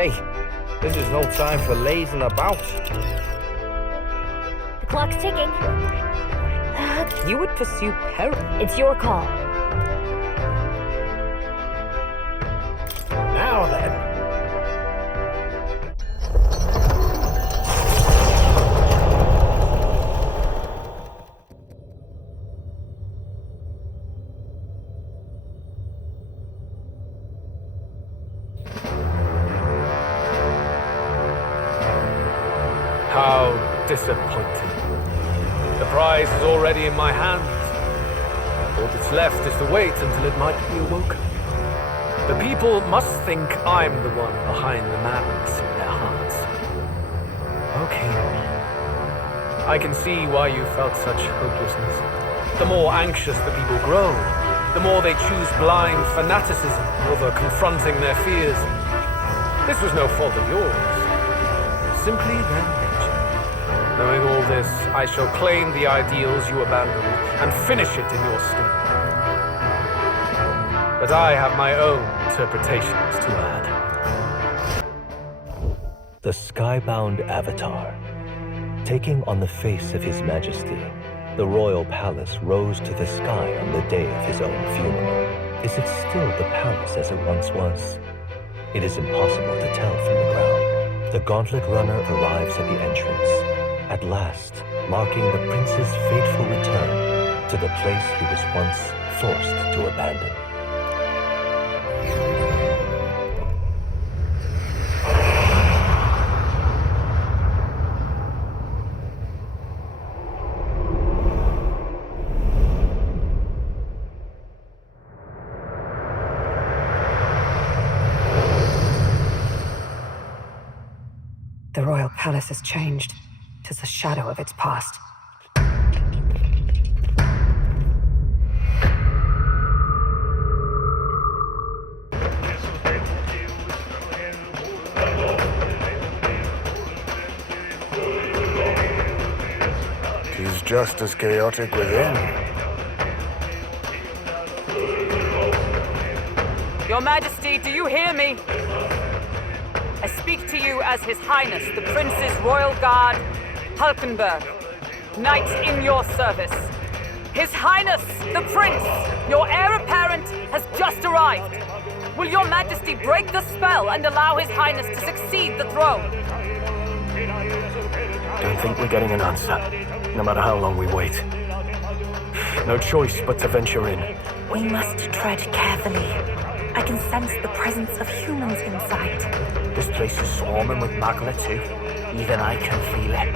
Hey, this is no time for lazing about. The clock's ticking. You would pursue peril. It's your call. Now then. How disappointing. The prize is already in my hands. All that's left is to wait until it might be awoken. The people must think I'm the one behind the madness in their hearts. Okay. I can see why you felt such hopelessness. The more anxious the people grow, the more they choose blind fanaticism over confronting their fears. This was no fault of yours. Simply their nature. Knowing all this, I shall claim the ideals you abandoned and finish it in your stead. But I have my own interpretations to add. The skybound avatar. Taking on the face of His Majesty, the royal palace rose to the sky on the day of his own funeral. Is it still the palace as it once was? It is impossible to tell from the ground. The gauntlet runner arrives at the entrance, at last marking the prince's fateful return to the place he was once forced to abandon. The royal palace has changed. 'Tis a shadow of its past. Tis just as chaotic within. Your Majesty, do you hear me? I speak to you as His Highness, the Prince's Royal Guard, Hulkenberg, Knight in your service. His Highness, the Prince, your heir apparent, has just arrived. Will your Majesty break the spell and allow His Highness to succeed the throne? Don't think we're getting an answer, no matter how long we wait. No choice but to venture in. We must tread carefully. I can sense the presence of humans inside. This place is swarming with magla too. Even I can feel it.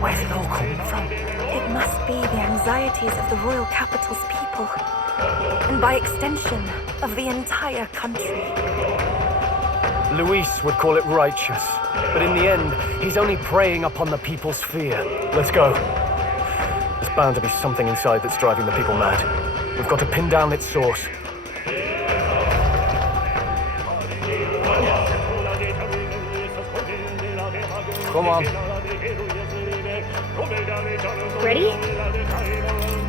Where's it all coming from? It must be the anxieties of the royal capital's people. And by extension, of the entire country. Luis would call it righteous, but in the end, he's only preying upon the people's fear. Let's go. There's bound to be something inside that's driving the people mad. We've got to pin down its source. Come on. Ready?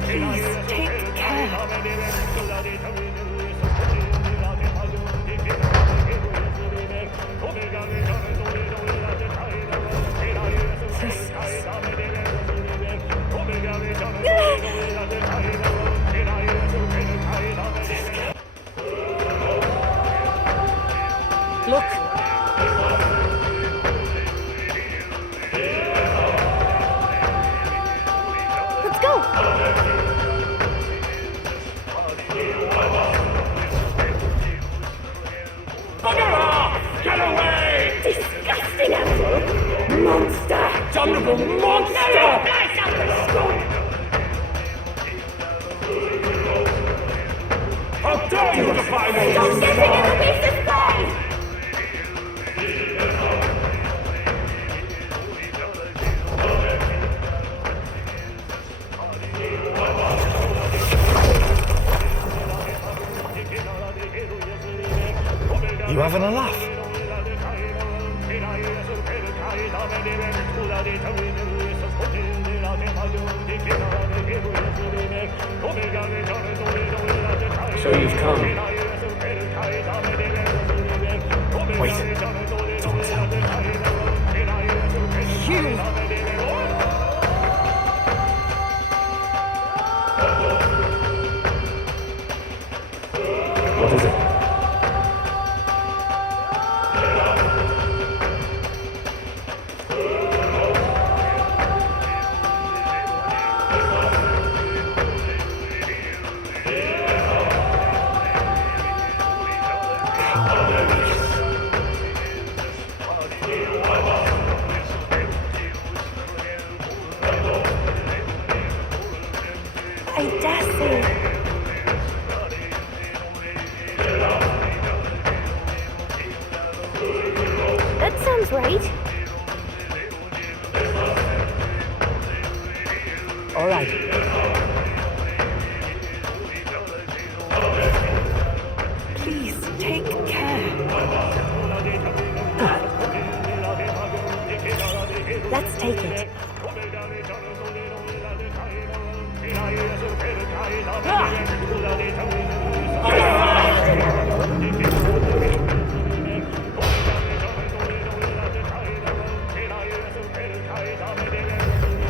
Please, take care. Look! Let's go! Bugger off! Get away! Disgusting animal! Monster! Damnable monster! Flash out the scope! How dare you defy me! Stop getting in the beast's play! You having a laugh? So you've come. Wait, don't seems right. All right. Please take care. Let's take it.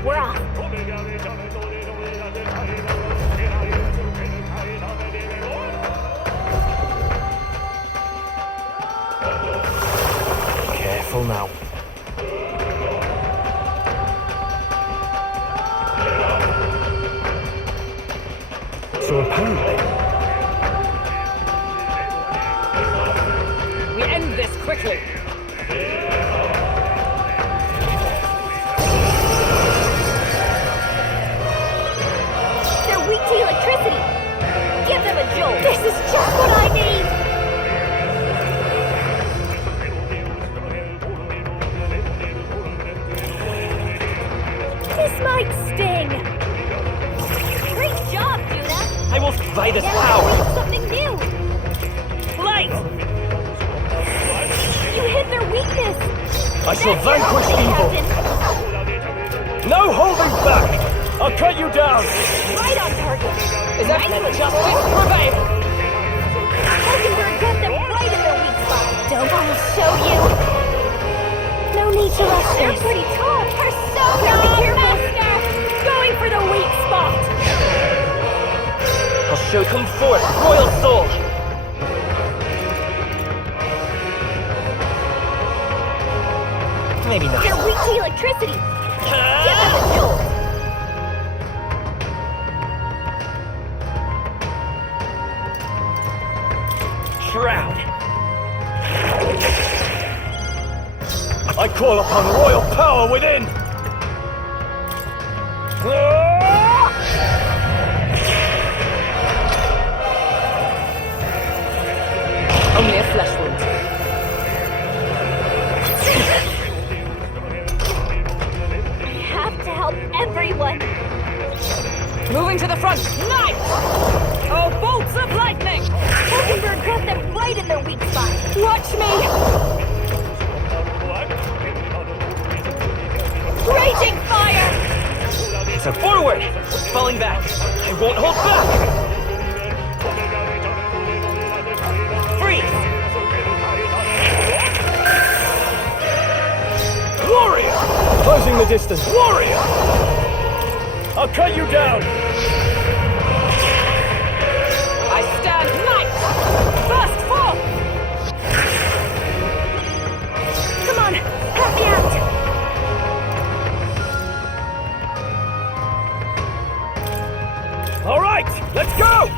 We're off. Careful now. So apparently, We end this quickly. They're weak to electricity. Give them a jolt. This is just what I need. This might sting. Great job, Judah. I will fight this Now power. we have something new. Light! You hit their weakness. I shall That's vanquish your evil. Captain. No holding back! I'll cut you down! Right on target. Is that Nice one, justice prevail? Hulkenberg got them right in their weak spot. Don't I'll show you. No need to rush. They're pretty tall. Persona! Be careful. Going for the weak spot. I'll show come forth, royal soul! Maybe not. They're weak to electricity. Give them a jolt. Shroud! I call upon royal power within! Only a flesh wound. I have to help everyone. Moving to the front. Knife! Oh, bolts of lightning! Hulkenberg got them right in their weak spot. Watch me! Raging fire! So forward! Falling back! I won't hold back! Freeze! Warrior! Closing the distance. Warrior! I'll cut you down! I stand knight! Burst forth! Come on, help me out. All right, let's go!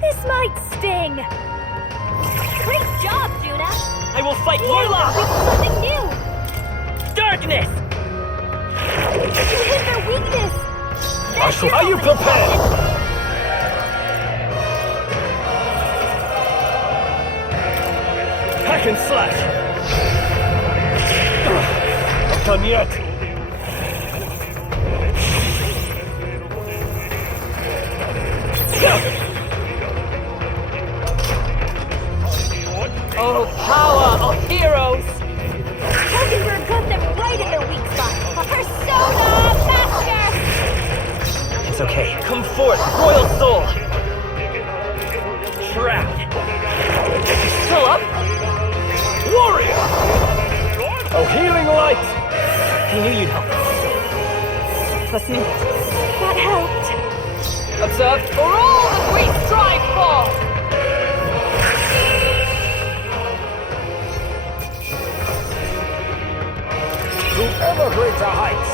This might sting. Great job, Juna. I will fight Warlock! With something new. Darkness! You hit their weakness. That's your Are you opening, prepared? Captain. Hack and slash! Not done yet! Oh, power of heroes! Hulkenberg got them right in their weak spot. Persona Master! It's okay. Come forth, royal soul! Shroud! Still up? Warrior! Oh, healing light! I knew you'd help. Listen, That helped. observe for all that we strive for! To ever greater heights.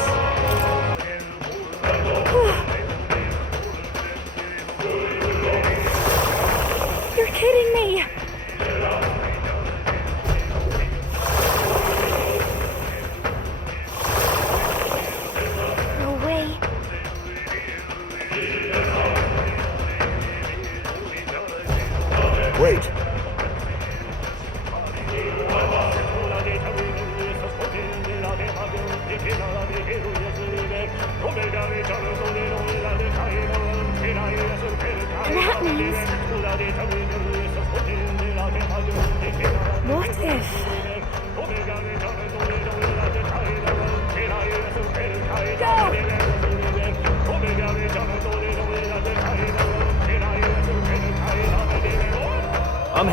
You're kidding me. No way. Wait.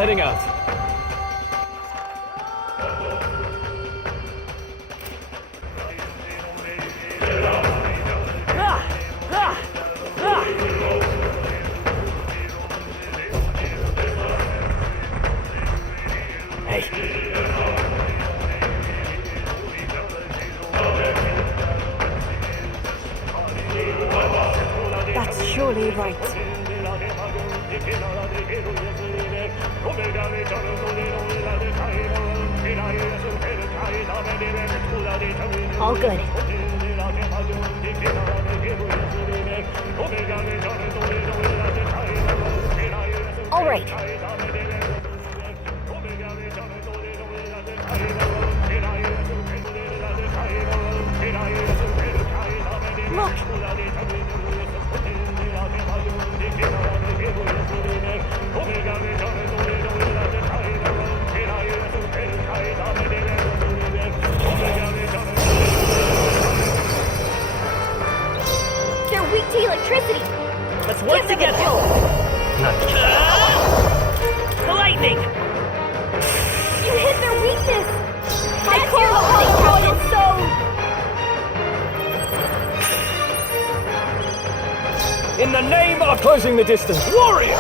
heading out. Hey. That's surely right. All good. All right. Look! They're weak to electricity! Let's work together! The lightning! You hit their weakness! That's your royal soul! In the name of closing the distance, warrior!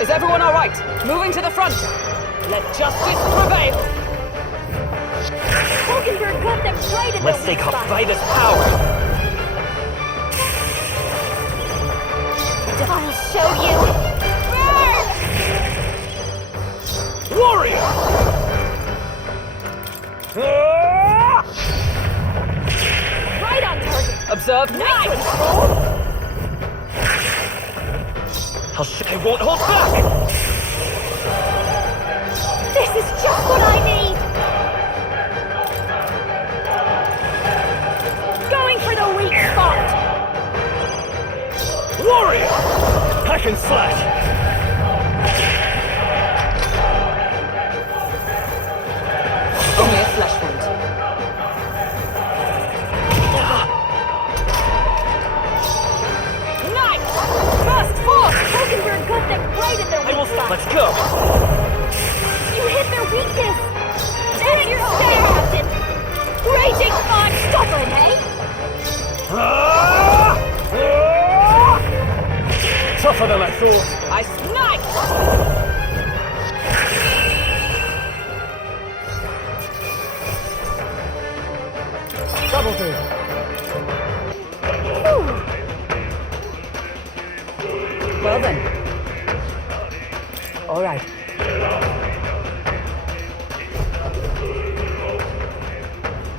Is everyone all right? Moving to the front. Let justice prevail. Hulkenberg got them right in Let's their take weak our spot. fighters' power! I'll show you! Warrior! Right on target! Observe knife! I won't hold back! This is just what I need! Going for the weak spot! Warrior! Hack and slash! Only a flesh wound. Knife! Burst forth! Hulkenberg got them right in their weak spot! Let's go! You hit their weakness! That's your stare, Captain! Raging fire! Stubborn, eh? Tougher than I thought. I snipe! Double do. Well then. All right.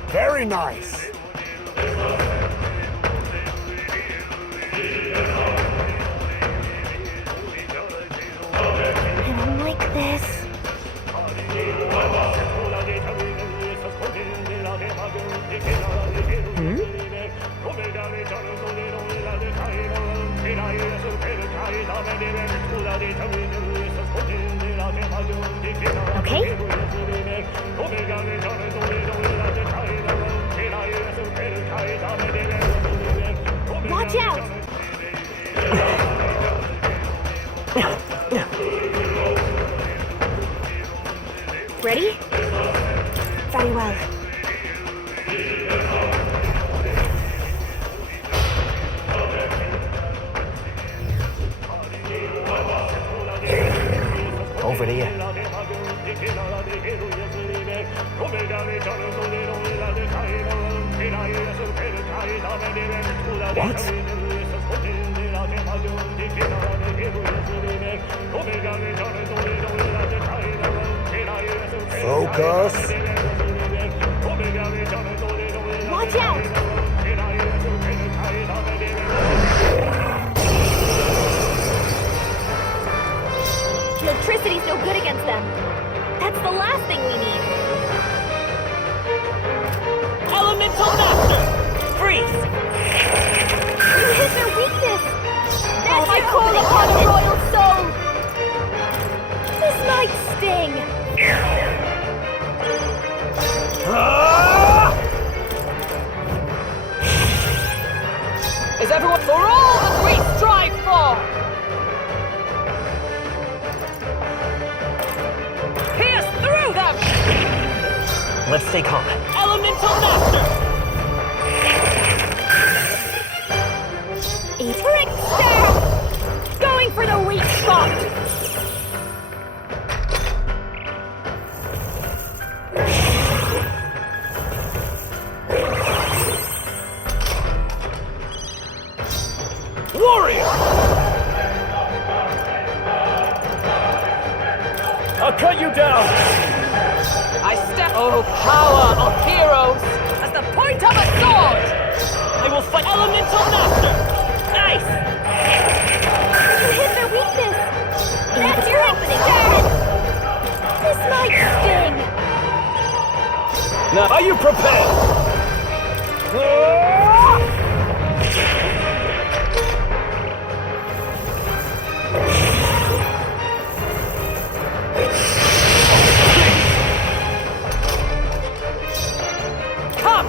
Very nice. I don't like this. Okay. Watch out! Ready? Very well. Over to you. What? Focus. Watch out! Electricity's no good against them. That's the last thing we need. Elemental Master! Freeze! You hit their weakness! That's I call upon the royal soul! This might sting! Is everyone... Let's stay calm. Elemental Master! Trickster! Going for the weak spot! Warrior! I'll cut you down! I step. Oh, power of heroes! As the point of a sword! I will fight Elemental Master! Nice! You hit their weakness! That's your opening! This might sting! Now, are you prepared? Come!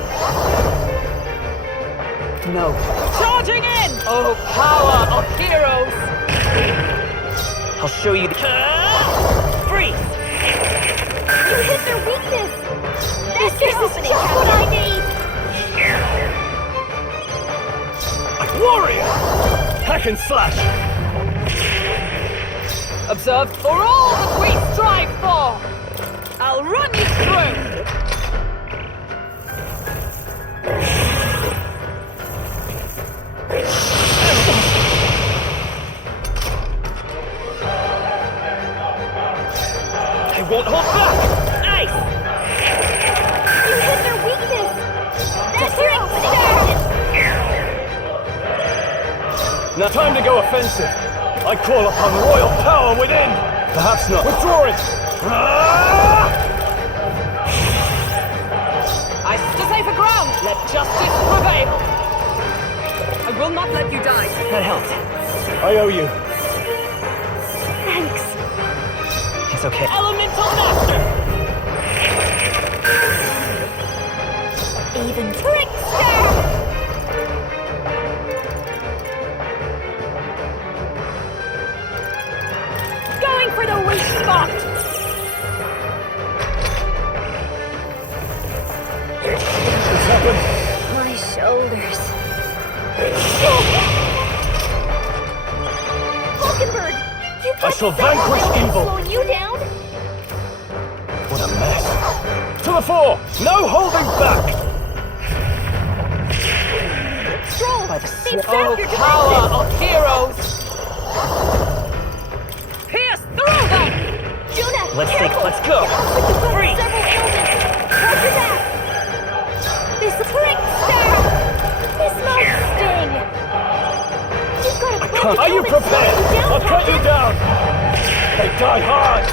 No. Charging in! Oh, power of heroes! I'll show you the... Freeze! You hit their weakness! This is just what I need! Warrior! Hack and slash! Observe for all that we strive for! I'll run you through! I won't hold back! Nice! You hit their weakness! That's your opening! Now time to go offensive. I call upon royal power within. Perhaps not. Withdrawing. I stood safer ground! Let justice prevail! I will not let you die! That helped. I owe you. Thanks. It's okay. Elemental Master! Even Trickster! Going for the weak spot! What's happened? My shoulders. Falkenberg! You I shall vanquish evil. Slowing you down? What a mess. To the fore! No holding back! Stroll! By the They've Oh, zapped your power defenses! of heroes! Pierce through them! Juna, Let's careful! let's go! Looks like you've got Freeze! several ailments! Watch your back! This Trickster! This might sting! You've got a bunch Are you ailments prepared? slowing you down, I'll cut you Captain. down! They die hard!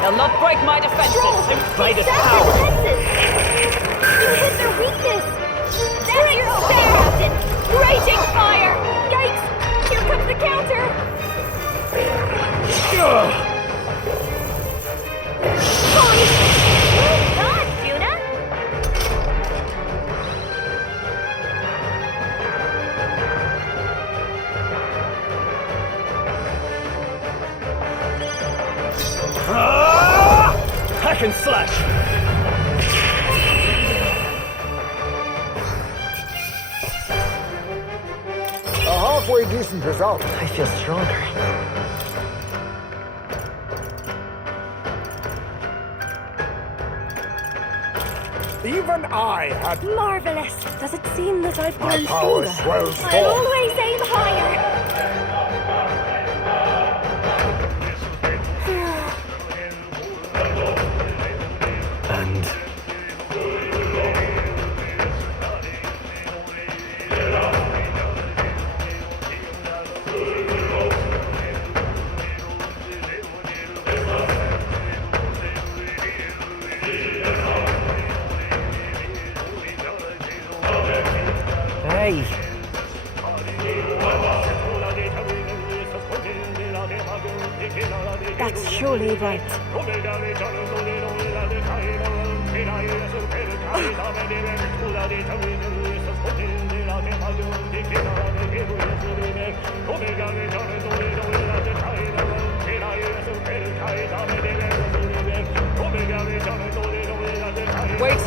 They'll not break my defenses! Stroll! Fight They've is zapped power. your defenses! You hit their weakness! That's your opening, Captain! Raging fire! Yikes! Here comes the counter! Ugh. Good God, Juna! Hack and slash! A halfway decent result. I feel stronger. Even I had Marvelous! Does it seem that I've my grown power stronger? swells I'll forth. always aim higher! And... Hey, That's surely right. Wait.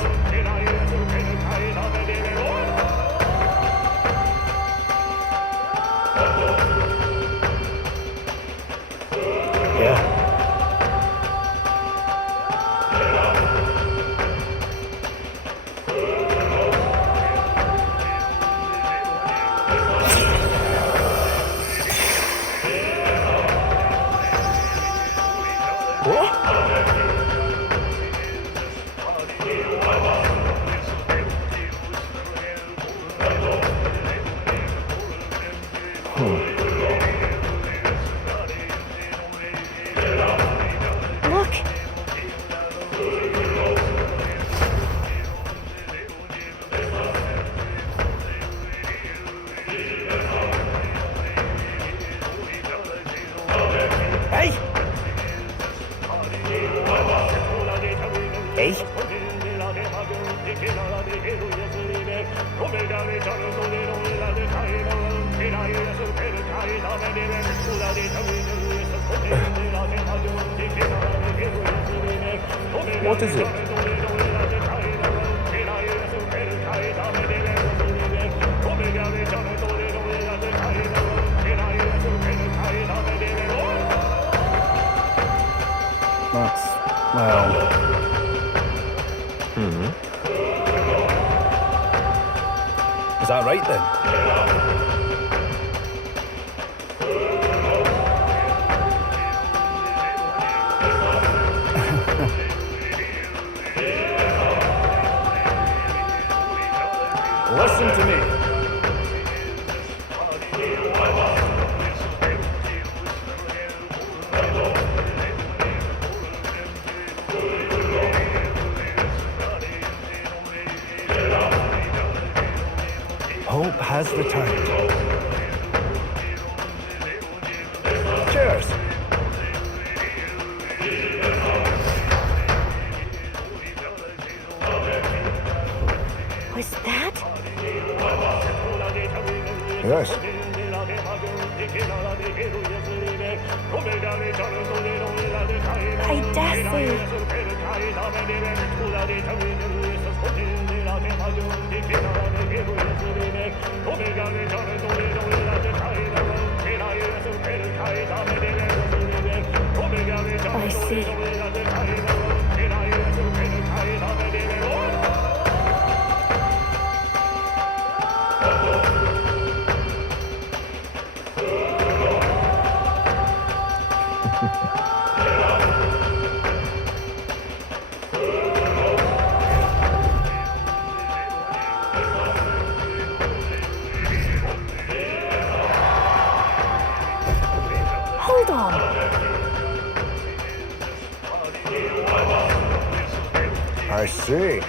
Yeah. Look! Hey! Hey! What is it? That's, well... Is that right then? Listen to me. Hope has returned. Cheers. Was that? Yes. I dare say. I see. Hold on. I see.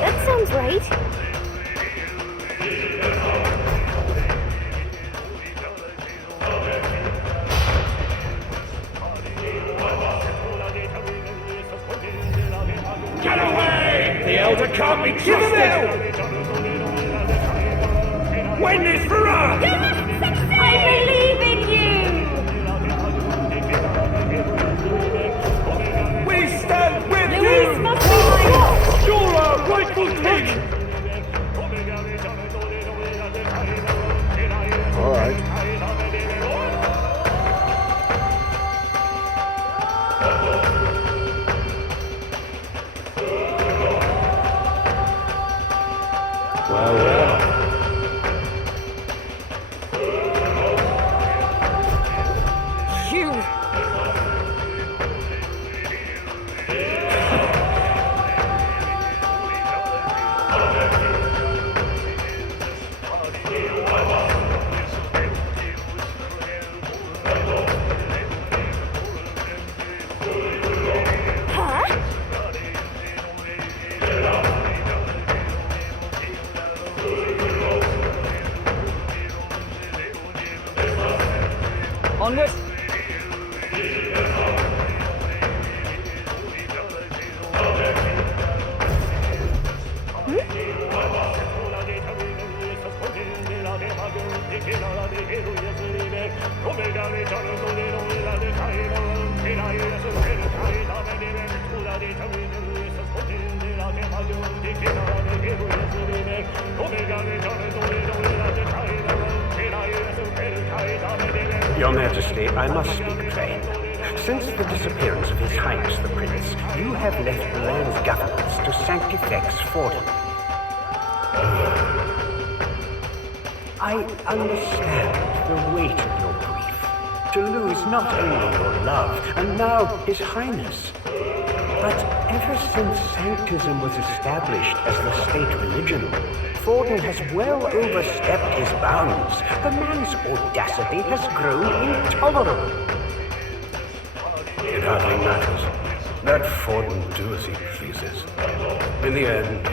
That sounds right. Get away! The Elder can't be trusted! Win this for us! You must succeed! I believe in you! We stand with Louise you! must be mine! You're our rightful king! All right. Well, well. You! Huh? Onward! Your Majesty, I must speak plain. Since the disappearance of His Highness the Prince, you have left the land's governance to Sanctifex Forden. I understand the weight of your grief. To lose not only your love, and now His Highness, but ever since Sanctism was established as the state religion, Forden has well overstepped his bounds. The man's audacity has grown intolerable. It hardly matters. Let Forden do as he pleases. In the end,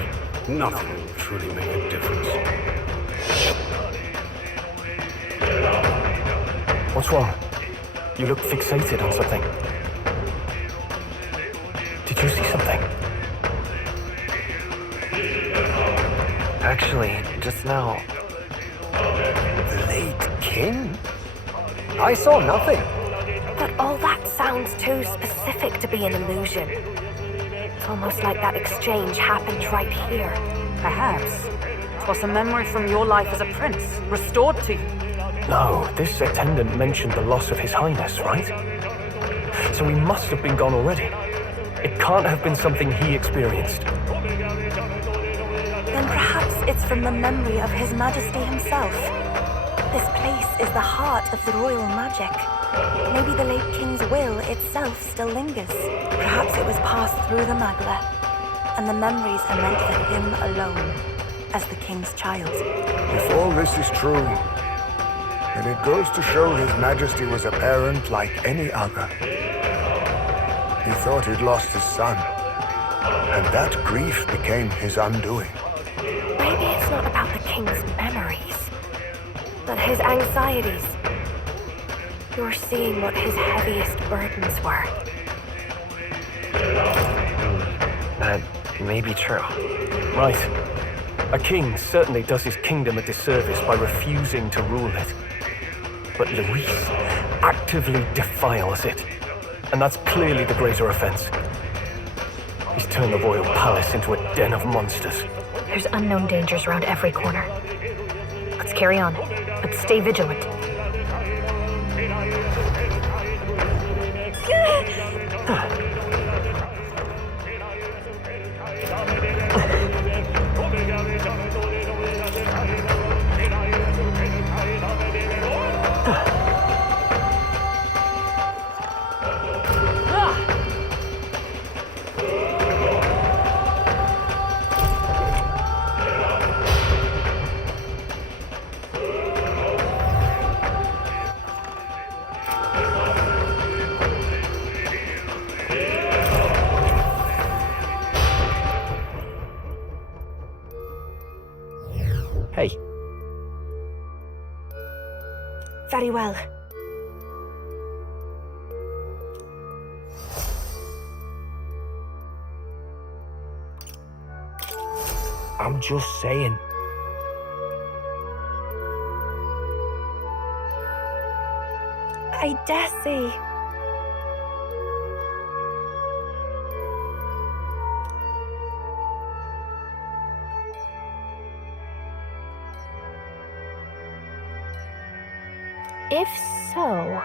nothing will truly make a difference. What's wrong? You look fixated on something. Did you see something? Actually, just now... The late king? I saw nothing. But all that sounds too specific to be an illusion. It's almost like that exchange happened right here. Perhaps. 'Twas a memory from your life as a prince, restored to you. No, this attendant mentioned the loss of His Highness, right? So he must have been gone already. It can't have been something he experienced. Then perhaps it's from the memory of His Majesty himself. This place is the heart of the royal magic. Maybe the late king's will itself still lingers. Perhaps it was passed through the Magla, and the memories are meant for him alone, as the king's child. If all this is true, then it goes to show His Majesty was a parent like any other. He thought he'd lost his son, and that grief became his undoing. Maybe it's not about the king's memories, but his anxieties. You're seeing what his heaviest burdens were. That may be true. Right. A king certainly does his kingdom a disservice by refusing to rule it. But Luis actively defiles it. And that's clearly the greater offense. He's turned the royal palace into a den of monsters. There's unknown dangers around every corner. Let's carry on, but stay vigilant. Hey. Very well. I'm just saying. I dare say. If so...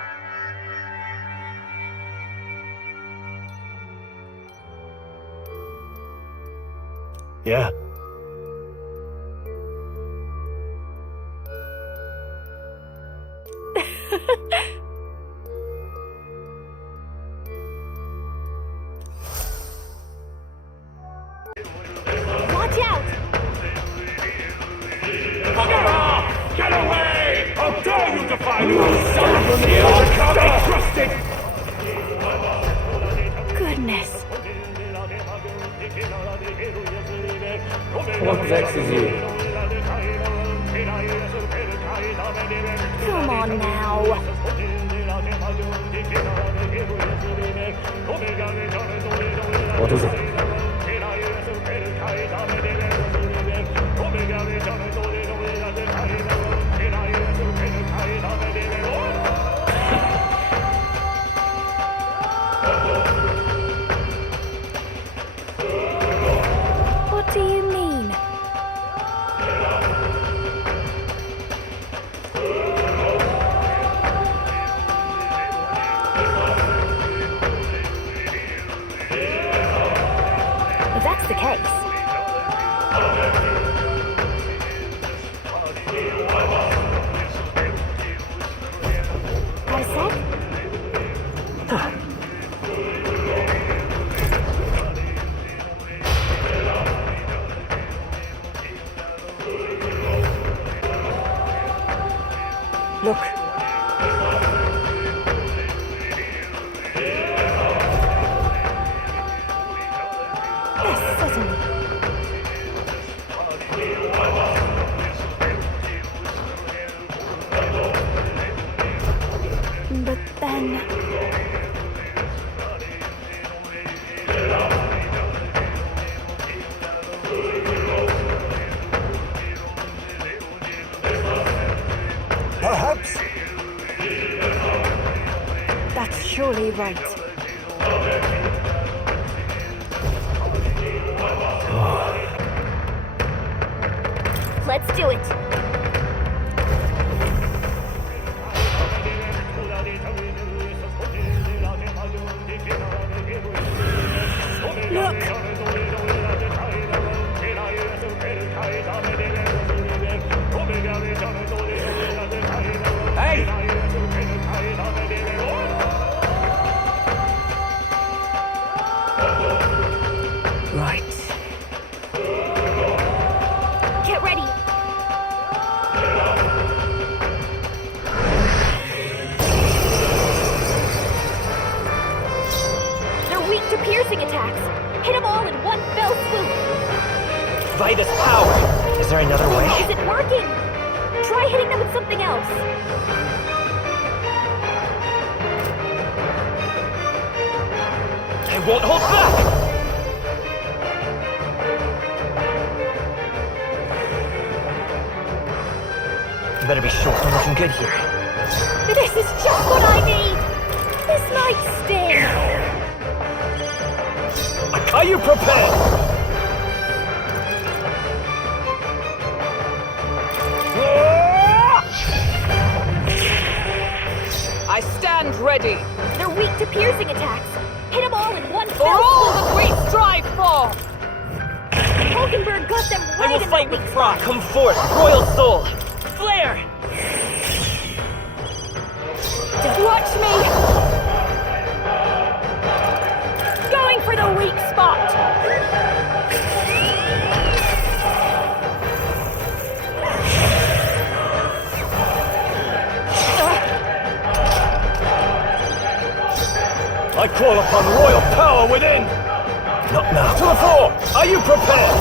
Yeah. Watch out! Get away! How dare you defy me! Stay trusted! Goodness. What vexes you? Come on now. What is it? What do you mean? If that's the case, Got a sec? Look. Yes, certainly. But then... Perhaps? That's surely right. Let's do it. Look! Hey! Right. Get ready! They're weak to piercing attacks. Hit them all in one fell swoop. Vitus power! Is there another way? Is it working? Try hitting them with something else. I won't hold back! You better be sure I'm looking good here. This is just what I need. This might sting. Are you prepared? I stand ready. They're weak to piercing attacks. Hit them all in one For fell all swoop. that we strive for! Hulkenberg got them I right will in fight their with weak pride. spot. Come forth, royal soul! Flare! Watch me! Going for the weak spot! I call upon royal power within! Not now. To the floor! Are you prepared?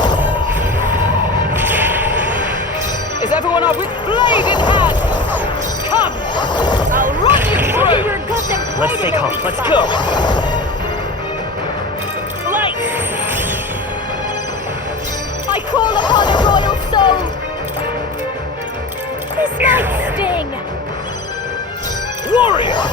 Is everyone up with blade in hand? Come! I'll run you through! Hulkenberg got them right Let's in stay their calm. weak Let's spot. go! Light! I call upon a royal soul! This might sting! Warrior!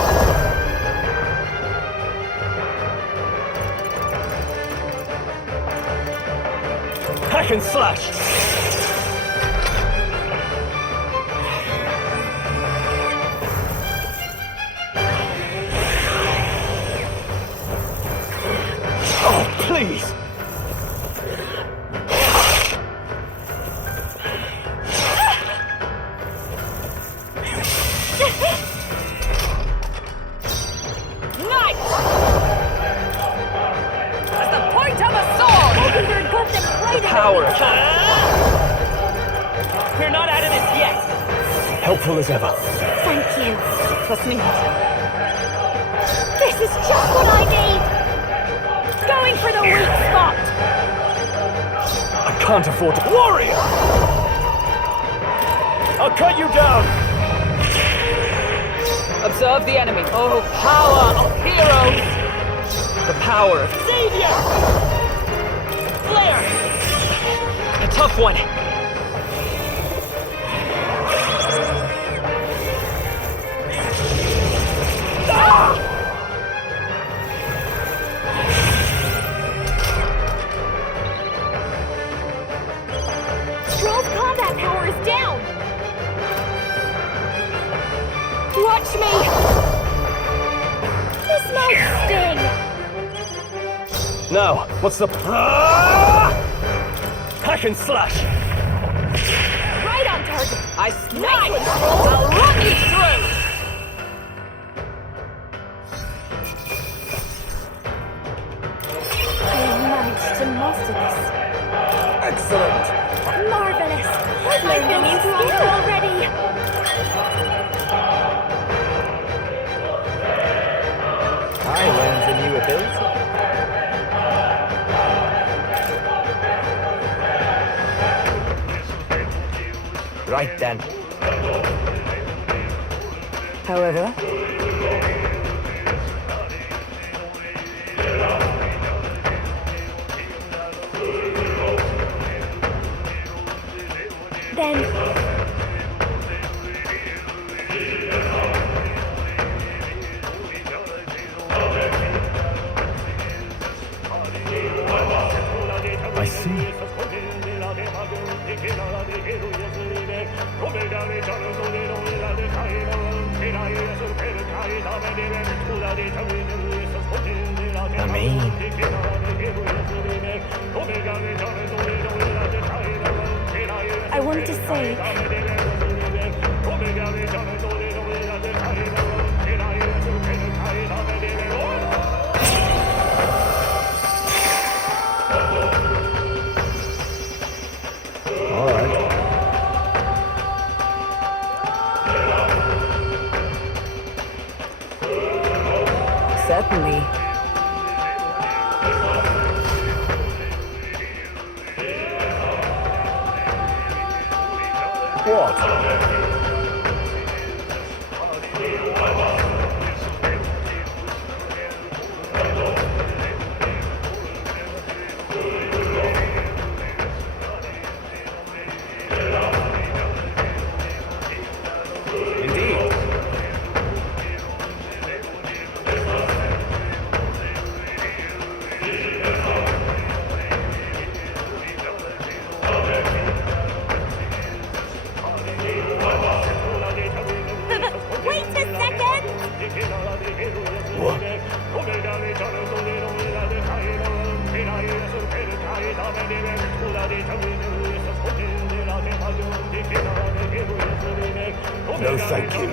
Hack and slash! Oh, please! Knight! As the point of a sword! Hulkenberg got them right in their Power! weak spot. We're not out of this yet! Helpful as ever. Thank you. Trust me. This is just what I need! Going for the weak spot! I can't afford to. Warrior! I'll cut you down! Observe the enemy. Oh, power of heroes! The power of Savior! Flare! a tough one. Scroll's combat power is down! Watch me! This might sting! Now, what's the... Hack and slash! Right on target! I strike! I'll run you through! I managed to master this. Excellent! Marvelous! I've learned a new skill already! I learned a new ability. Right then. However, Then... I see. I mean... I want to say... All right. certainly. What? Wait a second! No, thank you.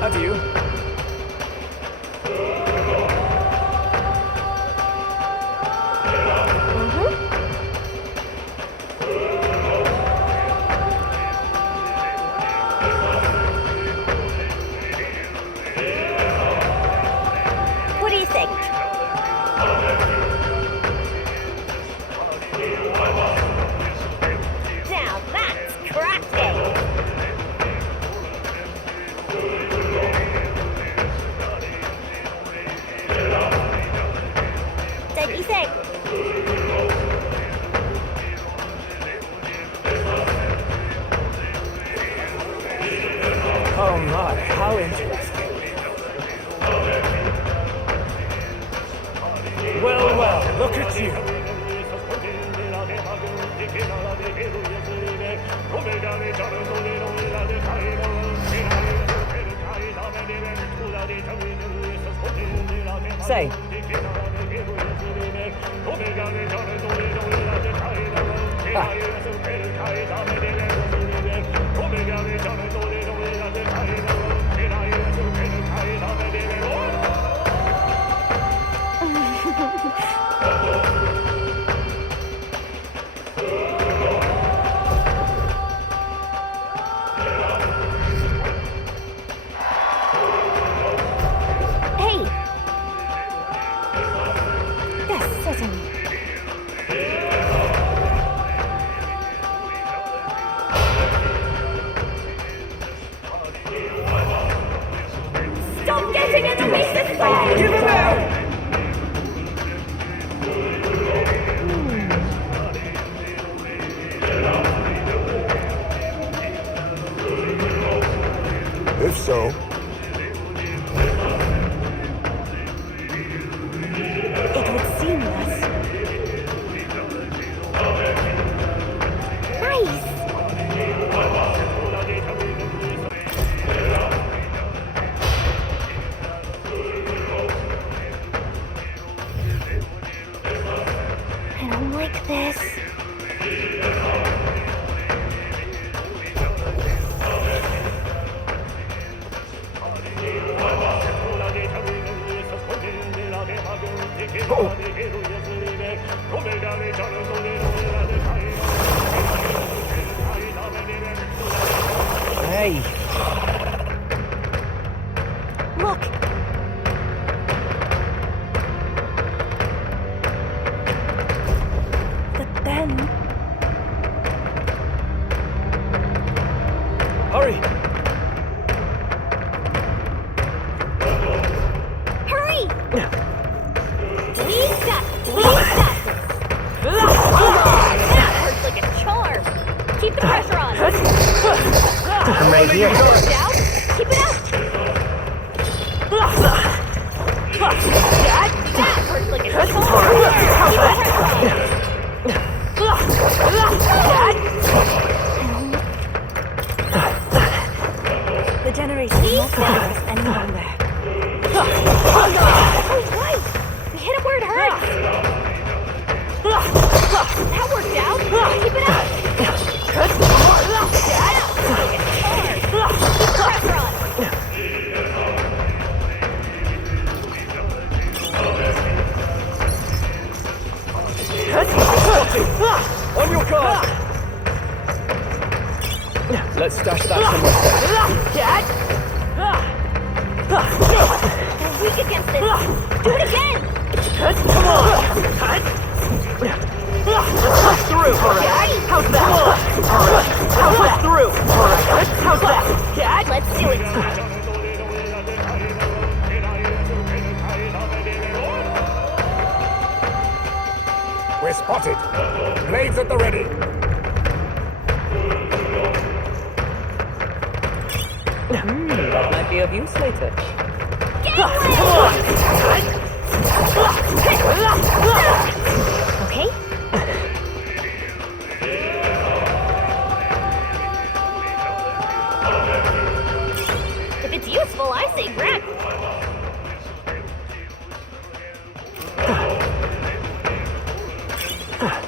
Adieu. What do you think? Now that's cracking! Don't you think? Oh my, how interesting. Well, well, look at you. Say, If so, it would seem less. Nice! I don't like this. Hey! Look! But then... Hurry! Hurry! We've got this! That works like a charm! Keep the pressure on! I'm right here. Down! Keep it up! That works like a charm! Keep the pressure on! The generation is not dangerous any longer. Oh, right! We hit him where it hurts! That worked out! Keep it up! Keep the pressure on! On your guard! Let's stash that somewhere You're weak against this! Do it again! Come on! Let's through! Alright! How's that? Alright! How's that? Through! Alright! How's that? Let's do it! We're spotted. Blades at the ready. That might be of use later. Okay? If it's useful, I say grab.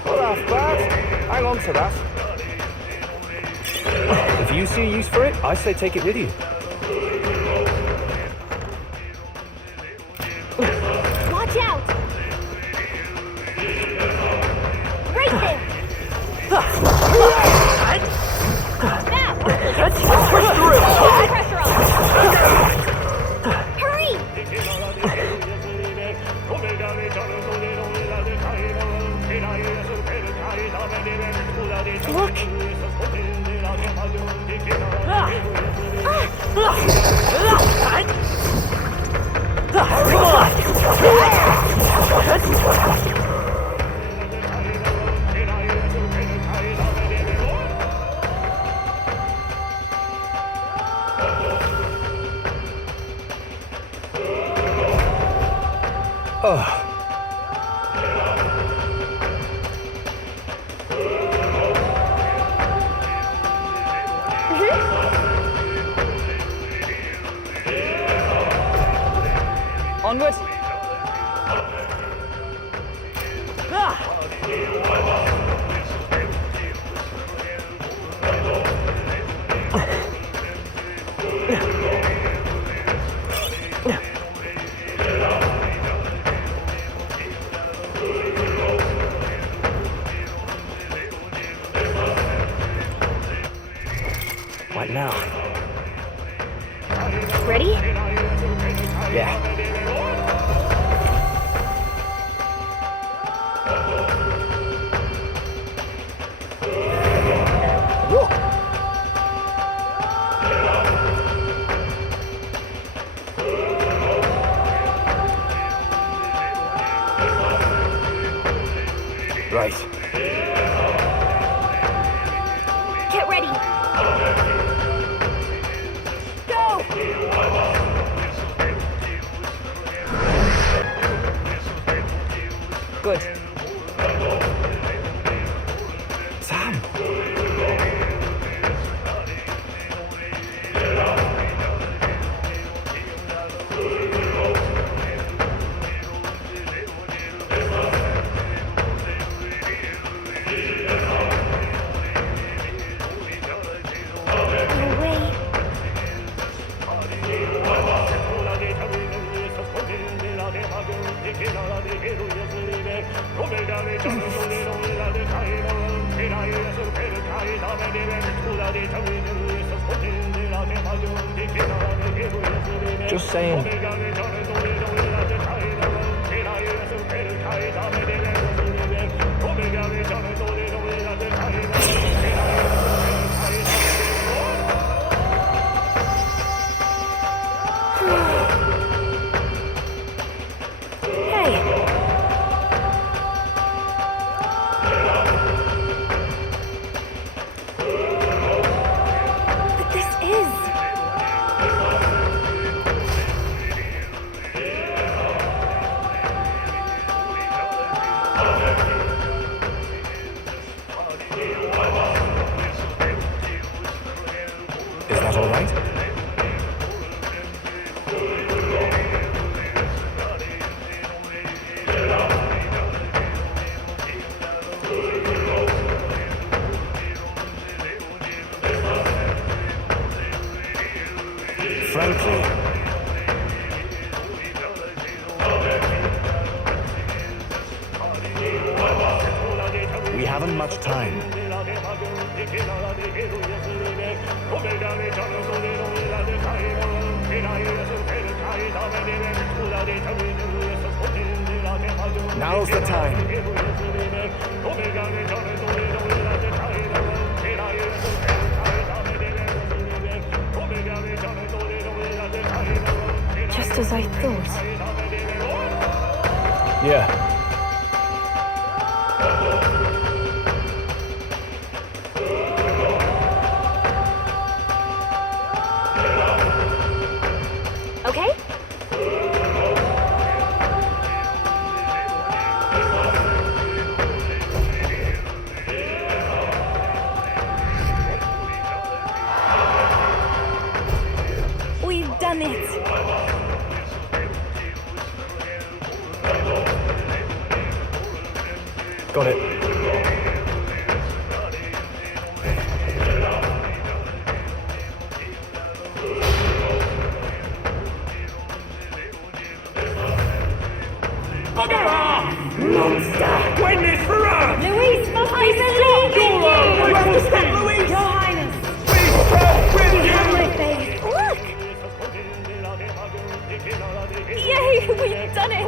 Well, that's bad. Hang on to that. If you see a use for it, I say take it with you. Watch out! Right there! Now, Push through! pressure on! Hurry! Look! Onward! What now? Ready? Yeah. Look! Right. Get ready! Go! Just saying. Frankly, we haven't much time. Now's the time. Just as I thought. Yeah. Okay? We've done it. Got it. Bugger off! Monster! Win this for us! Louise, I believe in you! You have to stop Louise! Your Highness! We stand with you! My face. Look! Yay, we've done it!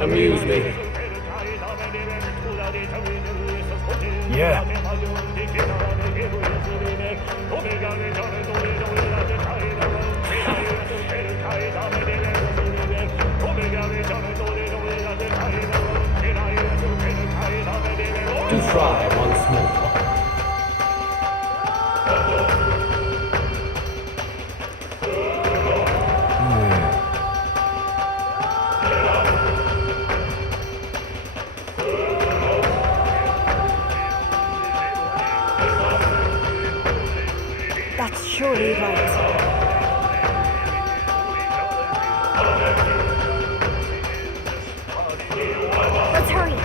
Amuse me. Yeah. Do try once more. That's surely right. Let's hurry.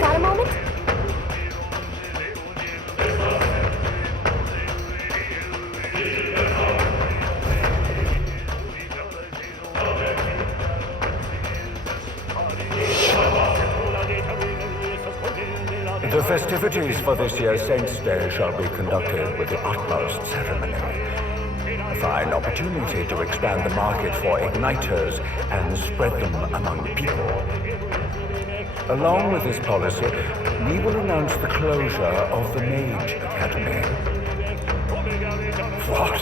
Got a moment? The festivities for this year's Saints' Day shall be conducted with the utmost ceremony. A fine opportunity to expand the market for igniters and spread them among the people. Along with this policy, we will announce the closure of the Mage Academy. What?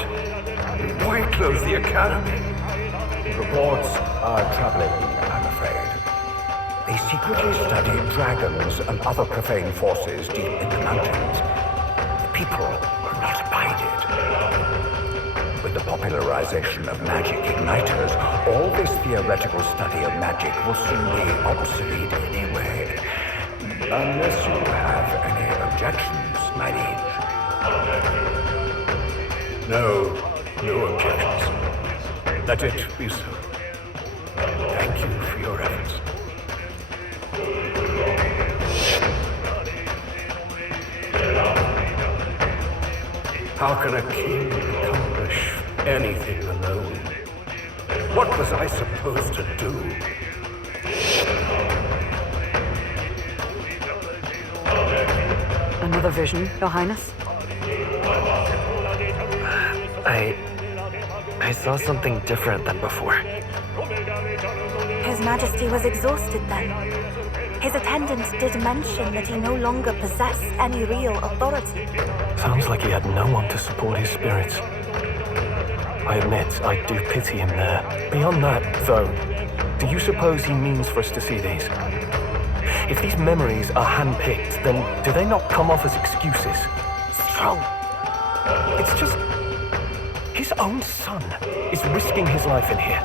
Why close the academy? Reports are troubling, I'm afraid. They secretly study dragons and other profane forces deep in the mountains. The people will not abide it. With the popularization of magic igniters, all this theoretical study of magic will soon be obsolete anyway. Unless you have any objections, my liege. No objections. Let it be so. Thank you for your efforts. How can a king accomplish anything alone? What was I supposed to do? Another vision, Your Highness? I saw something different than before. His Majesty was exhausted then. His attendant did mention that he no longer possessed any real authority. Sounds like he had no one to support his spirits. I admit, I do pity him there. Beyond that, though, do you suppose he means for us to see these? If these memories are handpicked, then do they not come off as excuses? Strong. It's just... his own son is risking his life in here.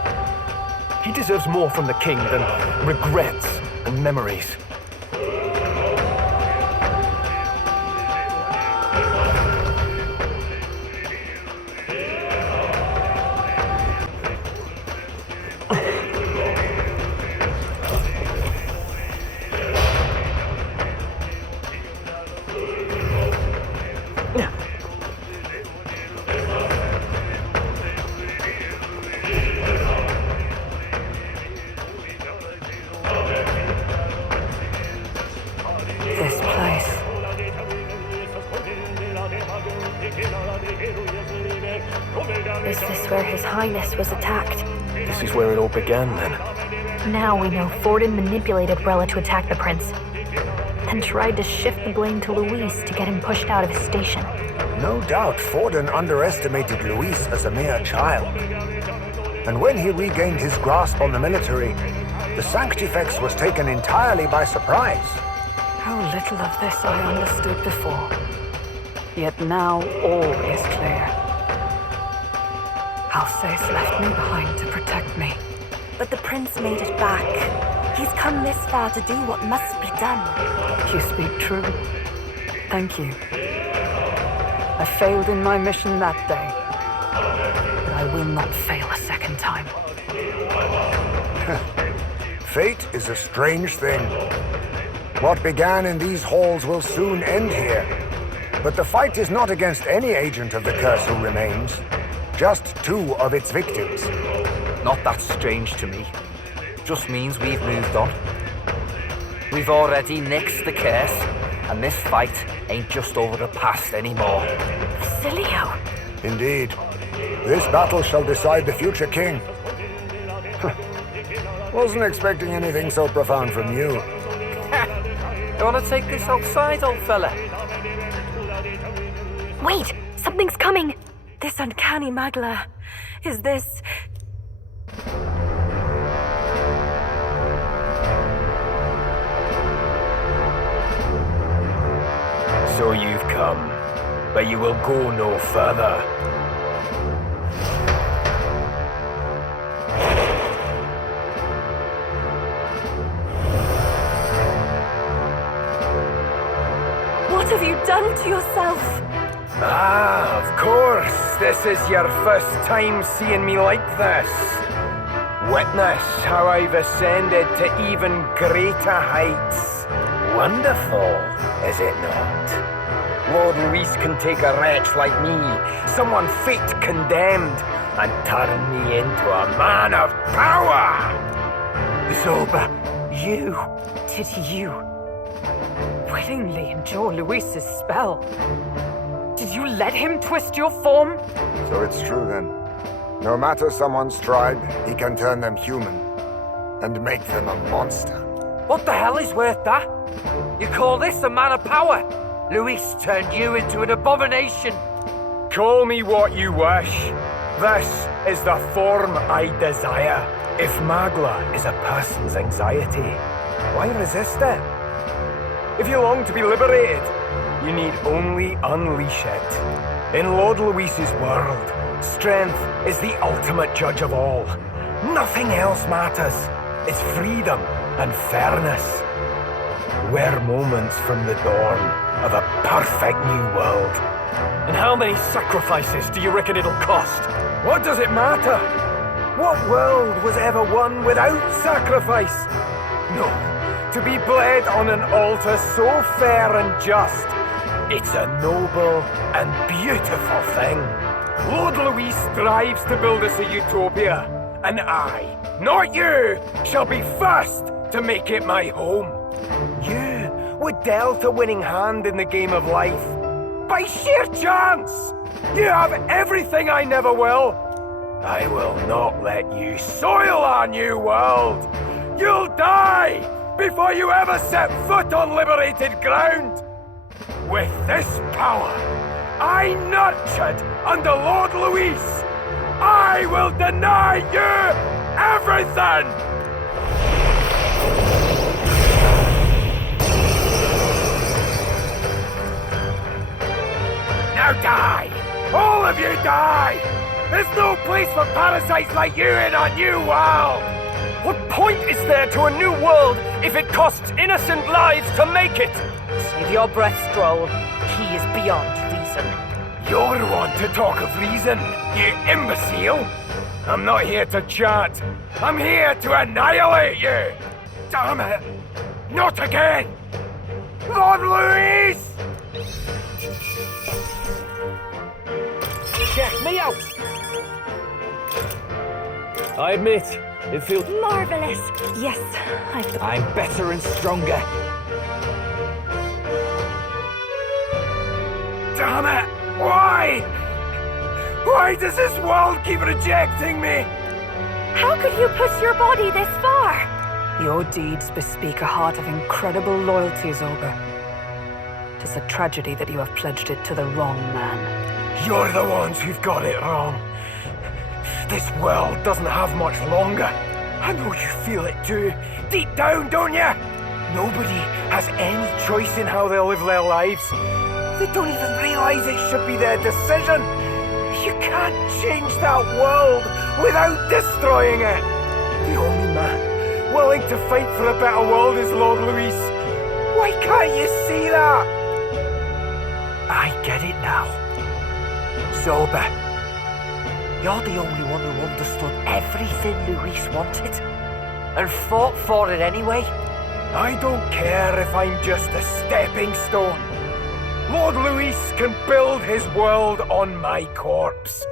He deserves more from the king than regrets and memories. This place. Is this where His Highness was attacked? This is where it all began, then. Now we know Forden manipulated Brella to attack the prince, then tried to shift the blame to Luis to get him pushed out of his station. No doubt Forden underestimated Luis as a mere child. And when he regained his grasp on the military, the Sanctifex was taken entirely by surprise. How little of this I understood before. Yet now all is clear. Alsace left me behind to protect me. But the prince made it back. He's come this far to do what must be done. You speak true. Thank you. I failed in my mission that day, but I will not fail a second time. Fate is a strange thing. What began in these halls will soon end here. But the fight is not against any agent of the curse who remains. Just two of its victims. Not that strange to me. Just means we've moved on. We've already nixed the curse, and this fight ain't just over the past anymore. Basilio! Indeed. This battle shall decide the future king. Wasn't expecting anything so profound from you. You wanna take this outside, old fella? Wait! Something's coming! This uncanny Magla. Is this... So you've come, but you will go no further. What have you done to yourself? Ah, of course. This is your first time seeing me like this. Witness how I've ascended to even greater heights. Wonderful, is it not? Lord Luis can take a wretch like me, someone fate condemned, and turn me into a man of power! Zoba, you... Did you willingly endure Luis's spell? Did you let him twist your form? So it's true then. No matter someone's tribe, he can turn them human and make them a monster. What the hell is worth that? You call this a man of power? Luis turned you into an abomination. Call me what you wish. This is the form I desire. If Magla is a person's anxiety, why resist it? If you long to be liberated, you need only unleash it. In Lord Luis's world, strength is the ultimate judge of all. Nothing else matters. It's freedom and fairness. We're moments from the dawn of a perfect new world. And how many sacrifices do you reckon it'll cost? What does it matter? What world was ever won without sacrifice? No, to be bled on an altar so fair and just, it's a noble and beautiful thing. Lord Luis strives to build us a utopia, and I, not you, shall be first to make it my home. You were dealt a winning hand in the game of life. By sheer chance! You have everything I never will. I will not let you soil our new world. You'll die before you ever set foot on liberated ground. With this power, I nurtured under Lord Luis, I will deny you everything! Now die! All of you die! There's no place for parasites like you in our new world! What point is there to a new world if it costs innocent lives to make it? Save your breath, Stroll. He is beyond reason. You're the one to talk of reason, you imbecile! I'm not here to chat. I'm here to annihilate you! Damn it! Not again! Lord Luis! Check me out! I admit, it feels Marvelous. Yes, I'm better and stronger. Damn it! Why? Why does this world keep rejecting me? How could you push your body this far? Your deeds bespeak a heart of incredible loyalty, Zorba. It is a tragedy that you have pledged it to the wrong man. You're the ones who've got it wrong. This world doesn't have much longer. I know you feel it too. Deep down, don't you? Nobody has any choice in how they'll live their lives. They don't even realize it should be their decision. You can't change that world without destroying it. The only man willing to fight for a better world is Lord Luis. Why can't you see that? I get it now. Zorba, you're the only one who understood everything Luis wanted and fought for it anyway. I don't care if I'm just a stepping stone. Lord Luis can build his world on my corpse.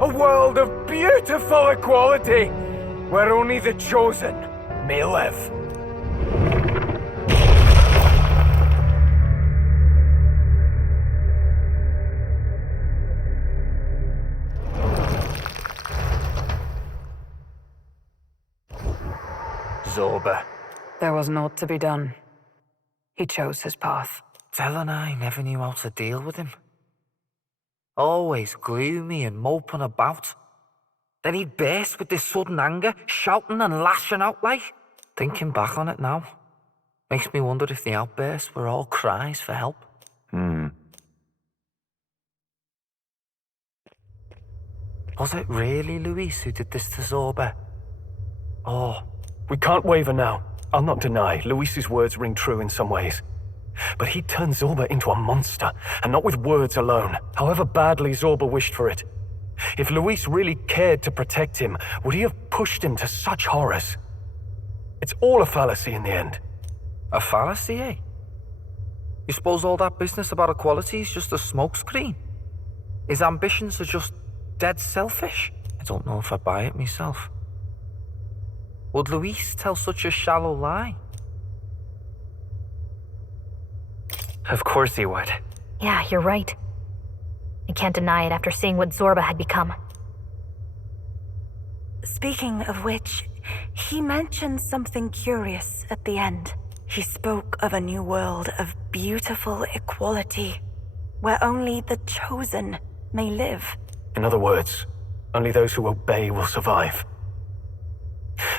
A world of beautiful equality, where only the chosen may live. Zorba. There was naught to be done. He chose his path. Tel and I never knew how to deal with him. Always gloomy and moping about. Then he'd burst with this sudden anger, shouting and lashing out like. Thinking back on it now, makes me wonder if the outbursts were all cries for help. Was it really Luis who did this to Zorba? Oh, we can't waver now. I'll not deny, Luis's words ring true in some ways. But he turned Zorba into a monster, and not with words alone, however badly Zorba wished for it. If Luis really cared to protect him, would he have pushed him to such horrors? It's all a fallacy in the end. A fallacy, eh? You suppose all that business about equality is just a smokescreen? His ambitions are just dead selfish? I don't know if I buy it myself. Would Luis tell such a shallow lie? Of course he would. Yeah, you're right. I can't deny it after seeing what Zorba had become. Speaking of which, he mentioned something curious at the end. He spoke of a new world of beautiful equality, where only the chosen may live. In other words, only those who obey will survive.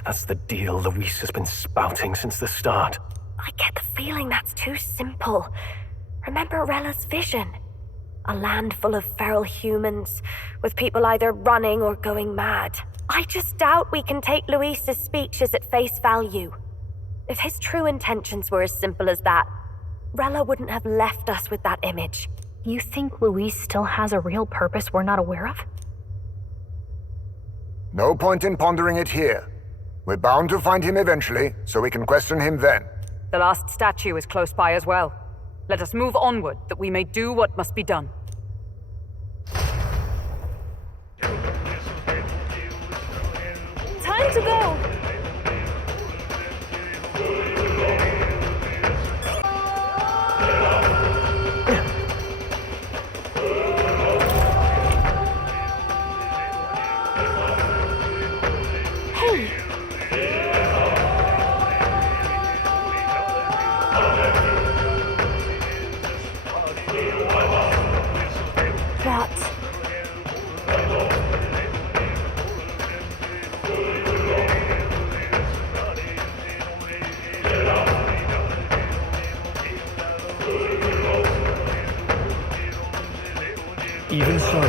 That's the deal Luis has been spouting since the start. I get the feeling that's too simple. Remember Rella's vision? A land full of feral humans, with people either running or going mad. I just doubt we can take Luis's speeches at face value. If his true intentions were as simple as that, Rella wouldn't have left us with that image. You think Luis still has a real purpose we're not aware of? No point in pondering it here. We're bound to find him eventually, so we can question him then. The last statue is close by as well. Let us move onward, that we may do what must be done. Time to go! Hey! Even so,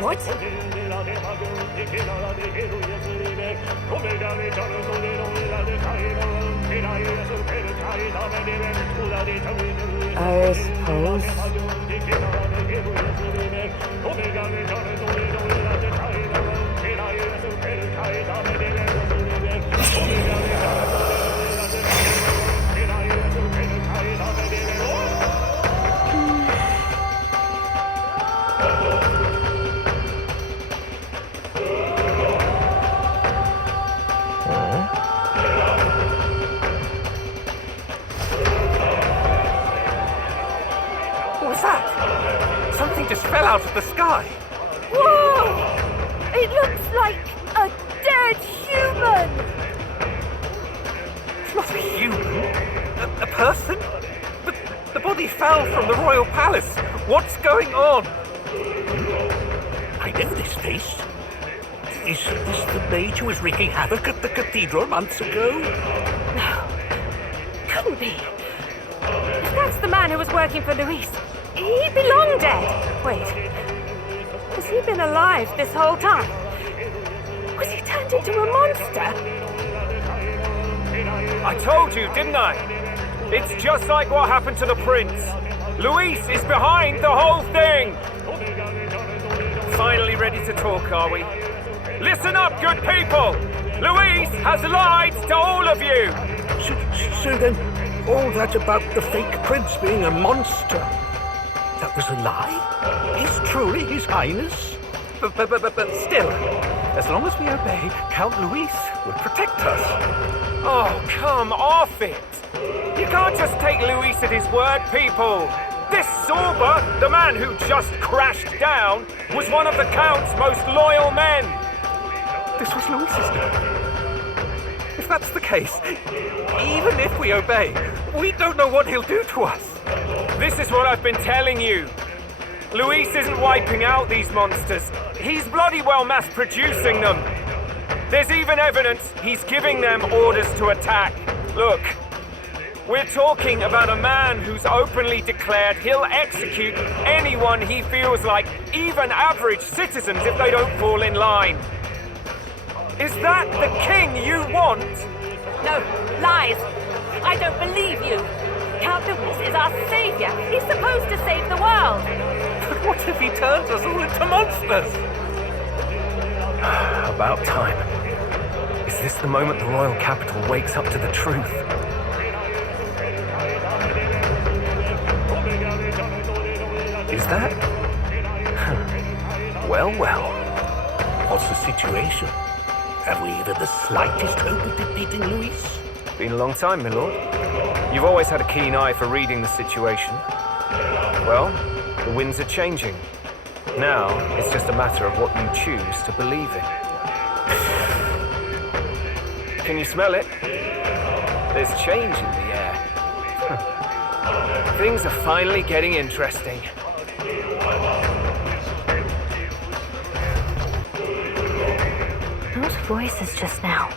What? I suppose. what's that? Something just fell out of the sky. Whoa! It looks like a dead human! It's not a human. A person? But the body fell from the royal palace. What's going on? I know this face. Is this the mage who was wreaking havoc at the cathedral months ago? No. Couldn't be. If that's the man who was working for Luis, he'd be long dead. Wait. Has he been alive this whole time? Was he turned into a monster? I told you, didn't I? It's just like what happened to the prince. Luis is behind the whole thing! Finally ready to talk, are we? Listen up, good people! Luis has lied to all of you! So then, all that about the fake prince being a monster, that was a lie? He's truly His Highness? But still, as long as we obey, Count Luis will protect us. Oh, come off it! You can't just take Luis at his word, people! This Zorba, the man who just crashed down, was one of the Count's most loyal men! This was Luis's doing. If that's the case, even if we obey, we don't know what he'll do to us. This is what I've been telling you. Luis isn't wiping out these monsters. He's bloody well mass-producing them. There's even evidence he's giving them orders to attack. Look, we're talking about a man who's openly declared he'll execute anyone he feels like, even average citizens, if they don't fall in line. Is that the king you want? No, lies. I don't believe you. Count Luis is our savior. He's supposed to save the world. But what if he turns us all into monsters? About time. Is this the moment the royal capital wakes up to the truth? Is that? Well. What's the situation? Have we even the slightest hope of defeating Luis? Been a long time, my lord. You've always had a keen eye for reading the situation. Well, the winds are changing. Now, it's just a matter of what you choose to believe in. Can you smell it? There's change in the air. Things are finally getting interesting. Those voices just now.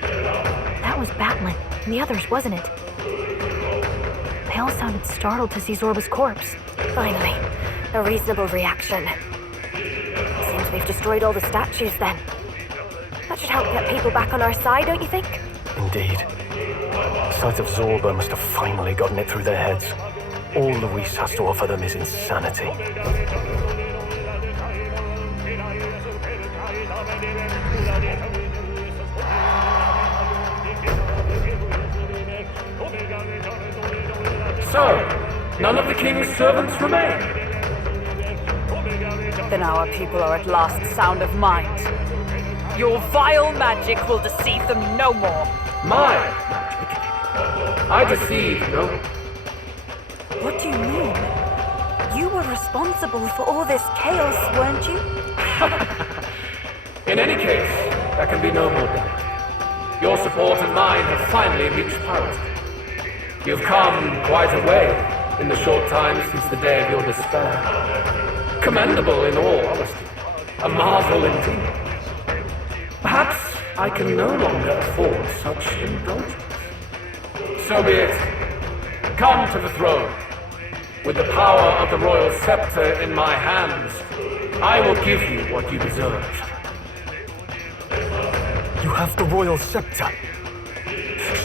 That was Batlin, and the others, wasn't it? They all sounded startled to see Zorba's corpse. Finally, a reasonable reaction. Seems we've destroyed all the statues then. That should help get people back on our side, don't you think? Indeed. The sight of Zorba must have finally gotten it through their heads. All Luis has to offer them is insanity. So, none of the king's servants remain. Then our people are at last sound of mind. Your vile magic will deceive them no more. My magic? I deceive no one. What do you mean? You were responsible for all this chaos, weren't you? In any case, there can be no more doubt. Your support and mine have finally reached parity. You've come quite a way in the short time since the day of your despair. Commendable in all honesty. A marvel indeed. Perhaps I can no longer afford such indulgence. So be it. Come to the throne. With the power of the royal scepter in my hands, I will give you what you deserve. You have the royal scepter.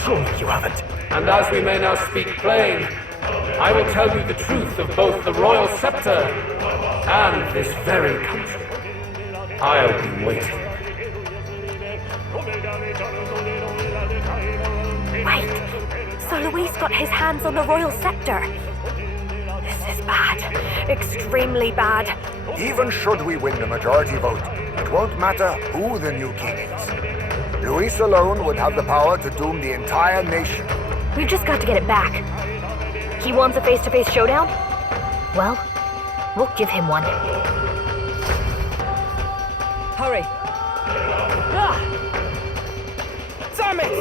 Surely you haven't. And as we may now speak plain, I will tell you the truth of both the royal scepter and this very country. I'll be waiting. Wait, so Luis got his hands on the royal scepter. This is bad. Extremely bad. Even should we win the majority vote, it won't matter who the new king is. Luis alone would have the power to doom the entire nation. We've just got to get it back. He wants a face-to-face showdown? Well, we'll give him one. Hurry. Ah! Damn it!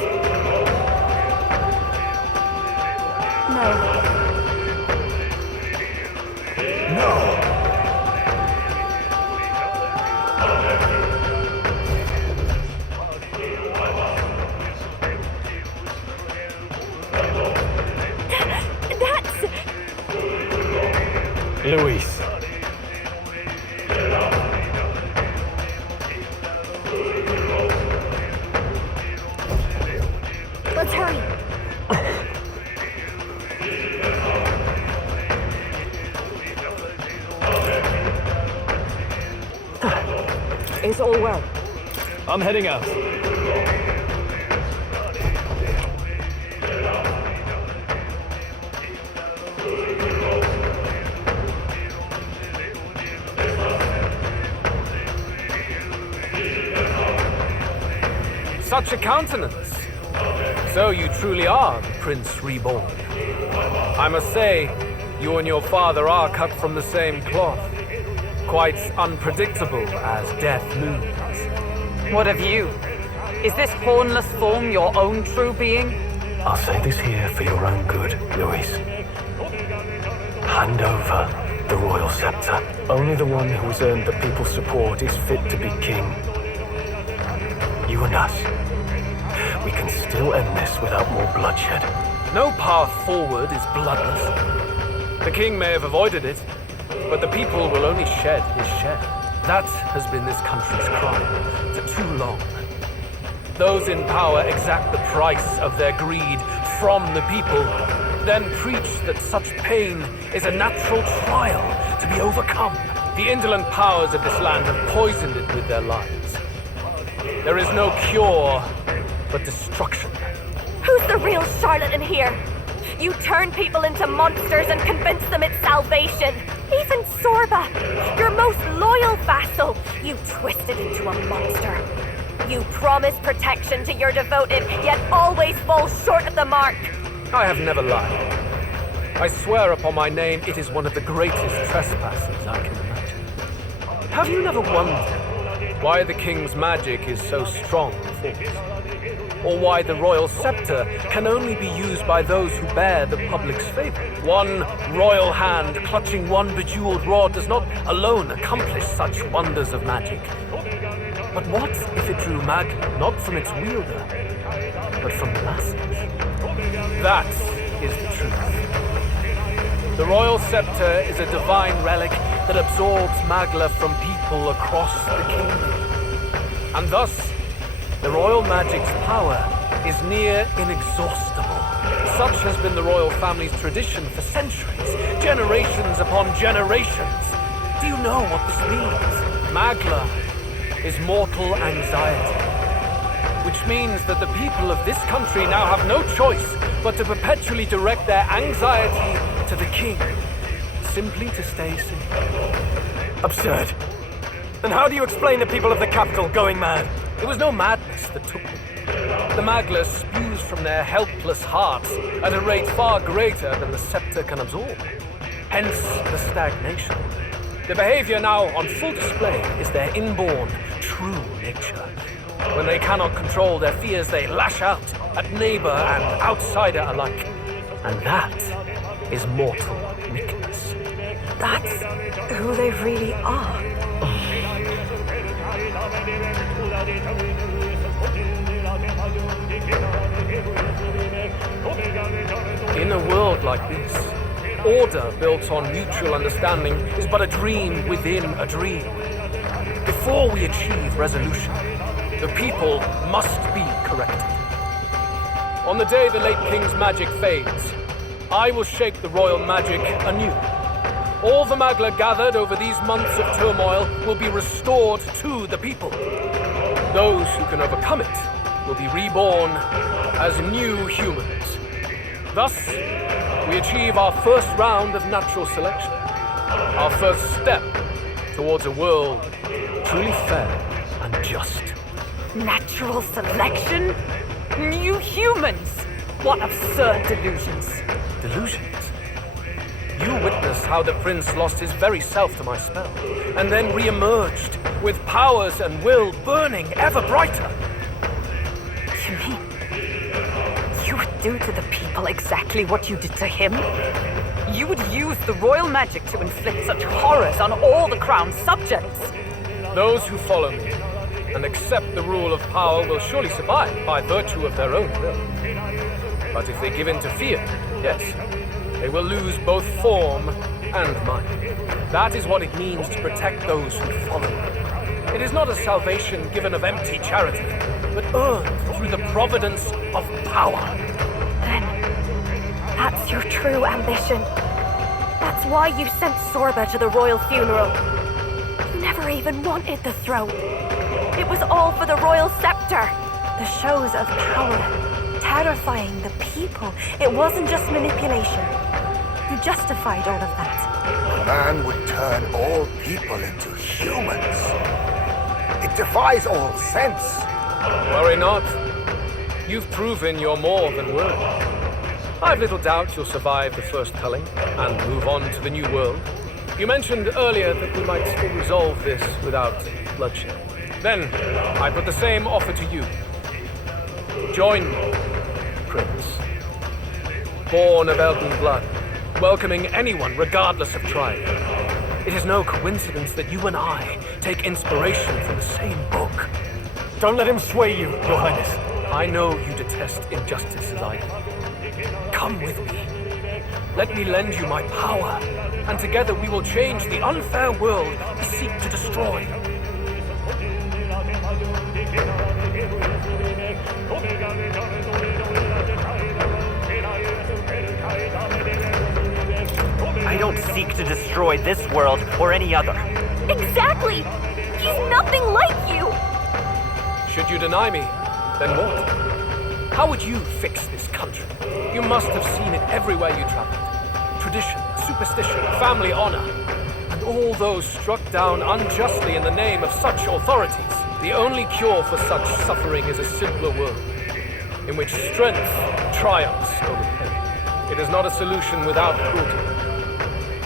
No. No! Luis. Let's hurry. It's all well. I'm heading out. Such a countenance. So you truly are the Prince Reborn. I must say, you and your father are cut from the same cloth. Quite unpredictable as death looms. What of you? Is this hornless form your own true being? I'll say this here for your own good, Luis. Hand over the royal scepter. Only the one who has earned the people's support is fit to be king. You and us. We can still end this without more bloodshed. No path forward is bloodless. The king may have avoided it, but the people will only shed his shed. That has been this country's crime for too long. Those in power exact the price of their greed from the people, then preach that such pain is a natural trial to be overcome. The indolent powers of this land have poisoned it with their lives. There is no cure but destruction. Who's the real charlatan here? You turn people into monsters and convince them it's salvation. Even Sorba, your most loyal vassal, you twisted into a monster. You promise protection to your devoted, yet always fall short of the mark. I have never lied. I swear upon my name it is one of the greatest trespasses I can imagine. Have you never wondered why the king's magic is so strong a force? Or why the royal scepter can only be used by those who bear the public's favor? One royal hand clutching one bejeweled rod does not alone accomplish such wonders of magic. But what if it drew Magla not from its wielder, but from the masses? That is the truth. The royal scepter is a divine relic that absorbs Magla from people across the kingdom. And thus, the royal magic's power is near inexhaustible. Such has been the royal family's tradition for centuries, generations upon generations. Do you know what this means? Magla is mortal anxiety, which means that the people of this country now have no choice but to perpetually direct their anxiety to the king, simply to stay safe. Absurd. And how do you explain the people of the capital going mad? It was no madness that took them. The Magla spews from their helpless hearts at a rate far greater than the scepter can absorb. Hence the stagnation. The behavior now on full display is their inborn, true nature. When they cannot control their fears, they lash out at neighbor and outsider alike. And that is mortal weakness. That's who they really are. In a world like this, order built on mutual understanding is but a dream within a dream. Before we achieve resolution, the people must be corrected. On the day the late king's magic fades, I will shake the royal magic anew. All the Magla gathered over these months of turmoil will be restored to the people. Those who can overcome it will be reborn as new humans. Thus, we achieve our first round of natural selection, our first step towards a world truly fair and just. Natural selection? New humans? What absurd delusions. Delusions? You witnessed how the prince lost his very self to my spell, and then re-emerged with powers and will burning ever brighter. You mean you would do to the people exactly what you did to him? You would use the royal magic to inflict such horrors on all the crown's subjects? Those who follow me and accept the rule of power will surely survive by virtue of their own will. But if they give in to fear, yes, they will lose both form and mind. That is what it means to protect those who follow me. It is not a salvation given of empty charity, but earned through the providence of power. Then, that's your true ambition. That's why you sent Sorba to the royal funeral. You never even wanted the throne. It was all for the royal scepter. The shows of power, terrifying the people. It wasn't just manipulation. You justified all of that. A man would turn all people into humans. It defies all sense. Worry not. You've proven you're more than worthy. I've little doubt you'll survive the first culling and move on to the new world. You mentioned earlier that we might still resolve this without bloodshed. Then, I put the same offer to you. Join me, Prince. Born of Elden blood, welcoming anyone regardless of tribe. It is no coincidence that you and I take inspiration from the same book. Don't let him sway you, Your Highness. I know you detest injustice as I do. Come with me. Let me lend you my power, and together we will change the unfair world we seek to destroy. I don't seek to destroy this world or any other. Exactly! He's nothing like you! Should you deny me, then what? How would you fix this country? You must have seen it everywhere you traveled. Tradition, superstition, family honor, and all those struck down unjustly in the name of such authorities. The only cure for such suffering is a simpler world, in which strength triumphs over pain. It is not a solution without cruelty.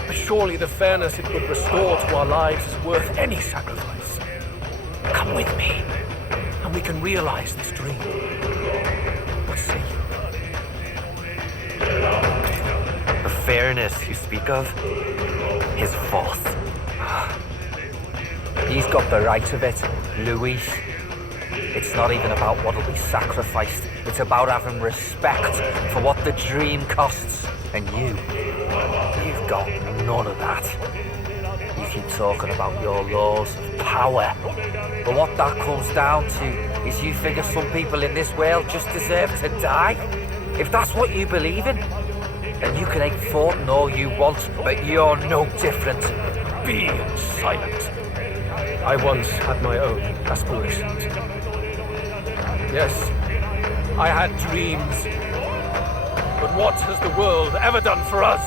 But surely the fairness it would restore to our lives is worth any sacrifice. Come with me, and we can realize this dream. What say you? The fairness you speak of is false. He's got the right of it, Louis. It's not even about what'll be sacrificed. It's about having respect for what the dream costs. And you've got none of that. You keep talking about your laws of power. But what that comes down to is you figure some people in this world just deserve to die. If that's what you believe in, then you can ache Fortin all you want, but you're no different. Be silent. I once had my own aspirations. Yes, I had dreams. what has the world ever done for us?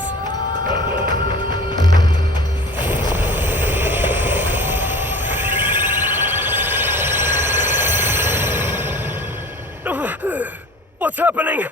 What's happening?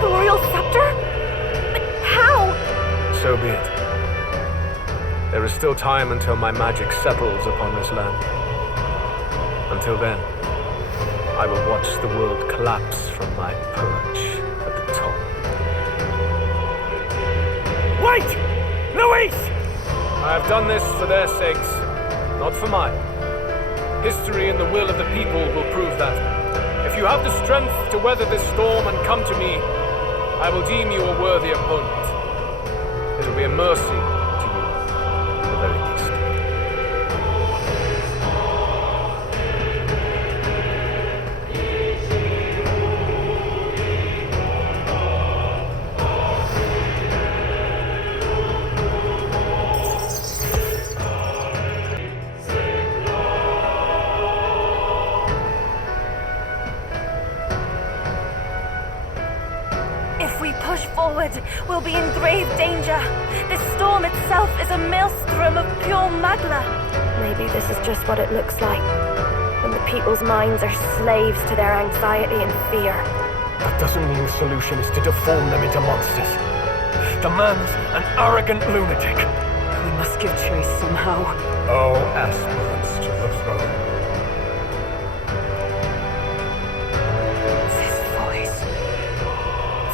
The royal scepter? But how? So be it. There is still time until my magic settles upon this land. Until then, I will watch the world collapse from my perch at the top. Wait! Luis! I have done this for their sakes, not for mine. History and the will of the people will prove that. If you have the strength to weather this storm and come to me, I will deem you a worthy opponent. It will be a mercy to you, at the very least. If we push forward, we'll be in grave danger. This storm itself is a maelstrom of pure magla. Maybe this is just what it looks like when the people's minds are slaves to their anxiety and fear. That doesn't mean the solution is to deform them into monsters. The man's an arrogant lunatic. We must give chase somehow. All aspirants to the throne. This voice.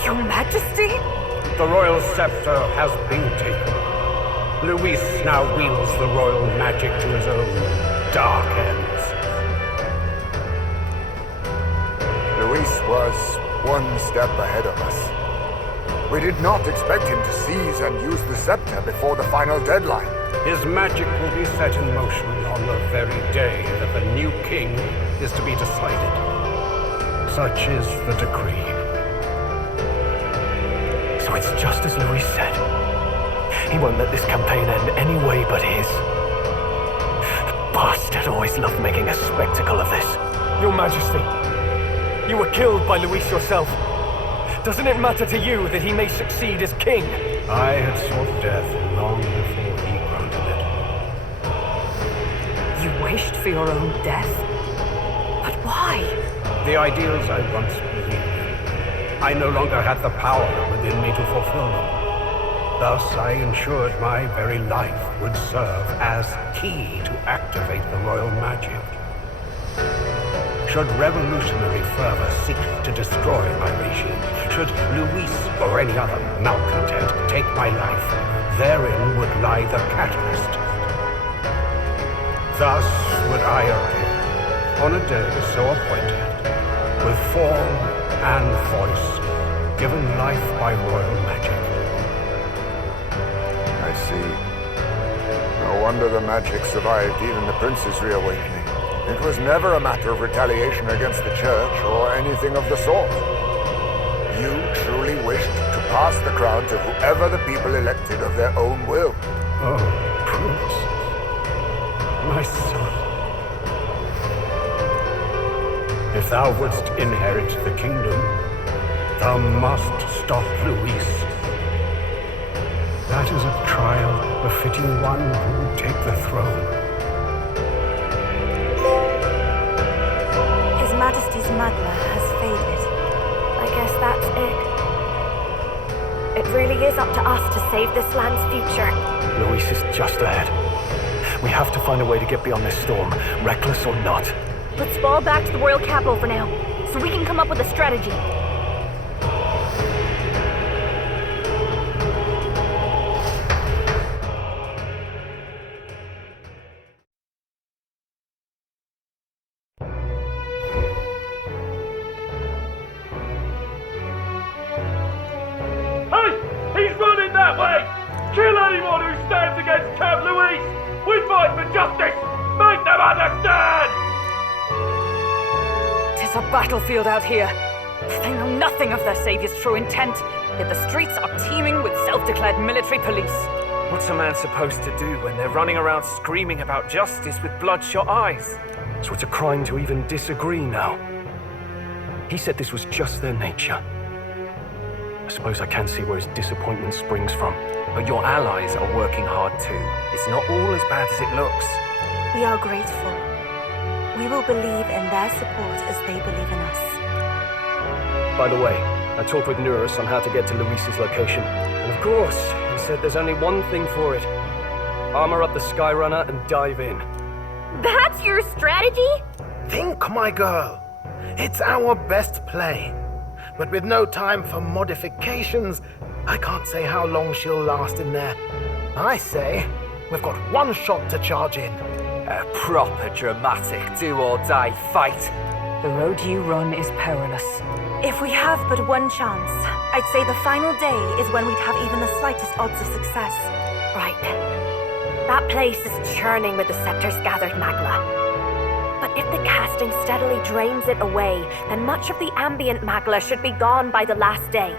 Your Majesty? The royal scepter has been taken. Luis now wields the royal magic to his own dark ends. Luis was one step ahead of us. We did not expect him to seize and use the scepter before the final deadline. His magic will be set in motion on the very day that the new king is to be decided. Such is the decree. So it's just as Luis said. He won't let this campaign end any way but his. The bastard always loved making a spectacle of this. Your Majesty, you were killed by Luis yourself. Doesn't it matter to you that he may succeed as king? I had sought death long before he granted it. You wished for your own death? But why? The ideals I once believed in, I no longer had the power within me to fulfill them. Thus, I ensured my very life would serve as key to activate the royal magic. Should revolutionary fervor seek to destroy my regime, should Luis or any other malcontent take my life, therein would lie the catalyst. Thus would I appear, on a day so appointed, with form and voice, given life by royal magic. I see. No wonder the magic survived even the prince's reawakening. It was never a matter of retaliation against the church or anything of the sort. You truly wished to pass the crown to whoever the people elected of their own will. Oh, Prince, my son. If thou wouldst inherit the kingdom, thou must stop Luis. That is a trial befitting one who would take the throne. His Majesty's magla has faded. I guess that's it. It really is up to us to save this land's future. Luis is just ahead. We have to find a way to get beyond this storm, reckless or not. Let's fall back to the royal capital for now, so we can come up with a strategy. Kill anyone who stands against Count Luis! We fight for justice! Make them understand! is a battlefield out here. They know nothing of their savior's true intent, yet the streets are teeming with self-declared military police. What's a man supposed to do when they're running around screaming about justice with bloodshot eyes? So it's a crime to even disagree now. He said this was just their nature. I suppose I can see where his disappointment springs from. But your allies are working hard too. It's not all as bad as it looks. We are grateful. We will believe in their support as they believe in us. By the way, I talked with Nurus on how to get to Luis's location. And of course, he said there's only one thing for it. Armor up the Skyrunner and dive in. That's your strategy? Think, my girl. It's our best play. But with no time for modifications, I can't say how long she'll last in there. I say, we've got one shot to charge in. A proper dramatic do-or-die fight. The road you run is perilous. If we have but one chance, I'd say the final day is when we'd have even the slightest odds of success. Right. That place is churning with the scepter's gathered magla. But if the casting steadily drains it away, then much of the ambient magla should be gone by the last day.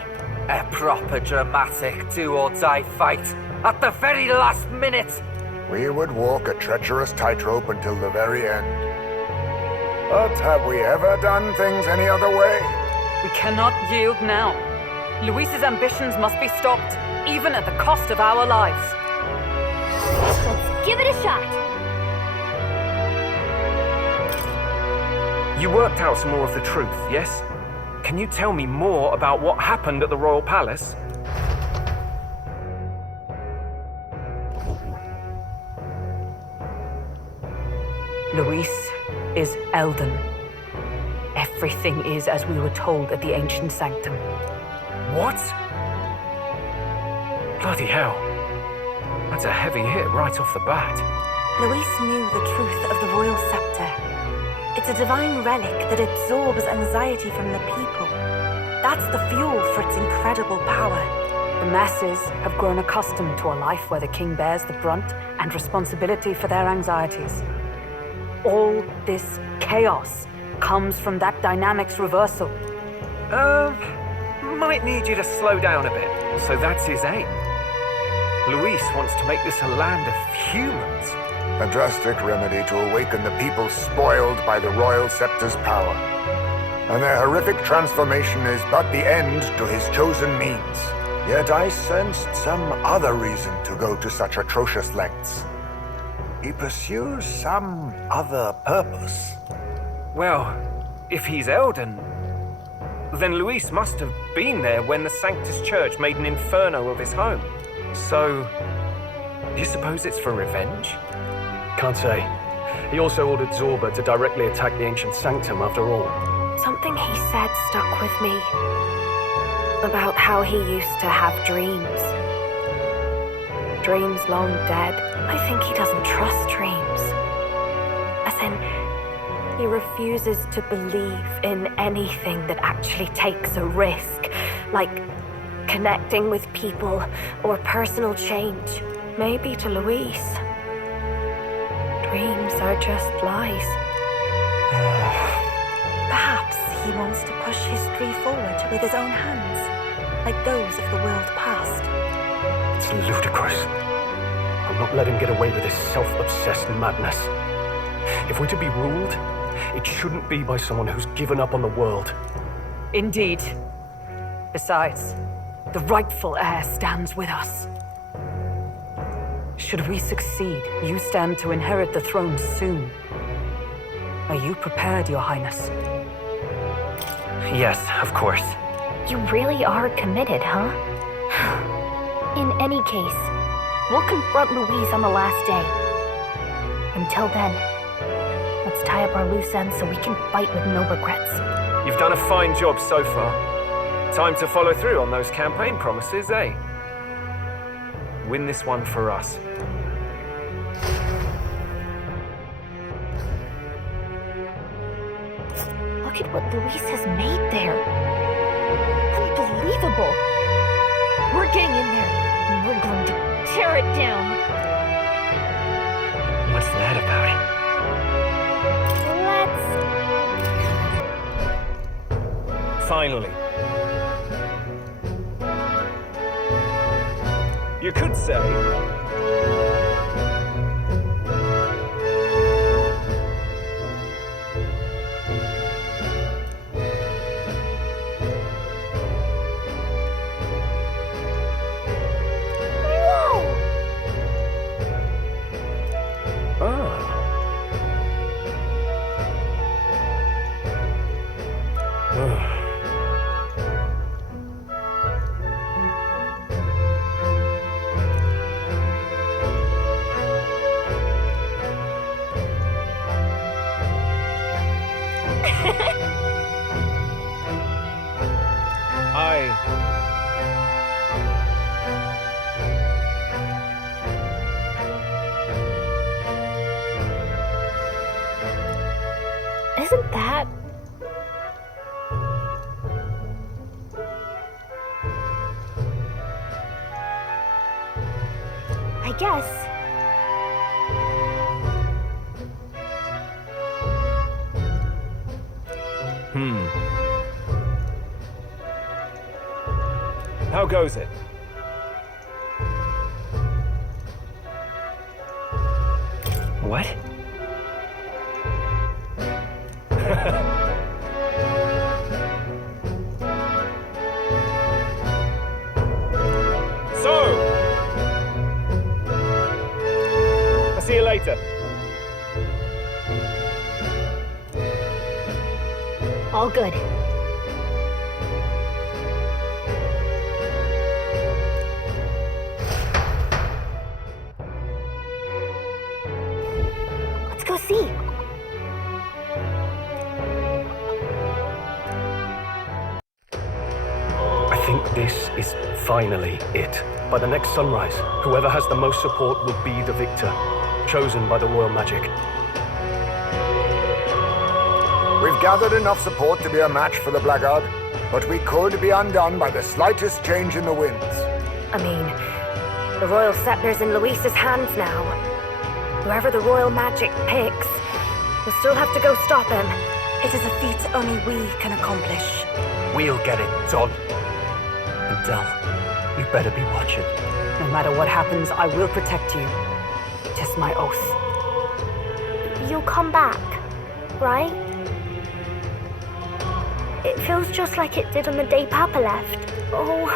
A proper dramatic do-or-die fight at the very last minute. We would walk a treacherous tightrope until the very end. But have we ever done things any other way? We cannot yield now. Luis's ambitions must be stopped, even at the cost of our lives. Let's give it a shot. You worked out some more of the truth, yes? Can you tell me more about what happened at the Royal Palace? Luis is Elden. Everything is as we were told at the ancient sanctum. What? Bloody hell. That's a heavy hit right off the bat. Luis knew the truth of the royal scepter. It's a divine relic that absorbs anxiety from the people. That's the fuel for its incredible power. The masses have grown accustomed to a life where the king bears the brunt and responsibility for their anxieties. All this chaos comes from that dynamic's reversal. Might need you to slow down a bit. So that's his aim. Luis wants to make this a land of humans. A drastic remedy to awaken the people spoiled by the royal scepter's power. And their horrific transformation is but the end to his chosen means. Yet I sensed some other reason to go to such atrocious lengths. He pursues some other purpose. Well, if he's Elden, then Luis must have been there when the Sanctus Church made an inferno of his home. So, do you suppose it's for revenge? Can't say. He also ordered Zorba to directly attack the ancient sanctum after all. Something he said stuck with me. About how he used to have dreams. Dreams long dead. I think he doesn't trust dreams. As in, he refuses to believe in anything that actually takes a risk, like connecting with people or personal change. Maybe to Luis, dreams are just lies. Perhaps he wants to push history forward with his own hands, like those of the world past. It's ludicrous. I'll not let him get away with his self-obsessed madness. If we're to be ruled, it shouldn't be by someone who's given up on the world. Indeed. Besides, the rightful heir stands with us. Should we succeed, you stand to inherit the throne soon. Are you prepared, Your Highness? Yes, of course. You really are committed, huh? In any case, we'll confront Louise on the last day. Until then, let's tie up our loose ends so we can fight with no regrets. You've done a fine job so far. Time to follow through on those campaign promises, eh? Win this one for us. Look at what Luis has made there. Unbelievable. We're getting in there, and we're going to tear it down. What's that about? Let's Finally. You could say... Isn't that... I guess... How goes it? What? So, I'll see you later. All good. Let's go see. I think this is finally it. By the next sunrise, whoever has the most support will be the victor, chosen by the royal magic. We've gathered enough support to be a match for the Blackguard, but we could be undone by the slightest change in the winds. I mean, the royal scepter's in Luis's hands now. Whoever the royal magic picks, we'll still have to go stop him. It is a feat only we can accomplish. We'll get it done. And Del, you better be watching. No matter what happens, I will protect you. Just my oath. You'll come back, right? It feels just like it did on the day Papa left. Oh,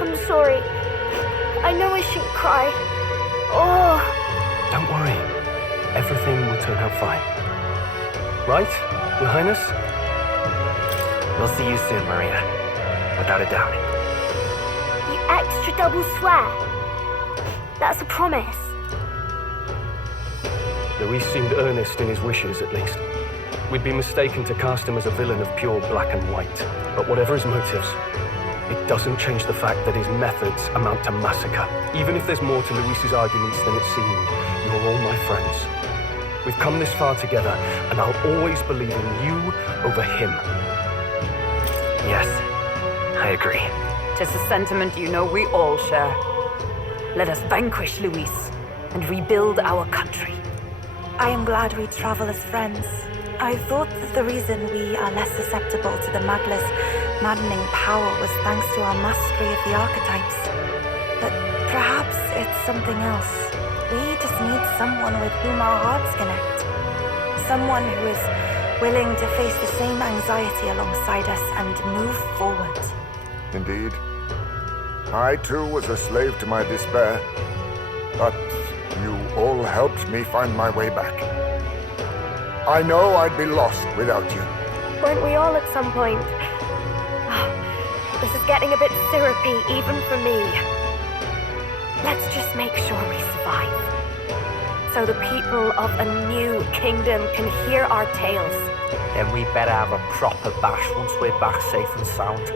I'm sorry. I know I shouldn't cry. Oh. Don't worry. Everything will turn out fine. Right, Your Highness? We'll see you soon, Maria. Without a doubt. You extra double swear. That's a promise. Luis seemed earnest in his wishes, at least. We'd be mistaken to cast him as a villain of pure black and white. But whatever his motives, it doesn't change the fact that his methods amount to massacre. Even if there's more to Luis's arguments than it seemed, you're all my friends. We've come this far together, and I'll always believe in you over him. Yes, I agree. 'Tis a sentiment you know we all share. Let us vanquish Luis and rebuild our country. I am glad we travel as friends. I thought that the reason we are less susceptible to the Magla's maddening power was thanks to our mastery of the archetypes. But perhaps it's something else. We just need someone with whom our hearts connect. Someone who is willing to face the same anxiety alongside us and move forward. Indeed. I too was a slave to my despair. But you all helped me find my way back. I know I'd be lost without you. Weren't we all at some point? This is getting a bit syrupy, even for me. Let's just make sure we survive. So the people of a new kingdom can hear our tales. Then we better have a proper bash once we're back safe and sound.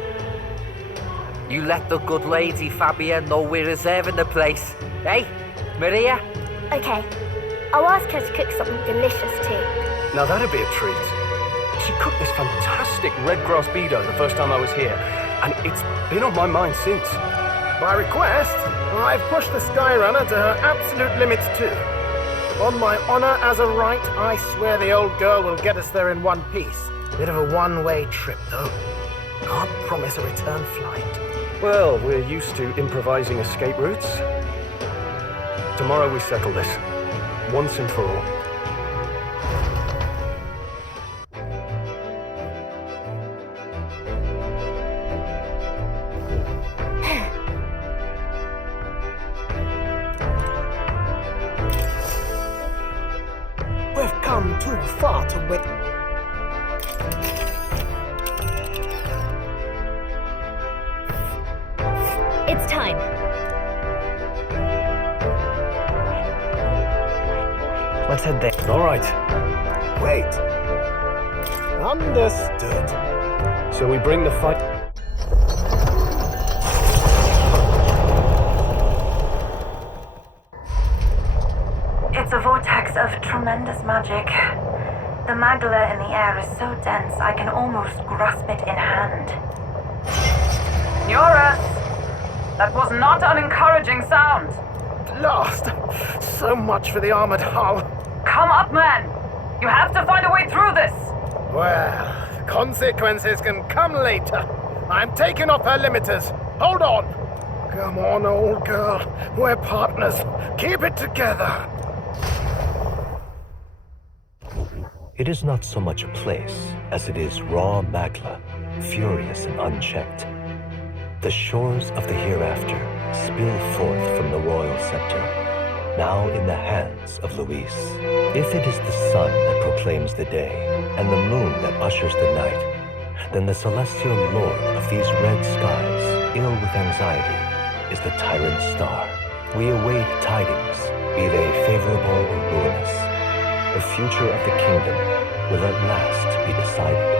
You let the good lady Fabia know we're reserving the place. Hey, Maria? Okay. I'll ask her to cook something delicious too. Now that'd be a treat. She cooked this fantastic red grass beedo the first time I was here, and it's been on my mind since. By request, I've pushed the Skyrunner to her absolute limits too. On my honor as a right, I swear the old girl will get us there in one piece. Bit of a one-way trip, though. Can't promise a return flight. Well, we're used to improvising escape routes. Tomorrow we settle this, once and for all. We've come too far to wait. It's time. Let's head there. All right. Wait. Understood. So we bring the fight... It's a vortex of tremendous magic. The magla in the air is so dense I can almost grasp it in hand. Eurus! That was not an encouraging sound. Blast! So much for the armored hull. Come up, man! You have to find a way through this! Well, consequences can come later. I'm taking off her limiters. Hold on! Come on, old girl. We're partners. Keep it together. It is not so much a place as it is raw magla, furious and unchecked. The shores of the hereafter spill forth from the royal scepter, now in the hands of Luis. If it is the sun that proclaims the day, and the moon that ushers the night, then the celestial lord of these red skies, ill with anxiety, is the tyrant star. We await tidings, be they favorable or ruinous. The future of the kingdom will at last be decided.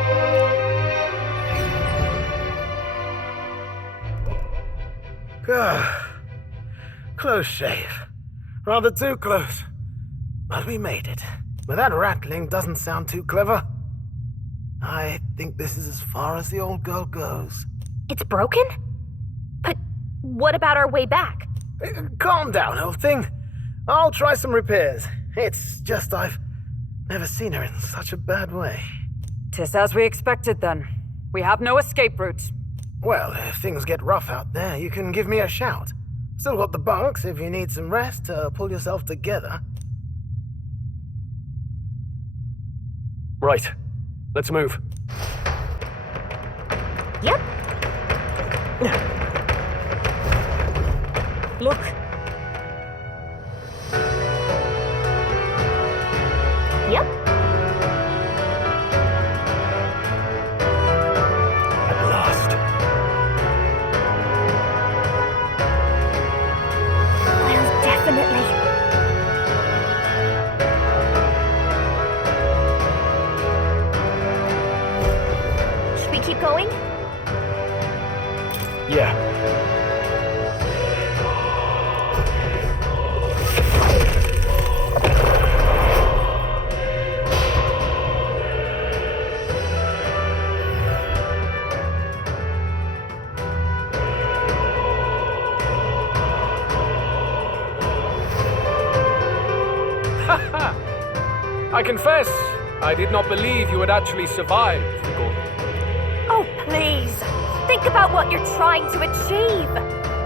Close shave. Rather too close. But we made it. But that rattling doesn't sound too clever. I think this is as far as the old girl goes. It's broken? But what about our way back? Calm down, old thing. I'll try some repairs. It's just I've never seen her in such a bad way. 'Tis as we expected then. We have no escape route. Well, if things get rough out there, you can give me a shout. Still got the bunks if you need some rest to pull yourself together. Right. Let's move. Yep. Look. Yep. At last. Well, definitely. Should we keep going? Yeah. I confess, I did not believe you would actually survive the Gauntlet. Oh, please. Think about what you're trying to achieve.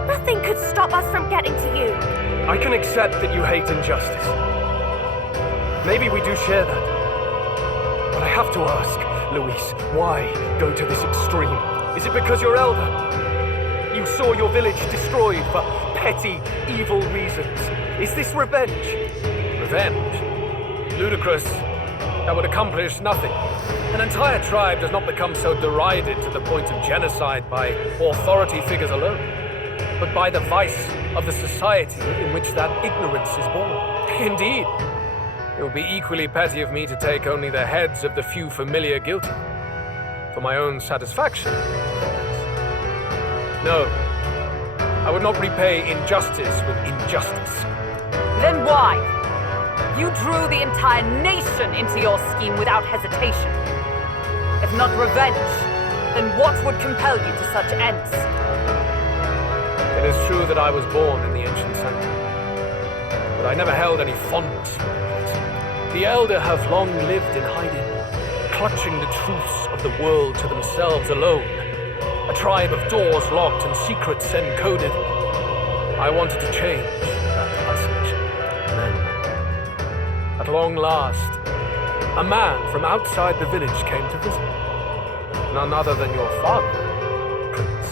Nothing could stop us from getting to you. I can accept that you hate injustice. Maybe we do share that. But I have to ask, Luis, why go to this extreme? Is it because you're Elda? You saw your village destroyed for petty, evil reasons. Is this revenge? Revenge? Ludicrous. That would accomplish nothing. An entire tribe does not become so derided to the point of genocide by authority figures alone, but by the vice of the society in which that ignorance is born. Indeed, it would be equally petty of me to take only the heads of the few familiar guilty, for my own satisfaction. No, I would not repay injustice with injustice. Then why? You drew the entire nation into your scheme without hesitation. If not revenge, then what would compel you to such ends? It is true that I was born in the ancient center, but I never held any fondness for it. The Elder have long lived in hiding, clutching the truths of the world to themselves alone, A tribe of doors locked and secrets encoded. I wanted to change that isolation. And then, at long last, a man from outside the village came to visit. None other than your father, Prince.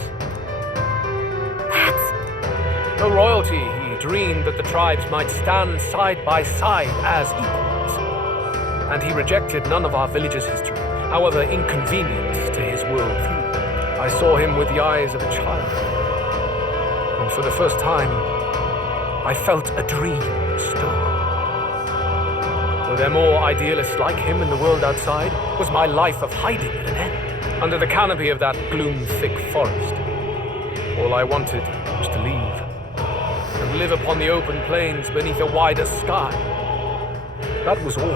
That's... The royalty, he dreamed that the tribes might stand side by side as equals. And he rejected none of our village's history, however inconvenient to his worldview. I saw him with the eyes of a child. And for the first time, I felt a dream stir. Were there more idealists like him in the world outside? Was my life of hiding at an end? Under the canopy of that gloom-thick forest, all I wanted was to leave and live upon the open plains beneath a wider sky. That was all.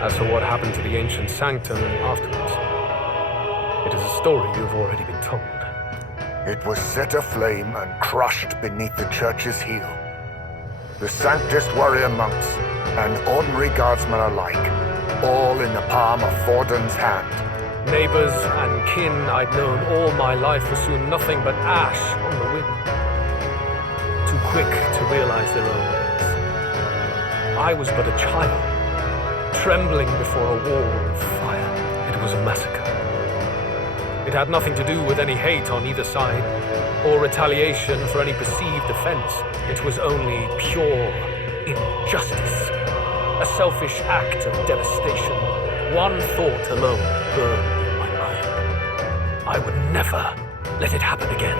As for what happened to the ancient sanctum afterwards, it is a story you've already been told. It was set aflame and crushed beneath the church's heel. The sanctist warrior monks and ordinary guardsmen alike, all in the palm of Forden's hand. Neighbors and kin I'd known all my life were soon nothing but ash on the wind. Too quick to realize their own words. I was but a child, trembling before a wall of fire. It was a massacre. It had nothing to do with any hate on either side, or retaliation for any perceived offense. It was only pure injustice, a selfish act of devastation. One thought alone burned in my mind. I would never let it happen again.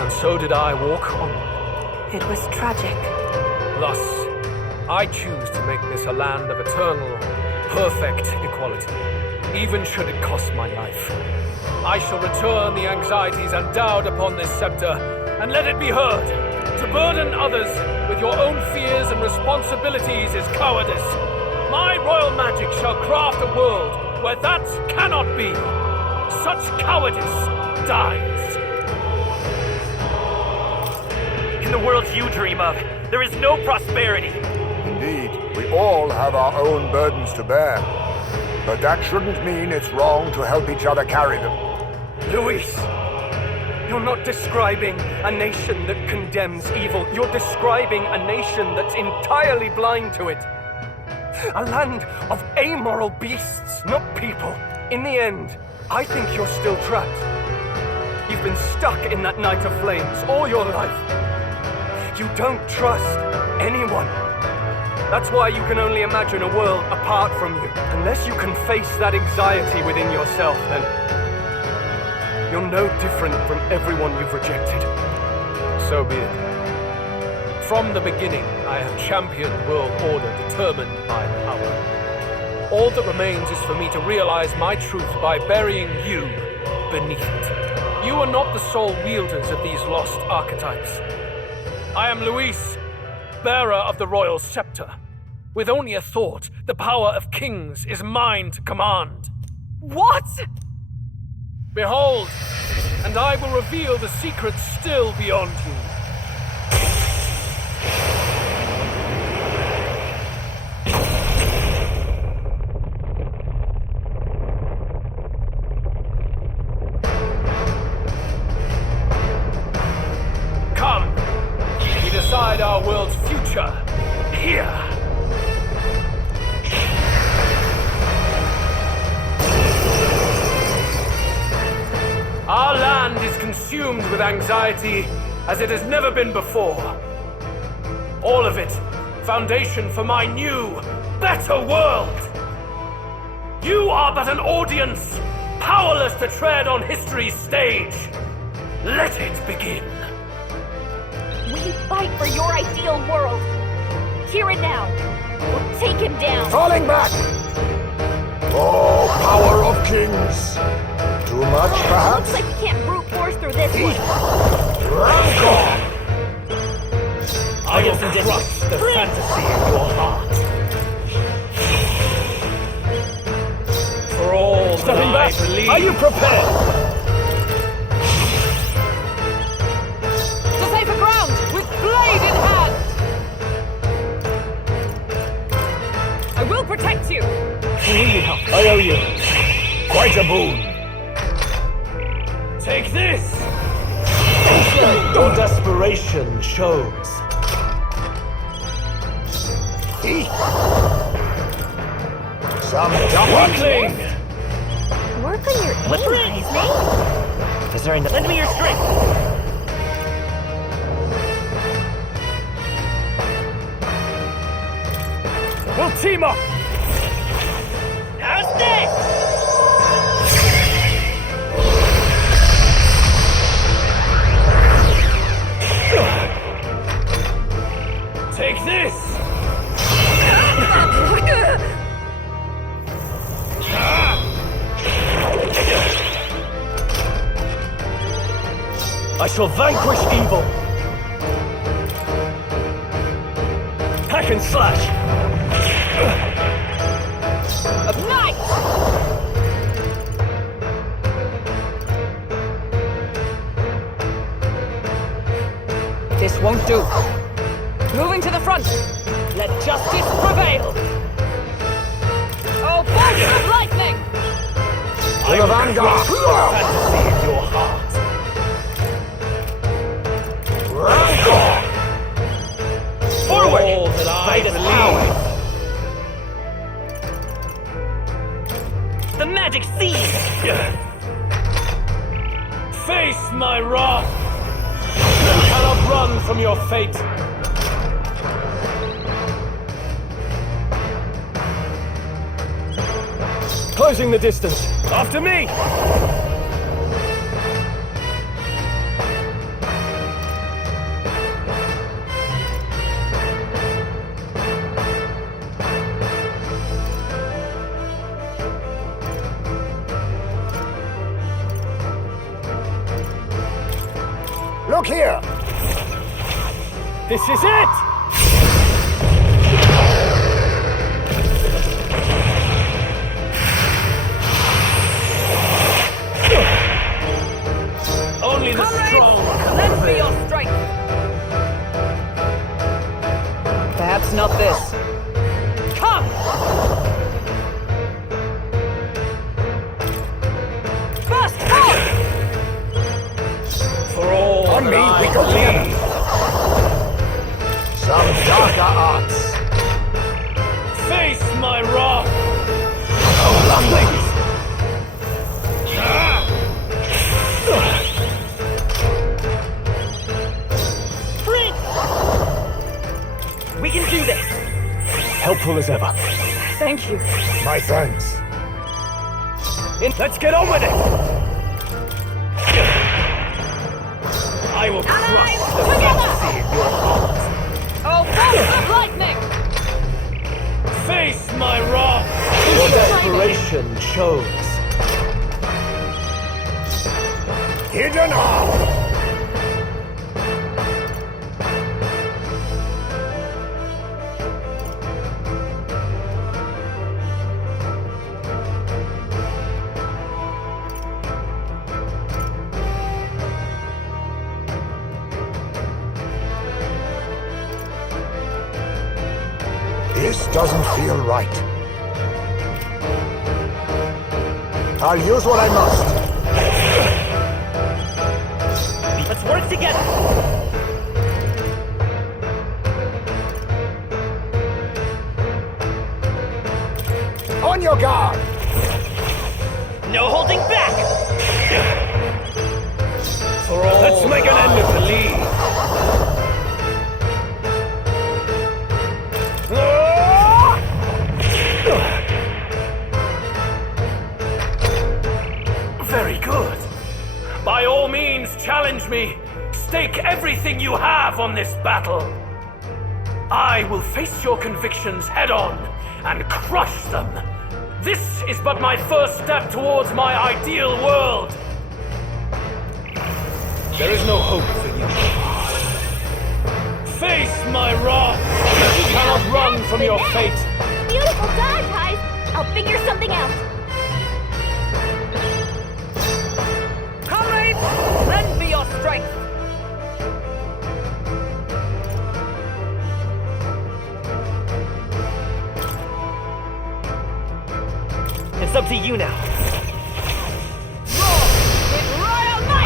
And so did I walk onward. It was tragic. Thus, I choose to make this a land of eternal, perfect equality, even should it cost my life. I shall return the anxieties endowed upon this scepter, and let it be heard. To burden others with your own fears and responsibilities is cowardice. My royal magic shall craft a world where that cannot be. Such cowardice dies. In the world you dream of, there is no prosperity. Indeed, we all have our own burdens to bear. But that shouldn't mean it's wrong to help each other carry them. Luis, you're not describing a nation that condemns evil. You're describing a nation that's entirely blind to it. A land of amoral beasts, not people. In the end, I think you're still trapped. You've been stuck in that night of flames all your life. You don't trust anyone. That's why you can only imagine a world apart from you. Unless you can face that anxiety within yourself, then you're no different from everyone you've rejected. So be it. From the beginning, I have championed world order determined by power. All that remains is for me to realize my truth by burying you beneath it. You are not the sole wielders of these lost archetypes. I am Luis, bearer of the royal scepter. With only a thought, the power of kings is mine to command. What? Behold, and I will reveal the secrets still beyond you. Come, we decide our world's future here. Our land is consumed with anxiety as it has never been before. All of it, foundation for my new, better world. You are but an audience, powerless to tread on history's stage. Let it begin. We fight for your ideal world. Here and now. We'll take him down. Falling back! Oh, power of kings! Too much, perhaps? Looks like we can't brute force through this one. Rancor! I will crush the fantasy in your heart. For all that I believe. Are you prepared? To safer ground, with blade in hand! I will protect you! I owe you. Quite a boon. Take this! Your desperation shows. Some Duckling! Work on your aim, mate. Is there any... Lend me your strength. We'll team up! How's this? Take this! I shall vanquish evil! Hack and slash! Ignite! This won't do. Moving to the front. Let justice prevail. Oh, bolts of lightning! To the vanguard! Fantasy in your heart. Forward! All that I believe. The magic seed! Face my wrath! You cannot run from your fate. Closing the distance. After me! Look here! This is it! Only the strong. Lend me your strength. Perhaps not this. Come! Burst forth! For all On me, that we I go together. believe. Some darker arts. Face my wrath. Oh, lovely! We can do this! Helpful as ever. Thank you. My thanks. Let's get on with it! I will crush the fantasy in your heart. Oh, bolts of lightning! Face my wrath! Your desperation shows. Hidden arm! This doesn't feel right. I'll use what I must. Let's work together! On your guard! No holding back! For all let's make an end of the league. Very good. By all means, challenge me. Stake everything you have on this battle. I will face your convictions head on and crush them. This is but my first step towards my ideal world. There is no hope for you. Face my wrath. You cannot run from your fate. Beautiful dog ties. I'll figure something out. Comrades, lend me your strength. It's up to you now. Roar with royal might!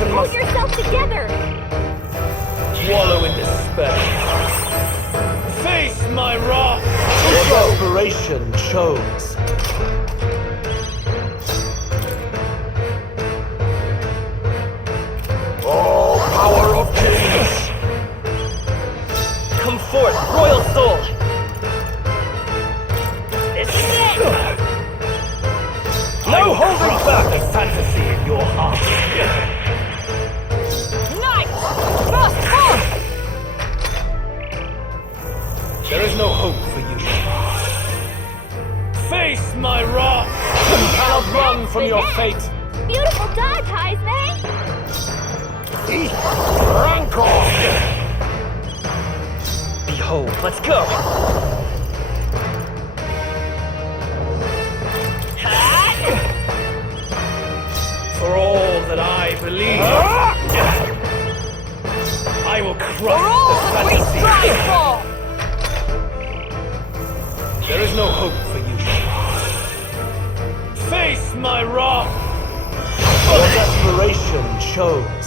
and Pull must yourself together! wallow in despair. Face my wrath! Your desperation shows. Oh, power of kings! Come forth, royal soul! This is it! No holding back the fantasy in your heart. Knight! First forth! There is no hope for you. Face my wrath! You cannot run from your fate. Beautiful dodge, Heisman! Rancor! Behold, let's go! For all that I believe, I will crush For all the that we fantasy. strive for! There is no hope for you. Face my wrath! Your desperation shows.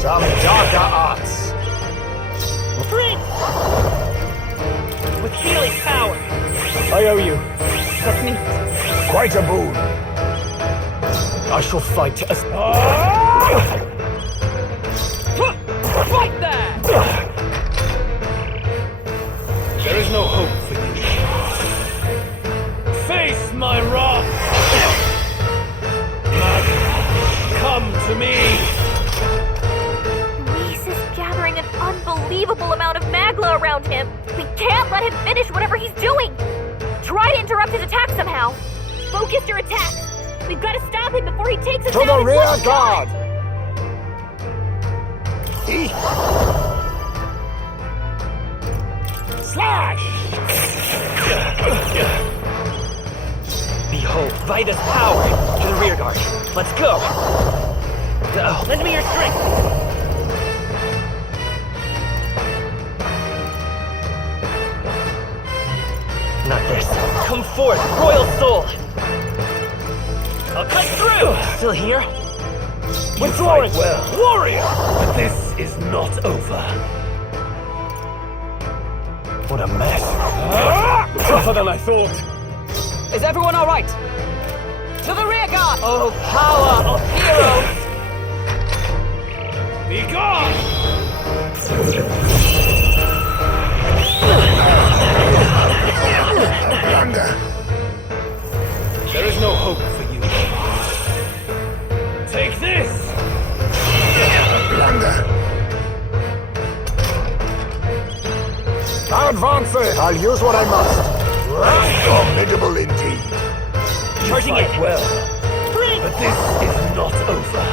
Some darker arts. Prince! With healing power. I owe you. That's me. Quite a boon. I shall fight as... Right there! There is no hope for you. Face my wrath! Come to me! Reese is gathering an unbelievable amount of magla around him. We can't let him finish whatever he's doing. Try to interrupt his attack somehow. Focus your attack! We've got to stop him before he takes us To down the in rear one guard! shot. Slash! Behold, Vida's power! To the rear guard. Let's go! Lend me your strength! Not this. Come forth, royal soul! I'll cut through! Still here? Withdrawing! Warrior! But this is not over. What a mess. Tougher than I thought. Is everyone alright? To the rear guard! Oh, power of heroes! Be gone! Blunder. There is no hope for you. Take this! Blunder. Advancing! I'll use what I must. Formidable indeed. Charging it! Well, but this is not over.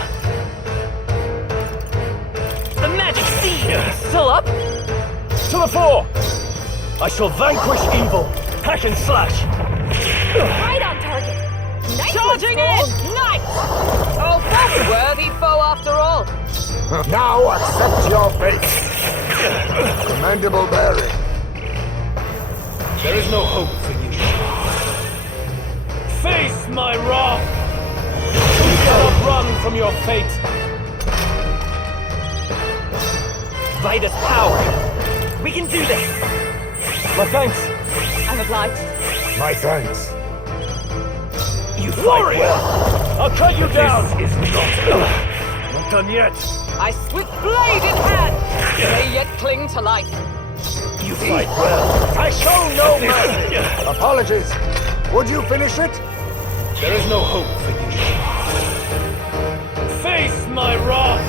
The magic seed! Still up? To the fore! I shall vanquish evil. Hack and slash. Right on target! Nice Charging one, in! Soul. Knight! Oh, that's a worthy foe after all. Now accept your fate. Commendable bearing. There is no hope for you. Face my wrath! You cannot run from your fate. Vida's power! We can do this! My thanks. I'm obliged. My thanks. You fight well. I'll cut you down. This is not done yet. I with blade in hand, may yet cling to life. You fight well. I show no mercy. Apologies. Would you finish it? There is no hope for you. Face my wrath.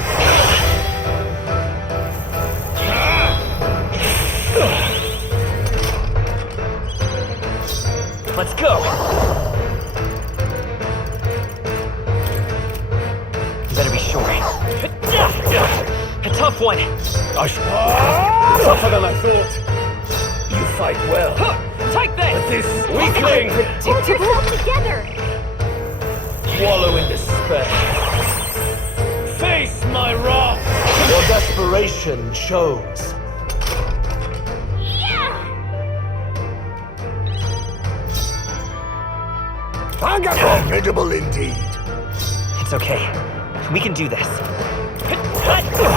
Let's go! You better be sure. A tough one! Tougher than I thought. You fight well. Take this! But this weakling! Hold yourself together! Wallow in despair. Face my wrath! Your desperation shows. Formidable indeed. It's okay. We can do this.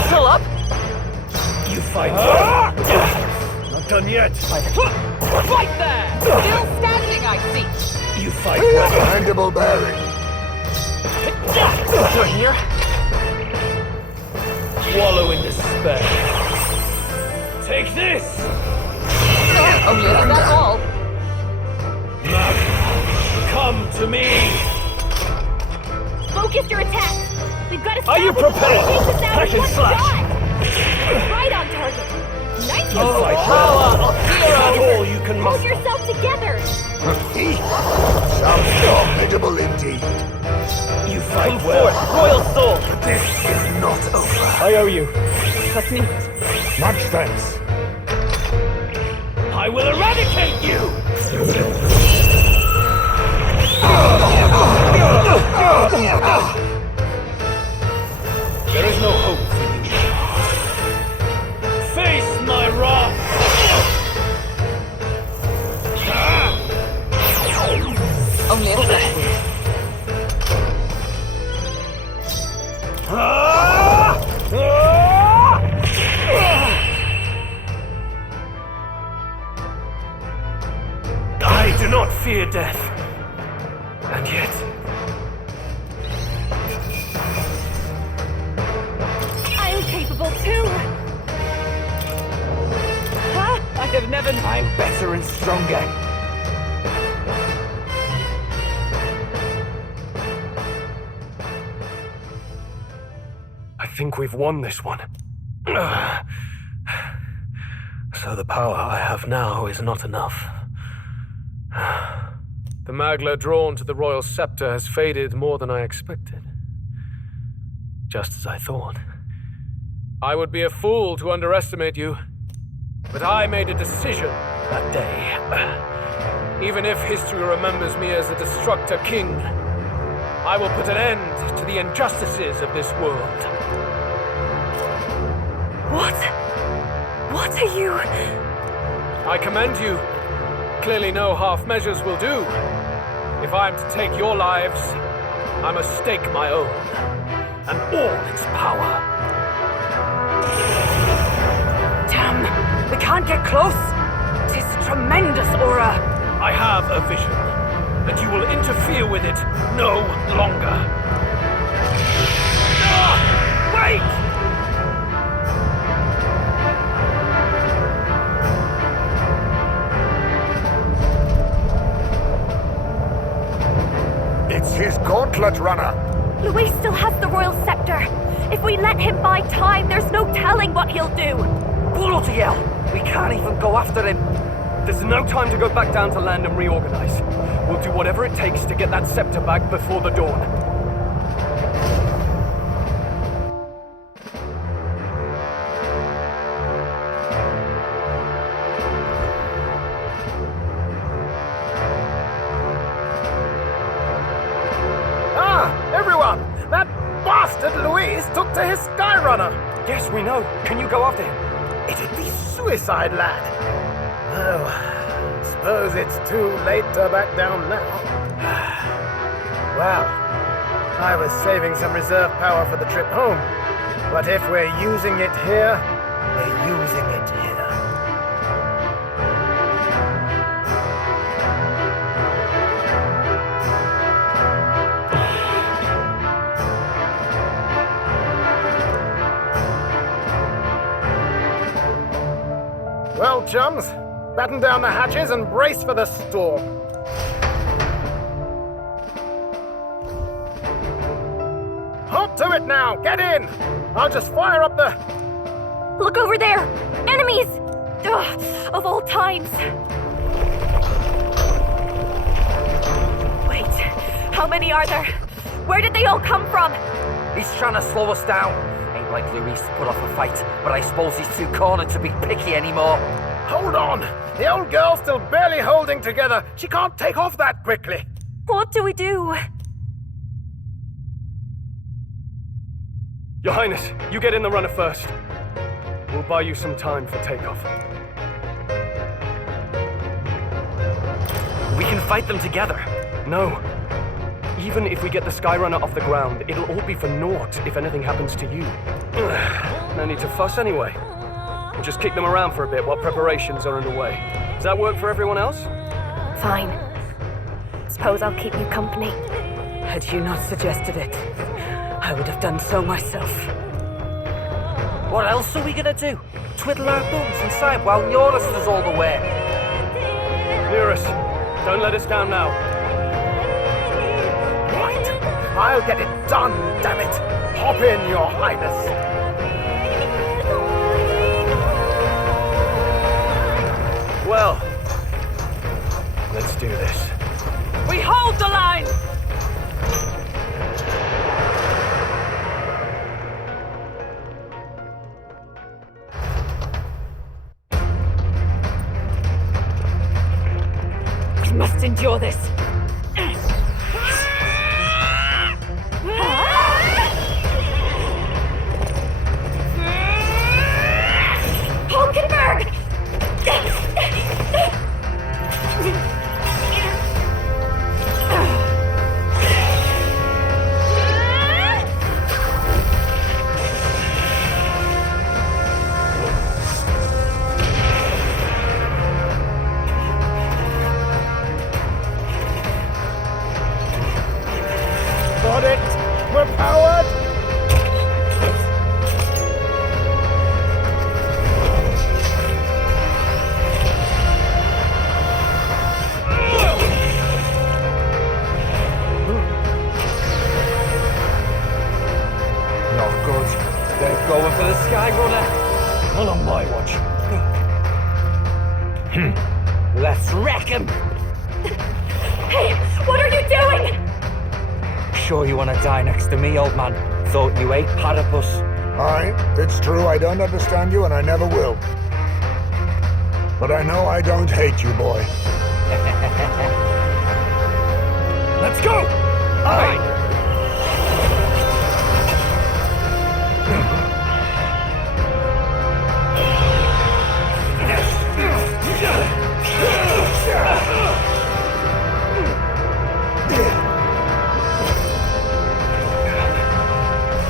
Still up? You fight. Not done yet. Right there! Still standing, I see. You fight. Mandible bearing. You're here? Wallow in despair. Take this! Only is that all? Come to me! Focus your attack. We've got to Are you prepared? Hack and slash. Right on target. Nice You one. fight Power of That's all you can Hold muster. yourself together. Some formidable indeed. You fight well. Royal Sword! This is not over. I owe you. That's neat. Much thanks. I will eradicate you! There is no hope for you. Face my wrath! Only a second. I do not fear death. And yet, I'm capable too. Huh? I have never... I'm better and stronger. I think we've won this one. So the power I have now is not enough. The magla drawn to the royal scepter has faded more than I expected. Just as I thought. I would be a fool to underestimate you, but I made a decision that day. Even if history remembers me as a destructor king, I will put an end to the injustices of this world. What? What are you? I commend you. Clearly no half measures will do. If I am to take your lives, I must stake my own, and all its power. Damn! We can't get close! Tis a tremendous aura! I have a vision, and you will interfere with it no longer. Wait! It's his gauntlet runner. Luis still has the royal scepter. If we let him buy time, there's no telling what he'll do. Bloody hell! We can't even go after him. There's no time to go back down to land and reorganize. We'll do whatever it takes to get that scepter back before the dawn. Everyone! That bastard Luis took to his Skyrunner! Yes, we know. Can you go after him? It'd be suicide, lad. Oh, suppose it's too late to back down now. Well, I was saving some reserve power for the trip home. But if we're using it here, we're using it here. Well, chums, batten down the hatches and brace for the storm. Hop to it now! Get in! I'll just fire up the... Look over there! Enemies! Ugh, of all times! Wait, how many are there? Where did they all come from? He's trying to slow us down. Ain't like Luis to put off a fight, but I suppose he's too cornered to be picky anymore. Hold on! The old girl's still barely holding together. She can't take off that quickly. What do we do? Your Highness, you get in the runner first. We'll buy you some time for takeoff. We can fight them together. No, Even if we get the Skyrunner off the ground, it'll all be for naught if anything happens to you. No need to fuss anyway. We'll just kick them around for a bit while preparations are underway. Does that work for everyone else? Fine. Suppose I'll keep you company. Had you not suggested it, I would have done so myself. What else are we gonna do? Twiddle our thumbs inside while Norris does all the work? Eurus, don't let us down now. Right. I'll get it done, damn it. Hop in, Your Highness. Well, let's do this. We hold the line! We must endure this. Hulkenberg! Got it. We're powered. Not good. They're going for the Skyrunner. Not on my watch. Let's wreck him. Hey, what are you doing? Sure you want to die next to me, old man? Thought you ate platypus. Aye, it's true I don't understand you and I never will. But I know I don't hate you, boy. Let's go! Aye!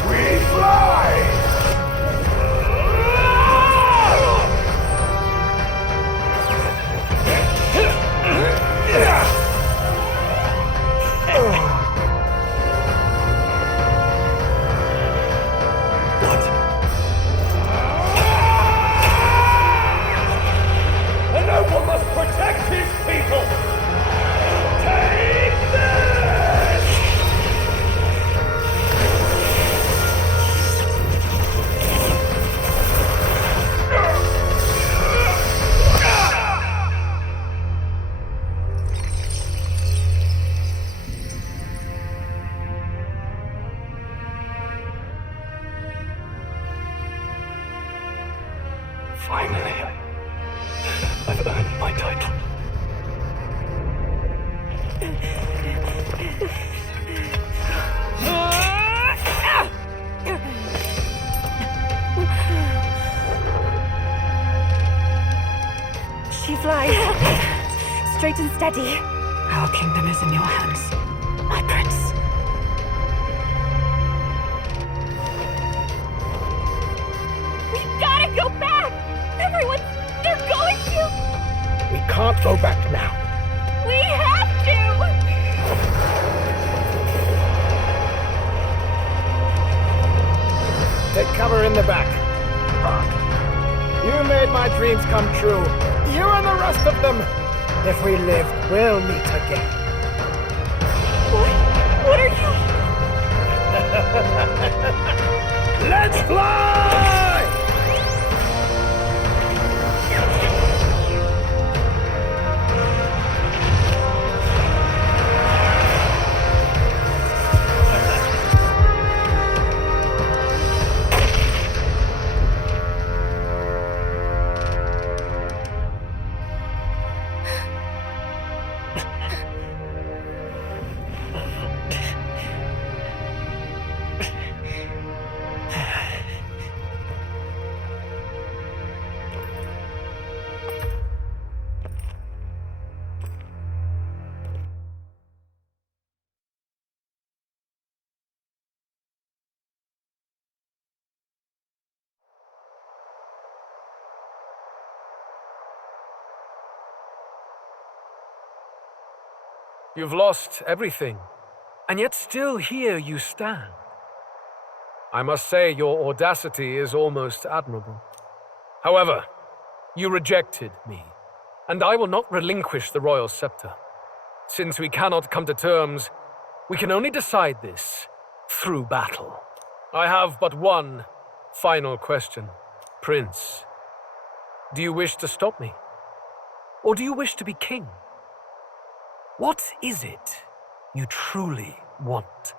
We fly! And no one must protect his people! Take this! Finally, I've earned my title. She flies. Straight and steady. Our kingdom is in your hands, my prince. We gotta go back! Everyone, they're going to! We can't go back now. We have to! Take cover in the back. You made my dreams come true. You and the rest of them. If we live, we'll meet again. What are you? Let's fly! You've lost everything, and yet still here you stand. I must say your audacity is almost admirable. However, you rejected me, and I will not relinquish the royal scepter. Since we cannot come to terms, we can only decide this through battle. I have but one final question. Prince, do you wish to stop me? Or do you wish to be king? What is it you truly want?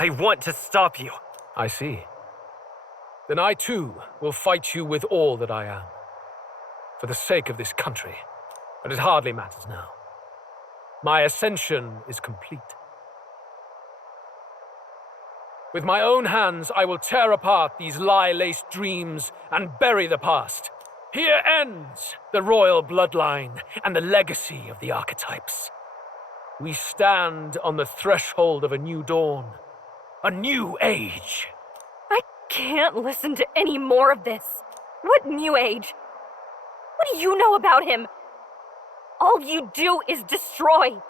I want to stop you. I see. Then I too will fight you with all that I am. For the sake of this country. But it hardly matters now. My ascension is complete. With my own hands, I will tear apart these lie-laced dreams and bury the past. Here ends the royal bloodline and the legacy of the archetypes. We stand on the threshold of a new dawn, a new age. I can't listen to any more of this. What new age? What do you know about him? All you do is destroy.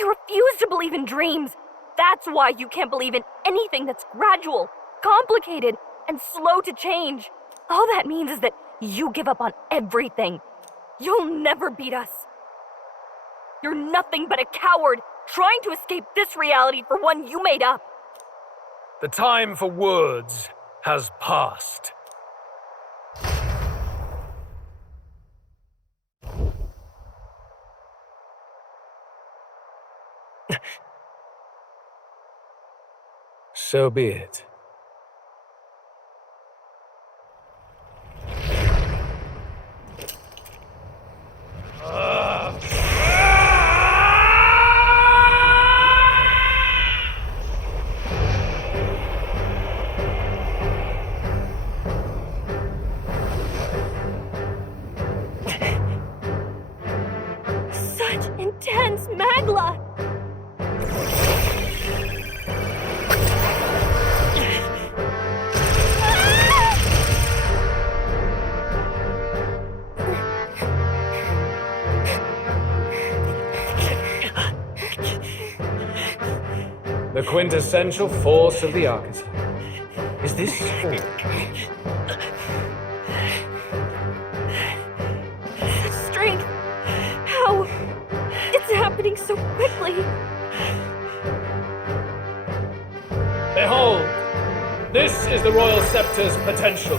You refuse to believe in dreams. That's why you can't believe in anything that's gradual, complicated, and slow to change. All that means is that you give up on everything. You'll never beat us. You're nothing but a coward trying to escape this reality for one you made up. The time for words has passed. So be it. Such intense magla! The quintessential force of the archetype. Is this all? Such strength! How? It's happening so quickly! Behold! This is the Royal Scepter's potential.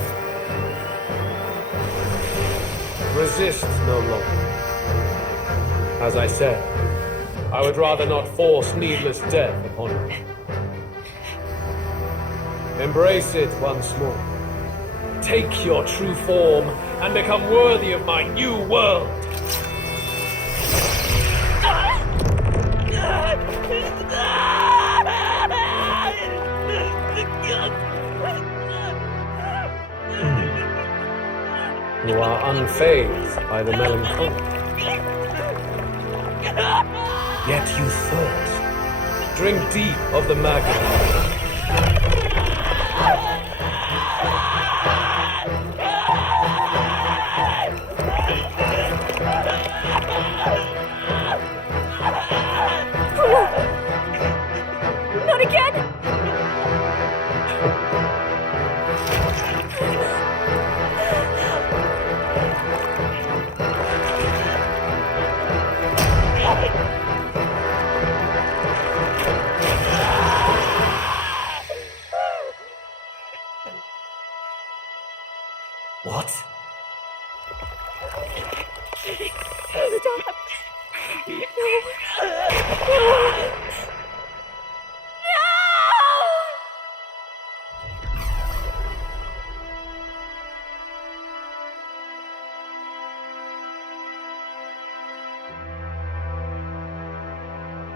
Resist no longer. As I said, I would rather not force needless death upon you. Embrace it once more. Take your true form and become worthy of my new world. You are unfazed by the melancholy. Yet you thirst. Drink deep of the magma. Not again! What? Stop!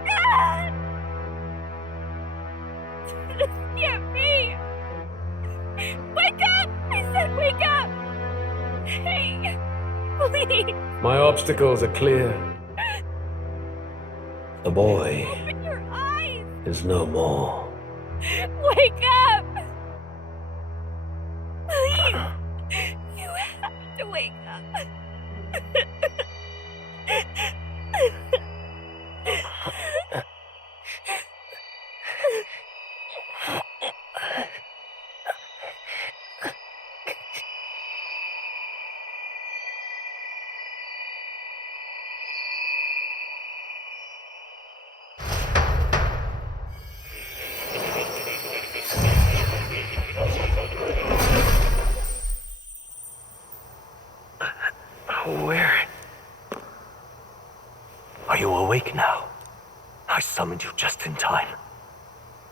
No! This can't be! Wake up! I said wake up! Hey, please! My obstacles are clear. The boy Open your eyes! is no more. Wake up! Please! You have to wake up! awake now. I summoned you just in time.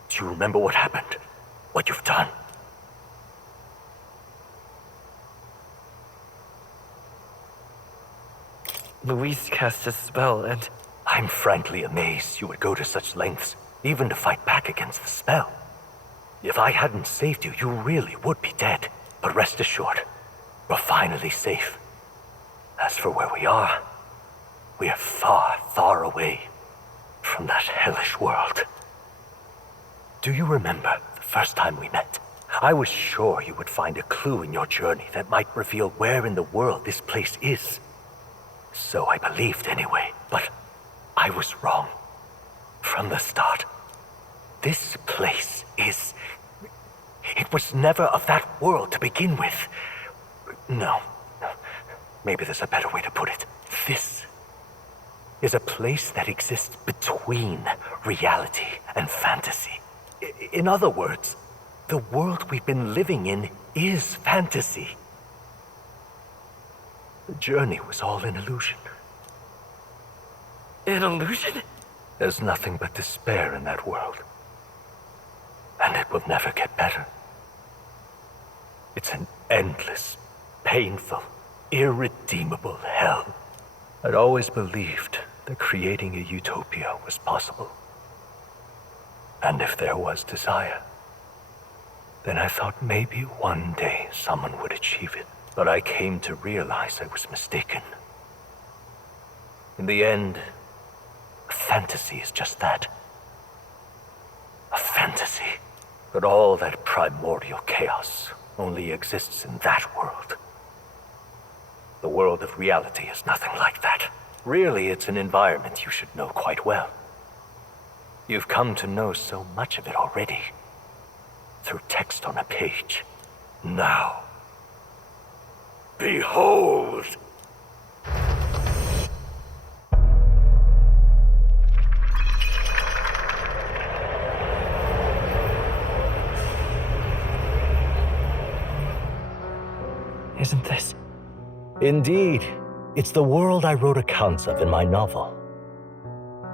Do you remember what happened? What you've done? Luis cast a spell and... I'm frankly amazed you would go to such lengths, even to fight back against the spell. If I hadn't saved you, you really would be dead. But rest assured, we're finally safe. As for where we are far, far away from that hellish world. Do you remember the first time we met? I was sure you would find a clue in your journey that might reveal where in the world this place is. So I believed anyway, but I was wrong. From the start. This place is... It was never of that world to begin with. No. Maybe there's a better way to put it. This is a place that exists between reality and fantasy. In other words, the world we've been living in is fantasy. The journey was all an illusion. An illusion? There's nothing but despair in that world. And it will never get better. It's an endless, painful, irredeemable hell. I'd always believed that creating a utopia was possible. And if there was desire, then I thought maybe one day someone would achieve it. But I came to realize I was mistaken. In the end, a fantasy is just that. A fantasy. But all that primordial chaos only exists in that world. The world of reality is nothing like that. Really, it's an environment you should know quite well. You've come to know so much of it already. Through text on a page. Now, behold! Isn't this? Indeed. It's the world I wrote accounts of in my novel.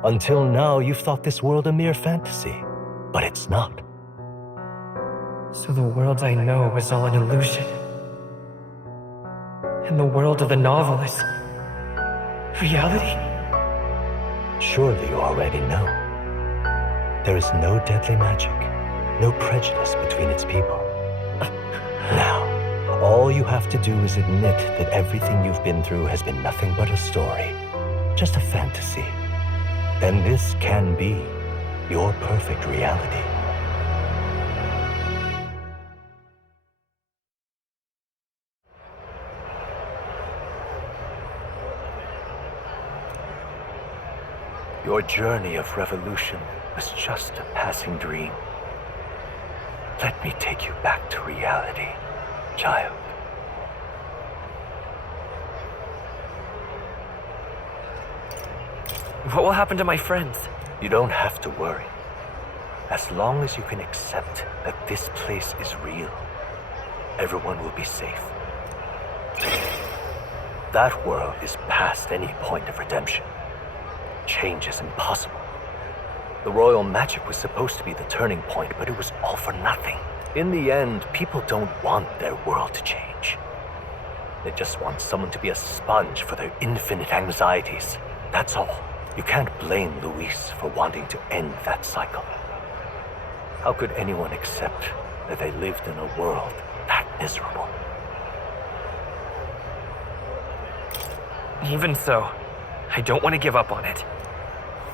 Until now, you've thought this world a mere fantasy, but it's not. So the world I know is all an illusion. And the world of the novel is... reality? Surely you already know. There is no deadly magic, no prejudice between its people. Now, all you have to do is admit that everything you've been through has been nothing but a story, just a fantasy. Then this can be your perfect reality. Your journey of revolution was just a passing dream. Let me take you back to reality, child. What will happen to my friends? You don't have to worry. As long as you can accept that this place is real, everyone will be safe. That world is past any point of redemption. Change is impossible. The royal magic was supposed to be the turning point, but it was all for nothing. In the end, people don't want their world to change. They just want someone to be a sponge for their infinite anxieties. That's all. You can't blame Luis for wanting to end that cycle. How could anyone accept that they lived in a world that miserable? Even so, I don't want to give up on it.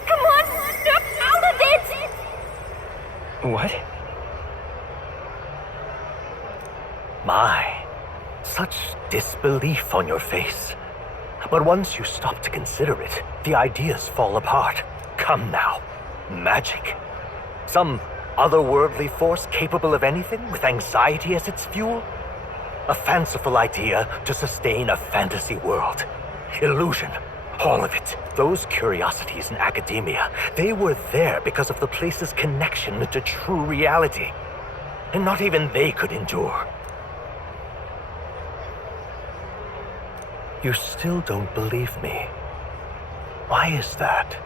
Come on, snap out of it! What? My, such disbelief on your face. But once you stop to consider it, the ideas fall apart. Come now. Magic? Some otherworldly force capable of anything with anxiety as its fuel? A fanciful idea to sustain a fantasy world. Illusion. All of it. Those curiosities in academia, they were there because of the place's connection to true reality. And not even they could endure. You still don't believe me. Why is that?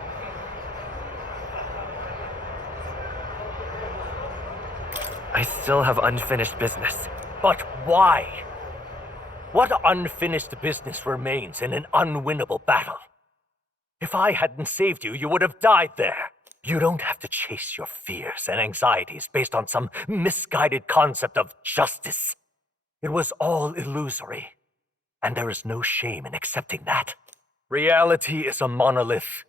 I still have unfinished business. But why? What unfinished business remains in an unwinnable battle? If I hadn't saved you, you would have died there. You don't have to chase your fears and anxieties based on some misguided concept of justice. It was all illusory, and there is no shame in accepting that. Reality is a monolith.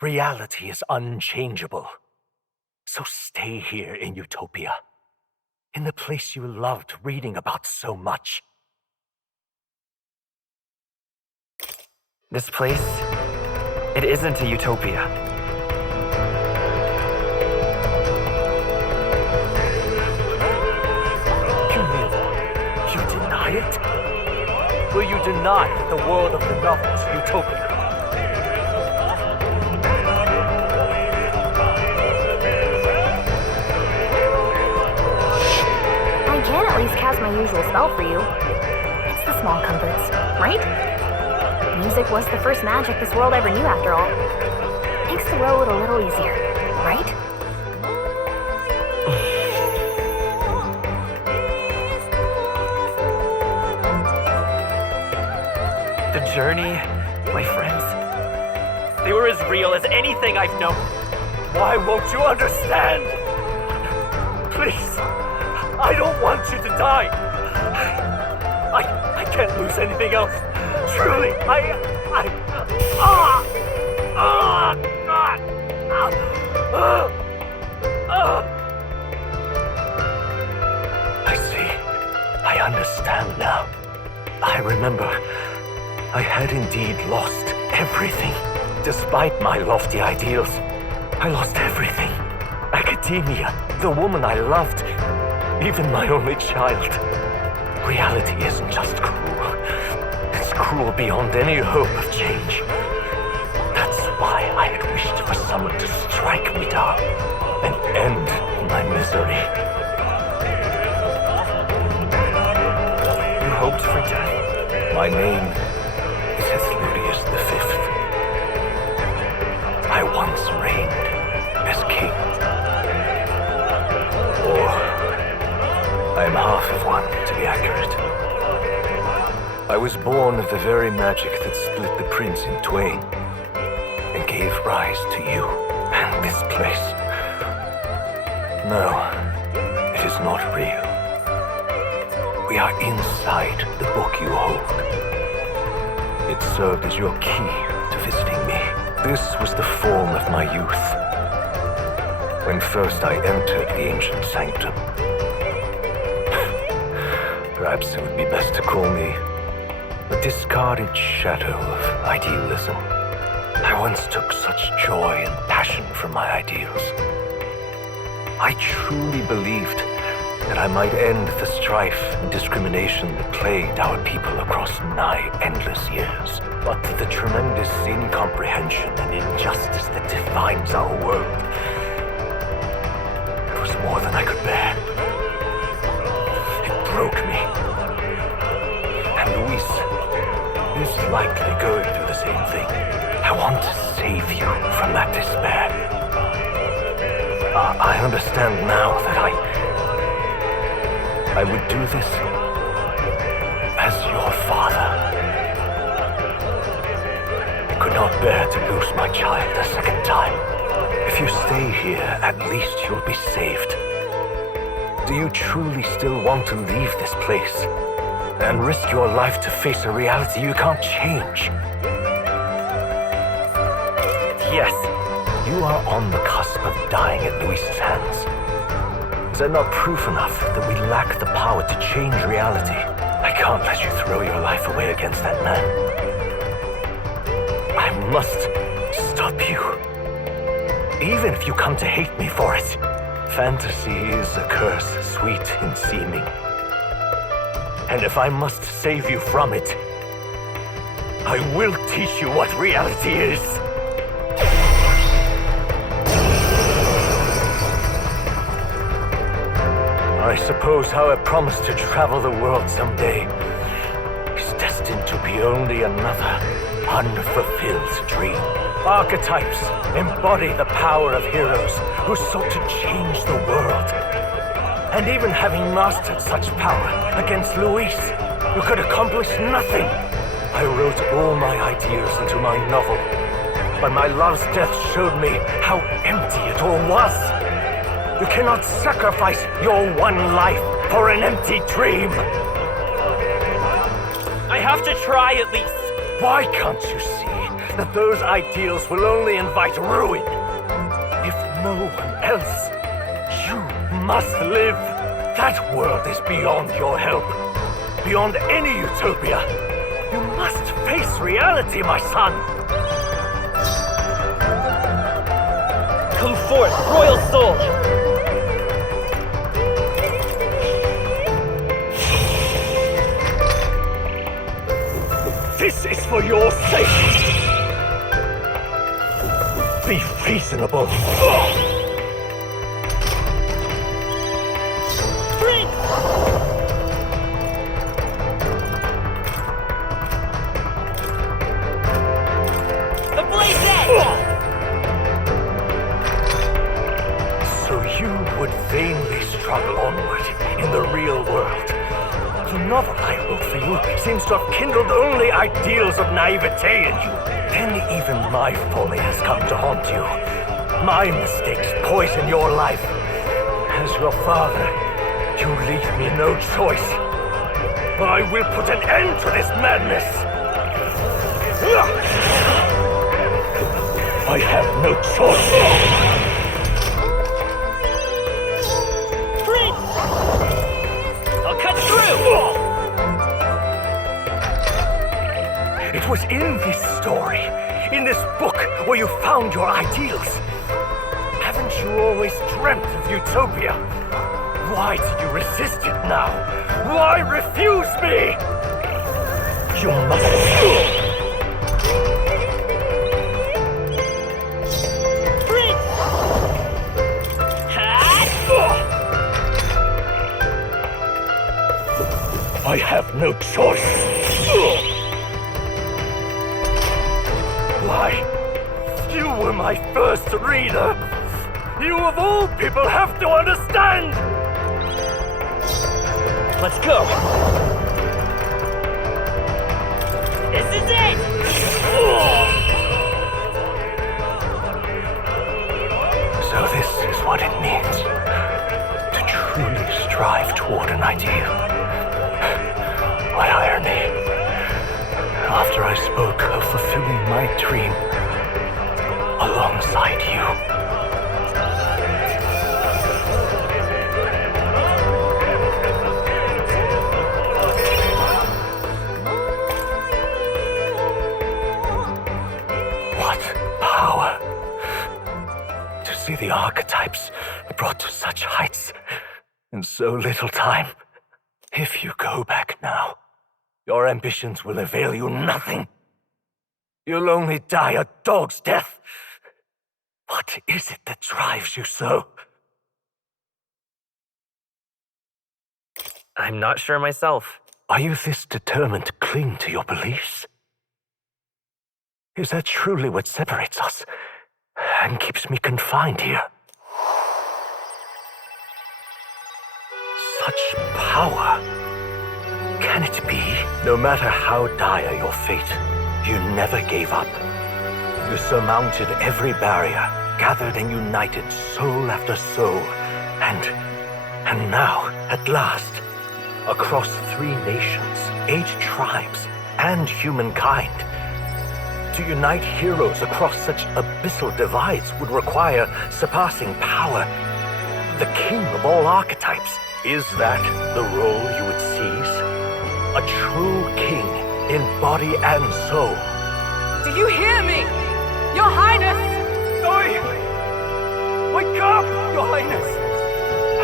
Reality is unchangeable. So stay here in Utopia, in the place you loved reading about so much. This place, it isn't a utopia. You mean you deny it? Will you deny that the world of the novel is utopia? I can at least cast my usual spell for you. It's the small comforts, right? Music was the first magic this world ever knew, after all. Makes the road a little easier, right? The journey, my friends, they were as real as anything I've known. Why won't you understand? Please, I don't want you to die. I can't lose anything else. Truly, I see. I understand now. I remember. I had indeed lost everything. Despite my lofty ideals, I lost everything. Academia, the woman I loved, even my only child. Reality isn't just cruel. It's cruel beyond any hope of change. That's why I had wished for someone to strike me down and end my misery. You hoped for death? My name is Athludius V. I once reigned as king. Or I am half of one, to be accurate. I was born of the very magic that split the prince in twain and gave rise to you and this place. No, it is not real. We are inside the book you hold. It served as your key to visiting me. This was the form of my youth, when first I entered the ancient sanctum. Perhaps it would be best to call me a discarded shadow of idealism. I once took such joy and passion from my ideals. I truly believed that I might end the strife and discrimination that plagued our people across nigh endless years. But the tremendous incomprehension and injustice that defines our world, it was more than I could bear. It broke me. And Luis is likely going through the same thing. I want to save you from that despair. I understand now that I would do this as your father. I could not bear to lose my child a second time. If you stay here, at least you'll be saved. Do you truly still want to leave this place and risk your life to face a reality you can't change? Yes, you are on the cusp of dying at Luis's hands. Is that not proof enough that we lack the power to change reality? I can't let you throw your life away against that man. I must stop you. Even if you come to hate me for it. Fantasy is a curse, sweet in seeming. And if I must save you from it, I will teach you what reality is. I suppose our promise to travel the world someday is destined to be only another unfulfilled dream. Archetypes embody the power of heroes who sought to change the world. And even having mastered such power against Luis, you could accomplish nothing. I wrote all my ideas into my novel, but my love's death showed me how empty it all was. You cannot sacrifice your one life for an empty dream. I have to try at least. Why can't you see that those ideals will only invite ruin? If no one else, you must live. That world is beyond your help. Beyond any utopia. You must face reality, my son. Come forth, royal soul! This is for your sake. Be reasonable. Vainly struggle onward in the real world. The novel I wrote for you seems to have kindled only ideals of naivete in you. Then even my folly has come to haunt you. My mistakes poison your life. As your father, you leave me no choice. I will put an end to this madness. I have no choice. It was in this story, in this book, where you found your ideals. Haven't you always dreamt of utopia? Why do you resist it now? Why refuse me? You must... I have no choice. Why? You were my first reader. You of all people have to understand. Let's go. This is it. So this is what it means to truly strive toward an ideal. What irony. After I spoke of fulfilling my dream alongside you. What power to see the archetypes brought to such heights in so little time. If you go back now, your ambitions will avail you nothing. You'll only die a dog's death. What is it that drives you so? I'm not sure myself. Are you this determined to cling to your beliefs? Is that truly what separates us and keeps me confined here? Such power. Can it be? No matter how dire your fate, you never gave up. You surmounted every barrier, gathered and united soul after soul, and now, at last, across 3 nations, 8 tribes, and humankind, to unite heroes across such abyssal divides would require surpassing power. The king of all archetypes. Is that the role you would seize? A true king in body and soul. Do you hear me? Your Highness! Oi! Wake up, Your Highness!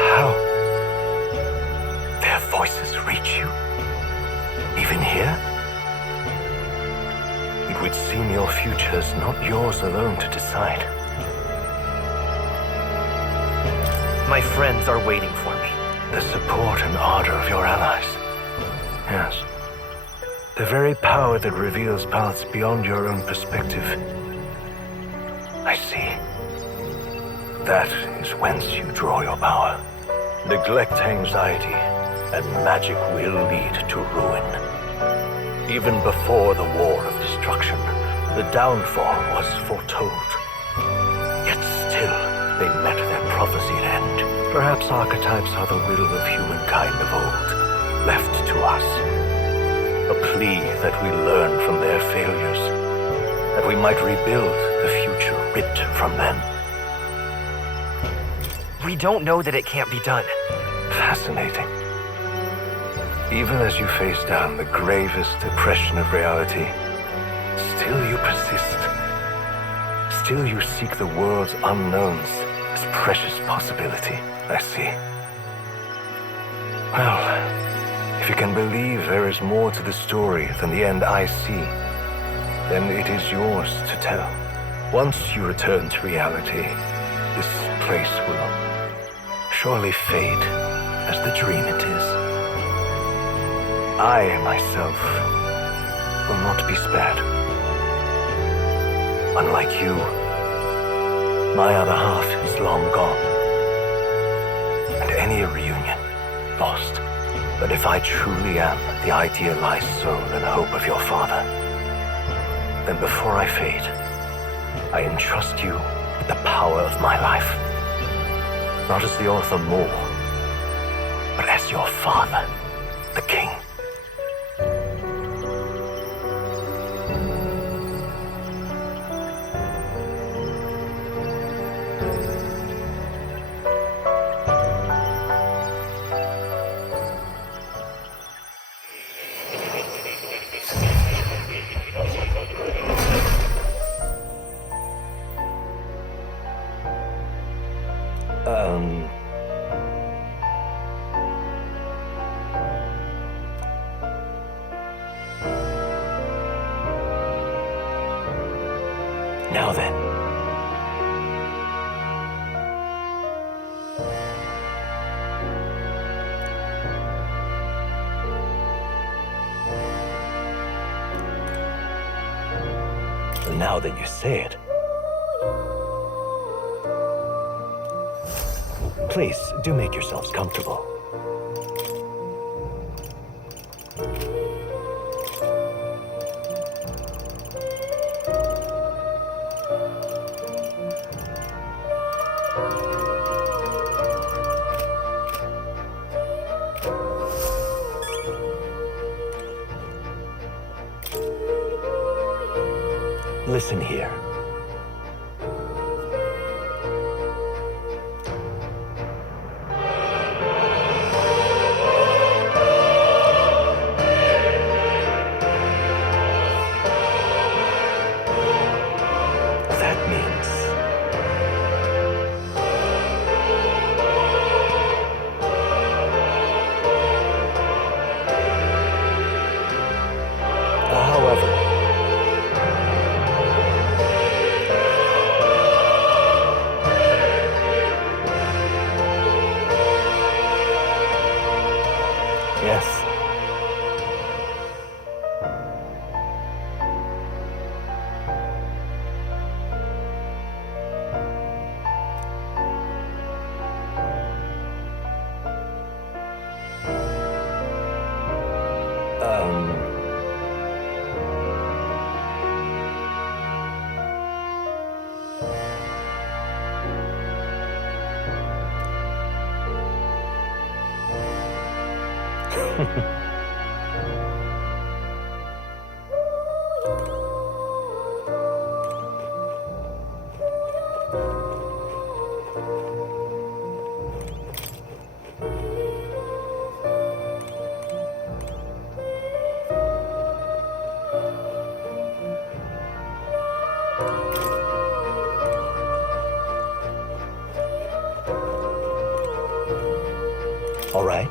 How? Their voices reach you? Even here? It would seem your future's not yours alone to decide. My friends are waiting for me. The support and ardor of your allies. Yes. The very power that reveals paths beyond your own perspective. I see. That is whence you draw your power. Neglect anxiety, and magic will lead to ruin. Even before the War of Destruction, the downfall was foretold. Yet still, they met their prophesied end. Perhaps archetypes are the will of humankind of old, left to us. A plea that we learn from their failures, that we might rebuild the future ripped from them. We don't know that it can't be done. Fascinating. Even as you face down the gravest depression of reality, still you persist. Still you seek the world's unknowns as precious possibility, I see. Well, if you can believe there is more to the story than the end I see, then it is yours to tell. Once you return to reality, this place will surely fade as the dream it is. I, myself, will not be spared. Unlike you, my other half is long gone, and any reunion lost. But if I truly am the idealized soul and hope of your father, then before I fade, I entrust you with the power of my life. Not as the author Moore, but as your father, the king. Now then. Now that you say it. Please, do make yourselves comfortable. Listen here. That means however, yes. All right.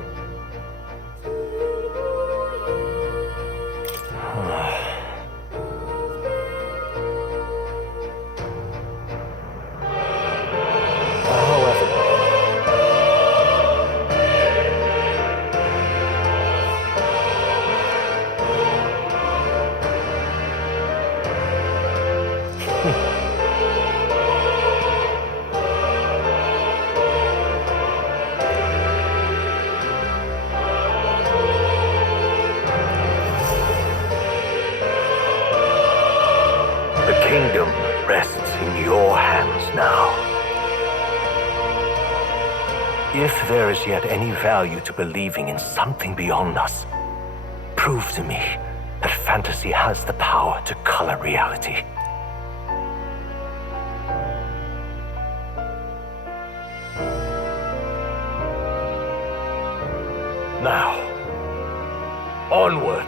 If there is yet any value to believing in something beyond us, prove to me that fantasy has the power to color reality. Now, onward,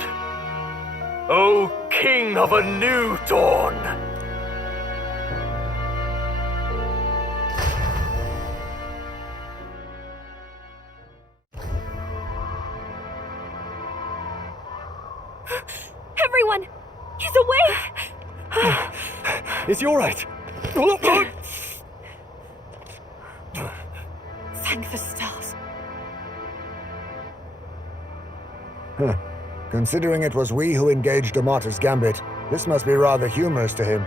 O King of a new dawn! Everyone! He's awake! Is he all right? Thank the stars. Huh. Considering it was we who engaged Amata's gambit, this must be rather humorous to him.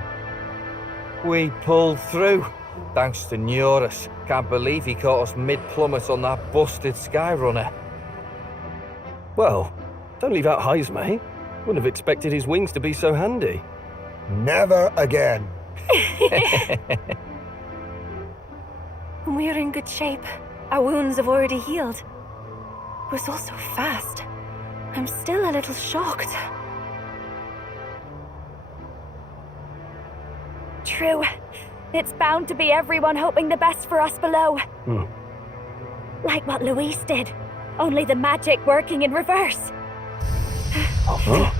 We pulled through, thanks to Neurus. Can't believe he caught us mid-plummet on that busted Skyrunner. Well, don't leave out highs, mate. Wouldn't have expected his wings to be so handy. Never again. We're in good shape. Our wounds have already healed. It was all so fast. I'm still a little shocked. True. It's bound to be everyone hoping the best for us below. Like what Luis did. Only the magic working in reverse. Huh?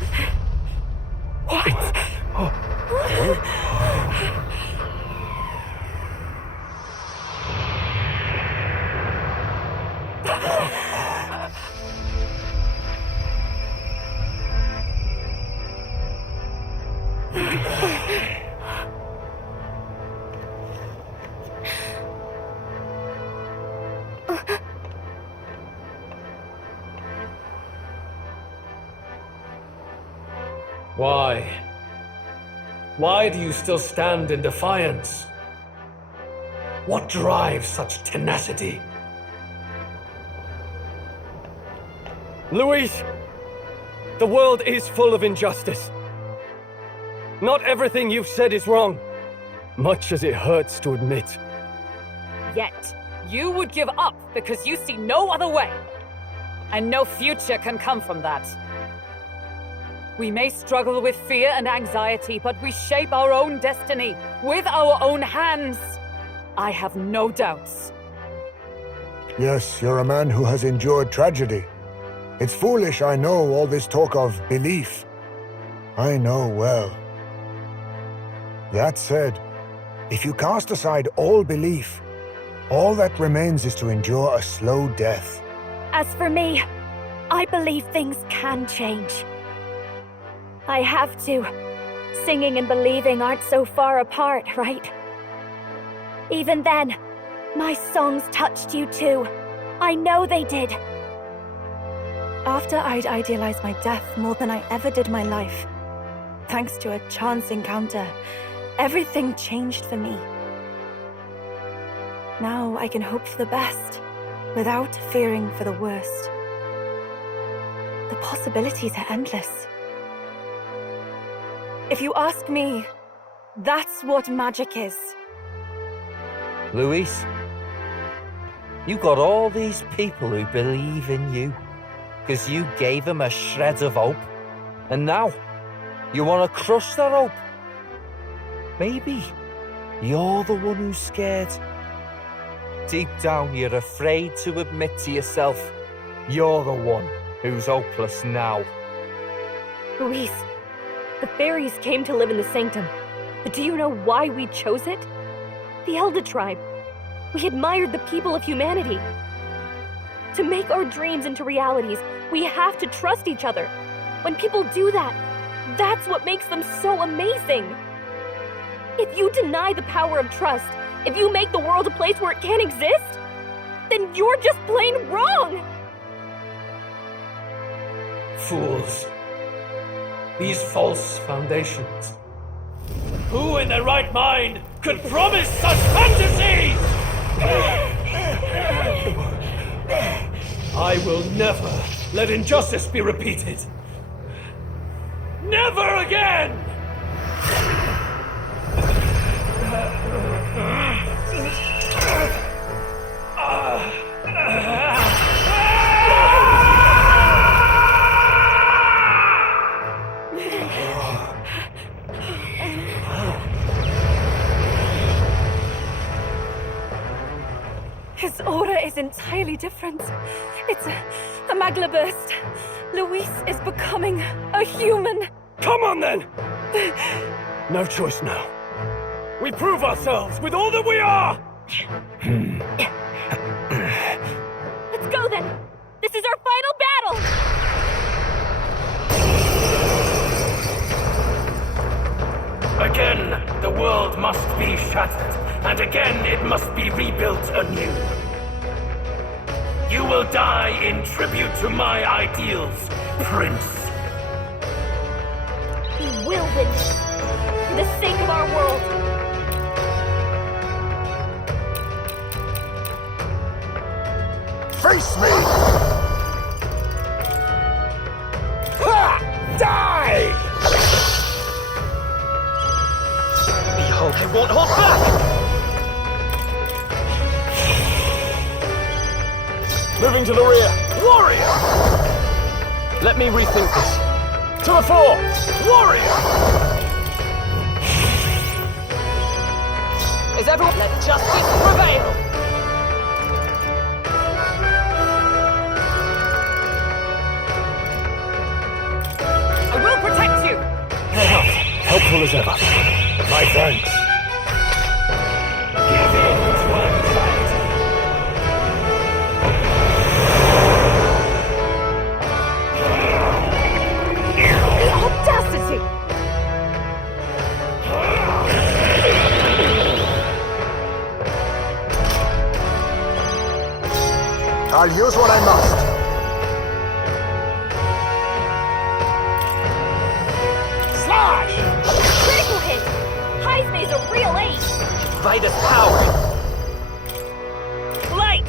Why? Why do you still stand in defiance? What drives such tenacity? Luis! The world is full of injustice. Not everything you've said is wrong, much as it hurts to admit. Yet, you would give up because you see no other way. And no future can come from that. We may struggle with fear and anxiety, but we shape our own destiny with our own hands. I have no doubts. Yes, you're a man who has endured tragedy. It's foolish, I know, all this talk of belief. I know well. That said, if you cast aside all belief, all that remains is to endure a slow death. As for me, I believe things can change. I have to. Singing and believing aren't so far apart, right? Even then, my songs touched you too. I know they did. After I'd idealized my death more than I ever did my life, thanks to a chance encounter, everything changed for me. Now I can hope for the best, without fearing for the worst. The possibilities are endless. If you ask me, that's what magic is. Luis, you got all these people who believe in you, because you gave them a shred of hope, and now you want to crush their hope. Maybe you're the one who's scared. Deep down, you're afraid to admit to yourself you're the one who's hopeless now. Luis, the fairies came to live in the Sanctum, but do you know why we chose it? The Elda tribe. We admired the people of humanity. To make our dreams into realities, we have to trust each other. When people do that, that's what makes them so amazing. If you deny the power of trust, if you make the world a place where it can't exist, then you're just plain wrong! Fools. These false foundations. Who in their right mind could promise such fantasy? I will never let injustice be repeated. Never again! entirely different. It's a magla burst. Luis is becoming a human. Come on then! No choice now. We prove ourselves with all that we are! Let's go then! This is our final battle! Again, the world must be shattered, and again it must be rebuilt anew. You will die in tribute to my ideals, Prince. We will win this, for the sake of our world. Face me! Ha! Die! Behold, I won't hold back! Moving to the rear. Warrior! Let me rethink this. To the fore! Warrior! Is everyone... Let justice prevail! I will protect you! Helpful as ever. My thanks. Give in to anxiety. The audacity! I'll use what I must. Slash! Critical hit! Heismay's a real ace! Vitus power! Light!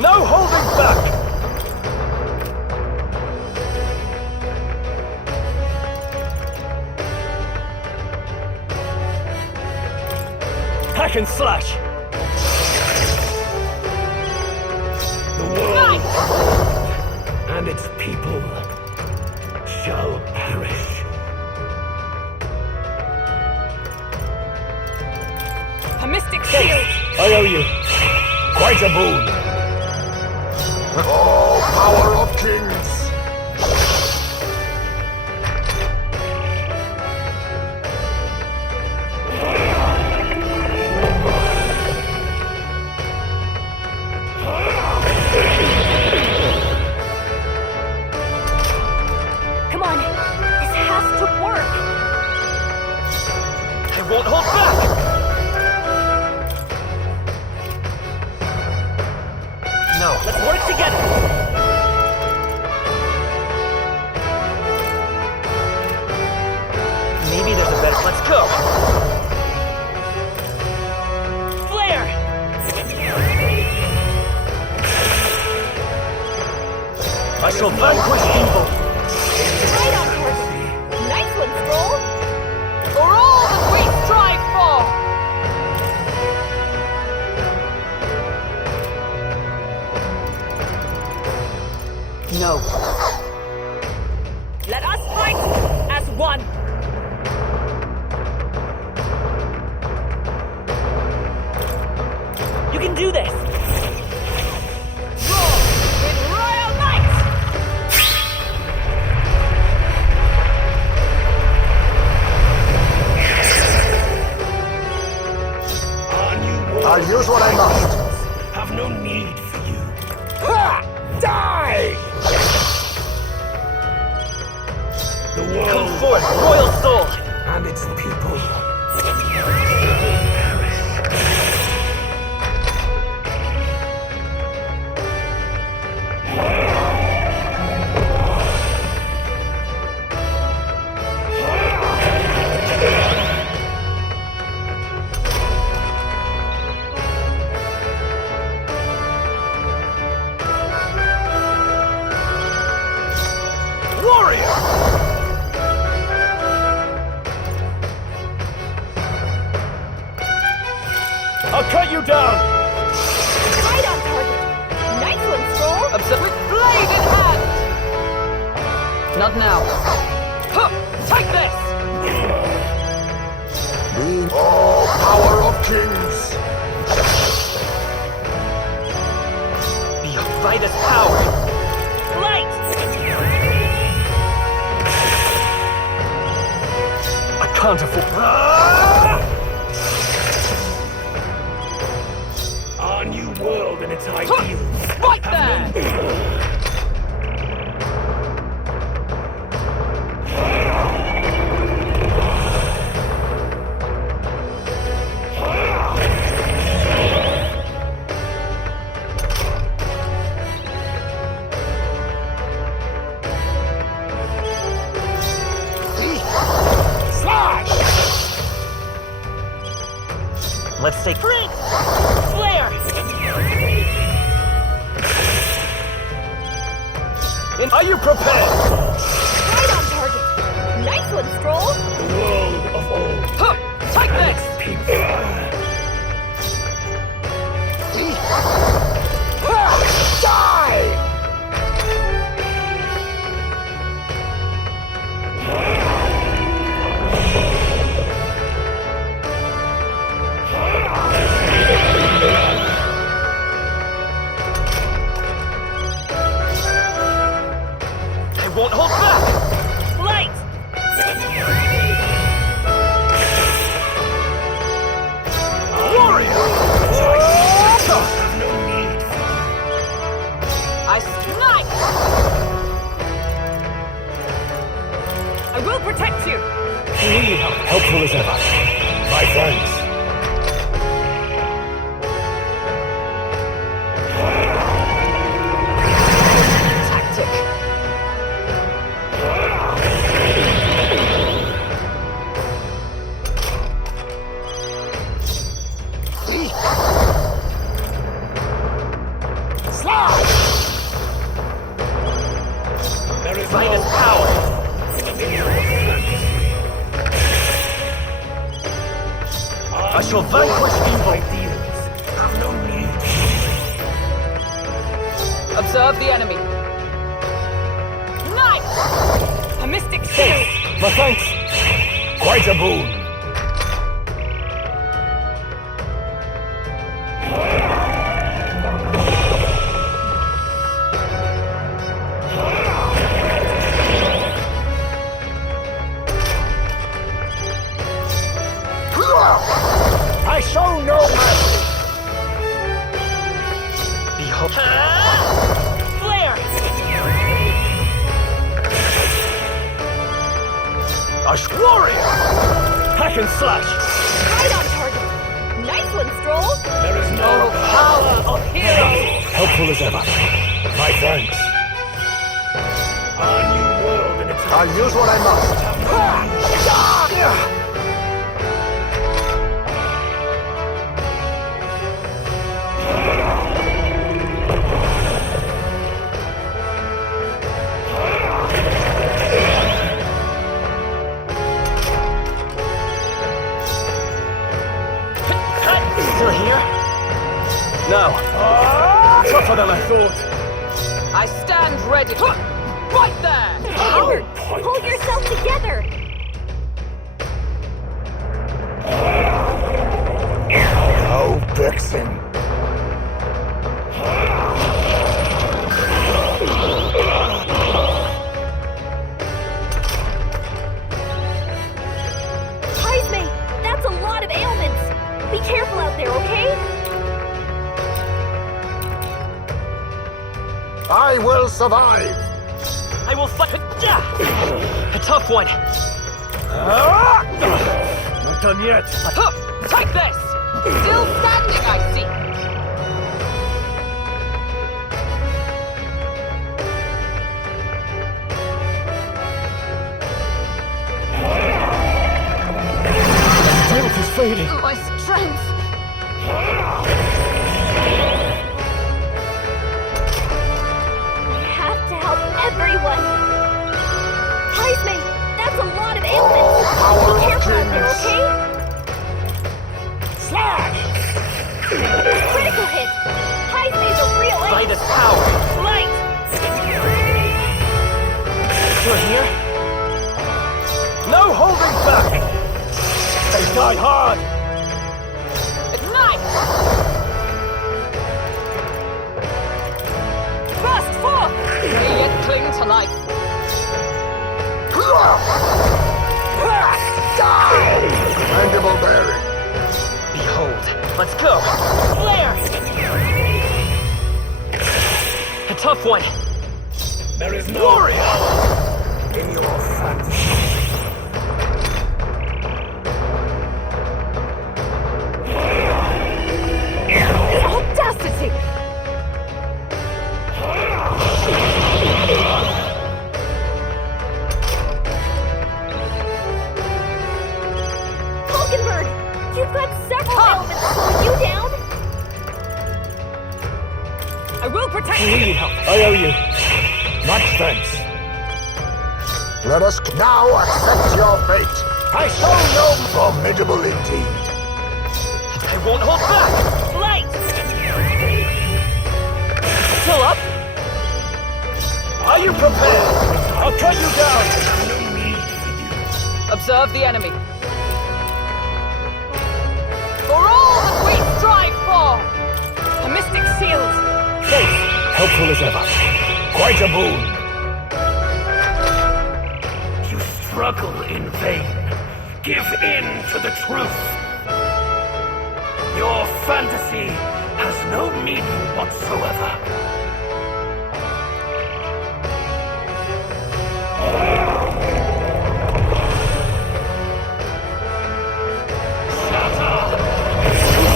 No holding back! Hack and slash! The world and its people shall perish. A mystic shield! I owe you quite a boon. Oh, power of kings! Come on, this has to work! I won't hold back! No, let's work together! Maybe there's a better... Let's go! Flare! I shall vanquish evil. Right on target! Nice one, Stroll! For all that we strive for! No. Let us fight as one! You can do this! Roar with royal might! I'll use what I must. Have no need for you. Ha! Die! The world Come forth, royal soul! and its people. Warrior! I'll cut you down! Right on target! Nice one, Stroll! Observe with blade in hand! Not now. Huh, take this! Being all power of kings. Behind us power. Light! I can't afford. Our new world and its ideals. Right there! Let's take Prince! Flare! Are you prepared? Right on target. Nice one, Stroll. The world of old. Huh, take this! Die! I won't hold back! Light! Warrior! I strike! I will protect you! Helpful as ever. My friends. Tactic! There is Minus power! I shall vanquish evil! ideals. Have no need. Observe the enemy. Nice! A mystic shield! My thanks. Quite a boon. I show no mercy. Behold. Flare! Warrior! Hack and slash! Right on target. Nice one, Stroll. There is no Power of heroes! Helpful as ever. My friends. Our new world and its I'll use what I must. Still here? No. Tougher than I thought. I stand ready. Right there! Albert, hold yourself together. Oh, vixen. Heisme, that's a lot of ailments. Be careful out there, okay? I will survive. I will fight. A tough one. Not done yet. Huh, take this! Still standing, I see. Strength is fading. My strength. We have to help everyone. Heisme, that's a lot of ailments. power Be of careful out there, kings. okay? Slash! Critical hit. Heisme's a real ace. By this power. Light! Still here? No holding back! Stay Die hard! Ignite! Burst forth! May yet cling to life. Mandible bearing. Behold. Let's go. Flare! A tough one. There is no Warrior! in your fantasy. Audacity! Falkenberg, you've got several elements slowing you down. I will protect We you! need help. I owe you. Much thanks. Let us now accept your fate. I shall know. Formidable indeed. I won't hold back! Light! Still up? Are you prepared? I'll cut you down. Observe the enemy. For all that we strive for! A mystic shield! Faith, helpful as ever. Quite a boon. You struggle in vain. Give in to the truth. Your fantasy has no meaning whatsoever.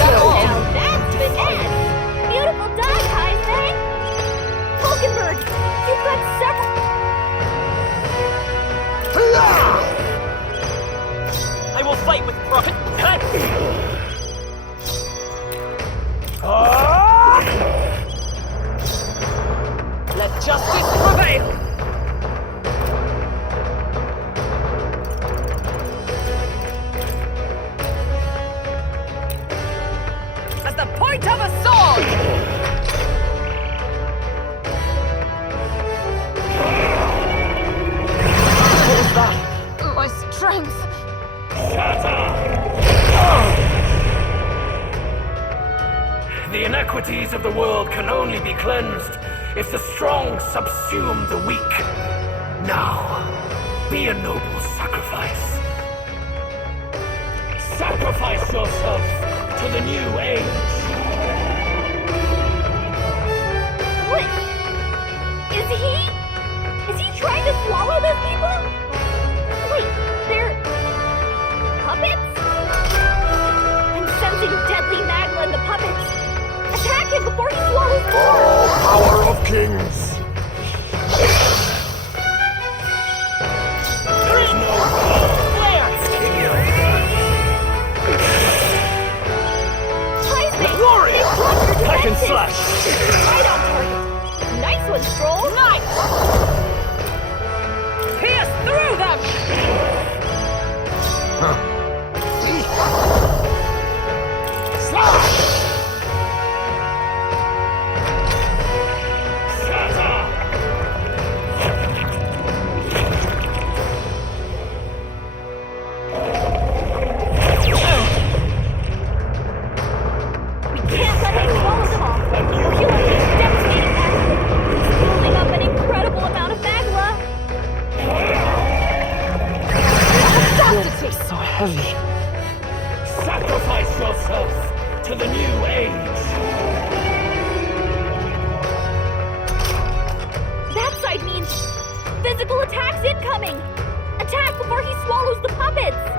Now that's finesse. Beautiful dog, Heisman. Falkenberg, you've got several... I will fight with profit. Cut! Let justice prevail! As the point of a sword! What is that? My strength! The inequities of the world can only be cleansed if the strong subsume the weak. Now, be a noble sacrifice. Sacrifice yourself to the new age. What? Is he trying to swallow those people? Wait, they're... puppets? I'm sensing deadly magma in the puppets. Attack him before he swallows more! Oh, power of kings! There is no Flare! Heisman, Warrior! they've blocked your Hack and defenses. slash! Right on target. Nice one, Stroll. Nice! Pierce through them! Slash! We can't let him swallow them all. Or he'll unleash devastating magma. He's building up an incredible amount of magma. It's so heavy. Sacrifice yourself to the new age. That side means physical attacks incoming. Attack before he swallows the puppets.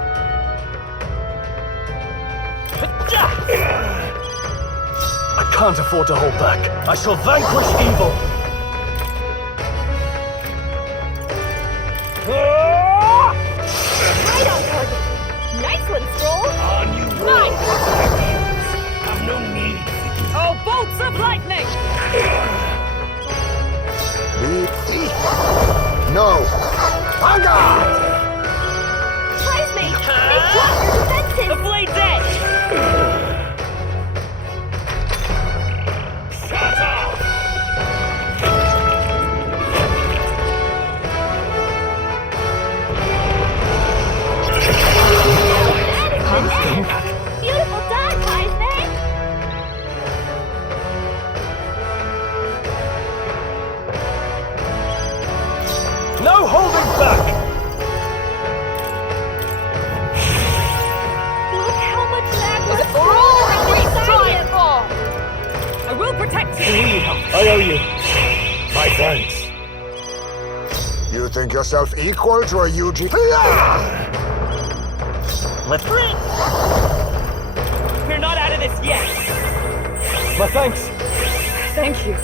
I can't afford to hold back. I shall vanquish evil. Right on target. Nice one, Stroll. Our new world ideals have no need for you. Oh, bolts of lightning! Be thief! No! Vanguard! Heisman, they've blocked your defenses. The blade's edge! I owe you. My thanks. You think yourself equal to a UG? Let's... We're not out of this yet. My thanks. Thank you.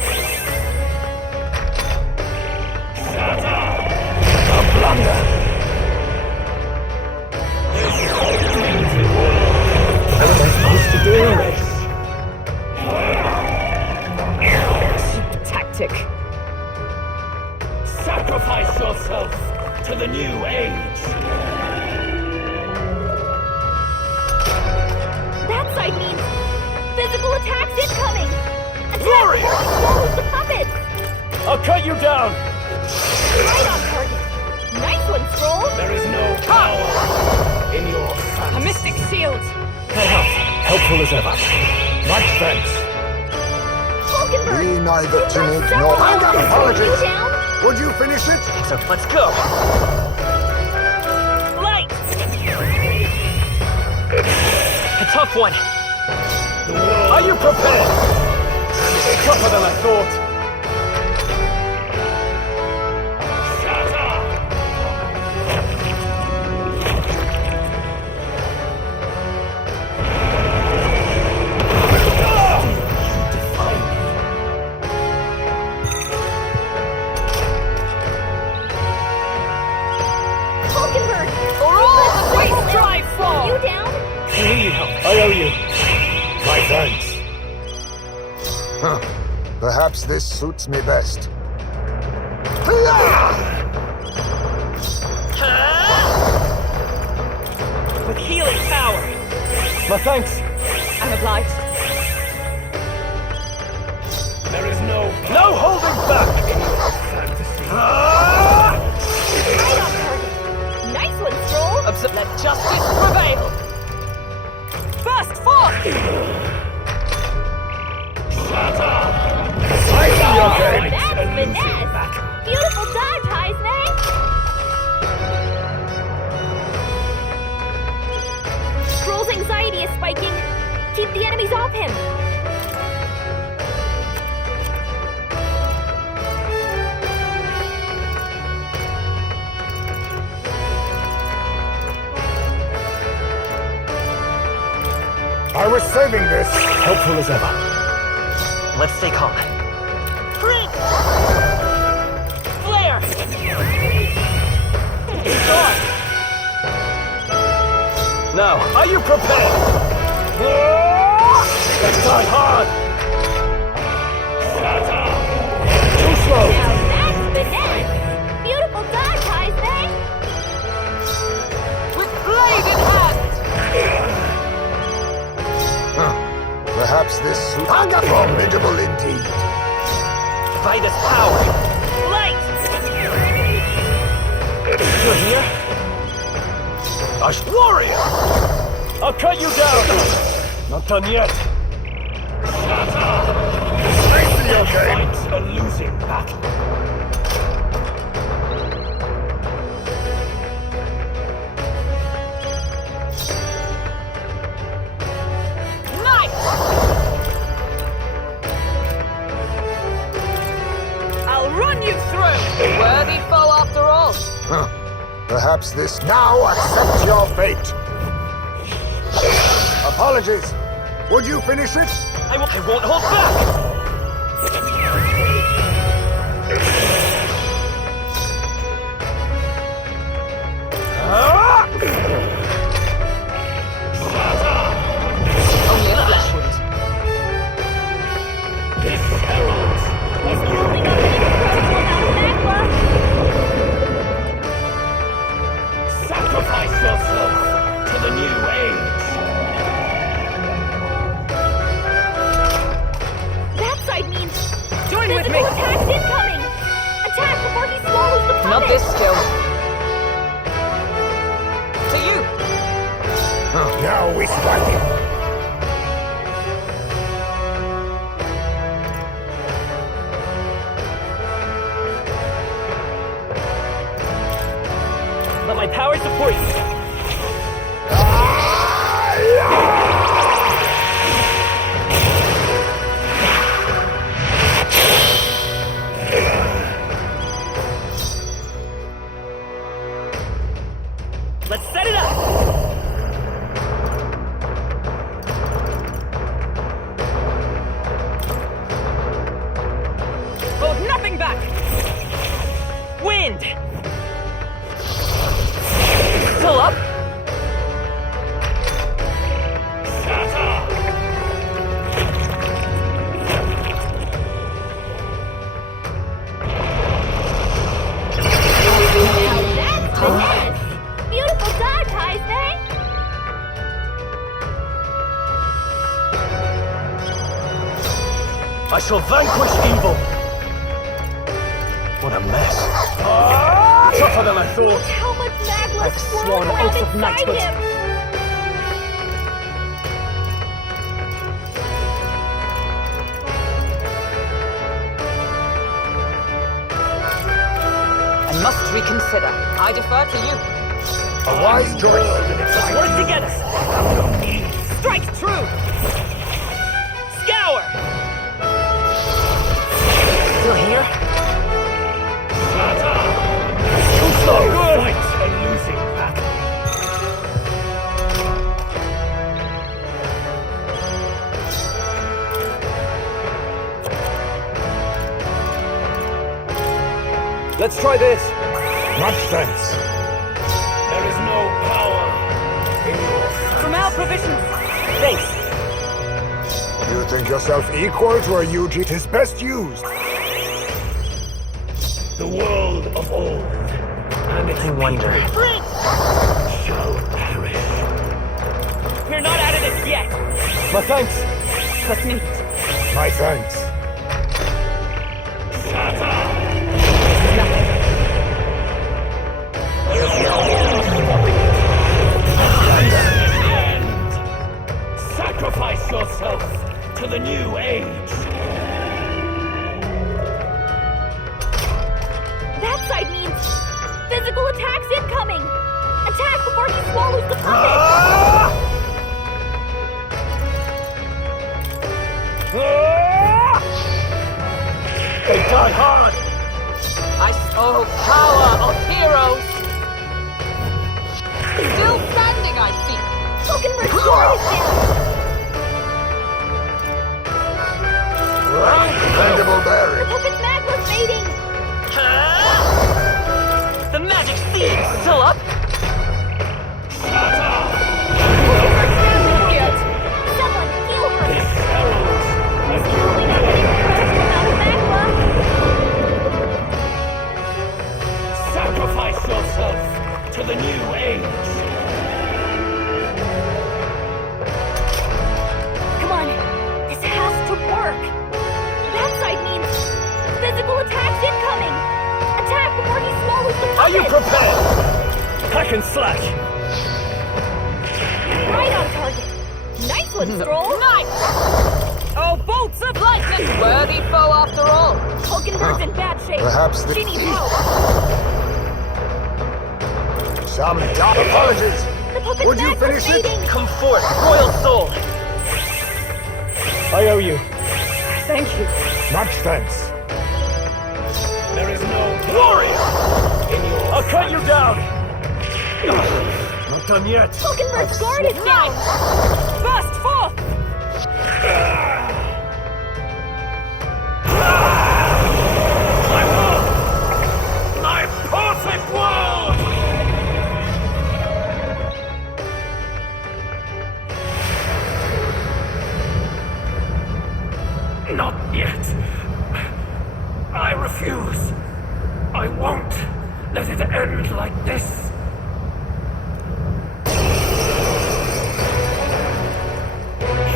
A blunder. How am I supposed to do this? Cheap tactic. Sacrifice yourself to the new age. That side means physical attacks incoming! Attack Glorious! before he swallows the puppets! I'll cut you down. Right on target! Nice one, Scroll! There is no power in your A fantasy. mystic shield. Helpful as ever. Much thanks. Falkenberg! Be neither you've got timid several nor... allies. You Apologies. down? Would you finish it? So let's go. Light. A tough one. Are you prepared? It's tougher than I thought. Falkenberg! All the great strive for. You down? I need help. I owe you. My thanks. Huh. Perhaps this suits me best. With healing power. My thanks. I'm obliged. There is no No holding back. fantasy. Right on target! Nice one, Scroll! Let justice prevail. Burst forth. That's finesse! Beautiful dodge, Heisne! Scroll's anxiety is spiking. Keep the enemies off him. I was saving this. Helpful as ever. Let's stay calm. Freak! Flare! Storm! Now, are you prepared? Let's die hard. Too slow. Now that's finesse! Beautiful dodge, Heisne! With blade in hand. Perhaps this suits... Formidable indeed. Fight is power. Light. You're here? Warrior! I'll cut you down. Not done yet. Fight a losing battle. Knife. I'll run you through. Worthy foe after all. Huh. Perhaps this... Now accept your fate. Apologies. Would you finish it? I won't hold back. Only a flesh wound. This herald He's building up an incredible amount of magma! sacrifice yourself to the new age. That side means Join with me. physical attacks incoming! Attack before he swallows the puppet! Not this skill. To you. Now we strike. Let my power support you. I shall vanquish evil. What a mess. Tougher than I thought. Look how much magma I've swirls sworn around oath of inside knighthood. him. I must reconsider. I defer to you. A wise choice. Let's work together. Strike true. Scour. Still here? So good. Fight a losing battle. Let's try this. Much thanks. There is no power in your... From our provisions. Thanks. You think yourself equal to a UG? It is best used. The world of old and its wonder. people shall perish. We're not out of this yet. My thanks. Let's meet. My thanks. Sacrifice yourself to the new age. That side means physical attacks incoming. Attack before he swallows the puppet. They die hard. Oh, power of heroes. Still standing, I see. Hulkenberg's sword is down. Bendable The berry. puppet's magma's fading. The magic seed's still up. Someone heal her. This herald He's probably not getting a fraction amount of magma. sacrifice yourself to the new age. Come on, this has to work. That side means physical attacks incoming. Attack before he swallows the puppet. Are you prepared? Hack and slash. Right on target. Nice one, Stroll. Nice! Oh, bolts of lightning! Worthy foe after all. Hulkenberg's in bad shape. Perhaps the She needs help. Some dark apologies. The puppet's Would you magma's finish it? fading. Come forth, royal soul. I owe you. Thank you. Much thanks. There is no warrior in your... I'll cut you down. Not done yet. Hulkenberg's guard is down. Burst forth! My perfect world! Not yet. I refuse. I won't let it end like this.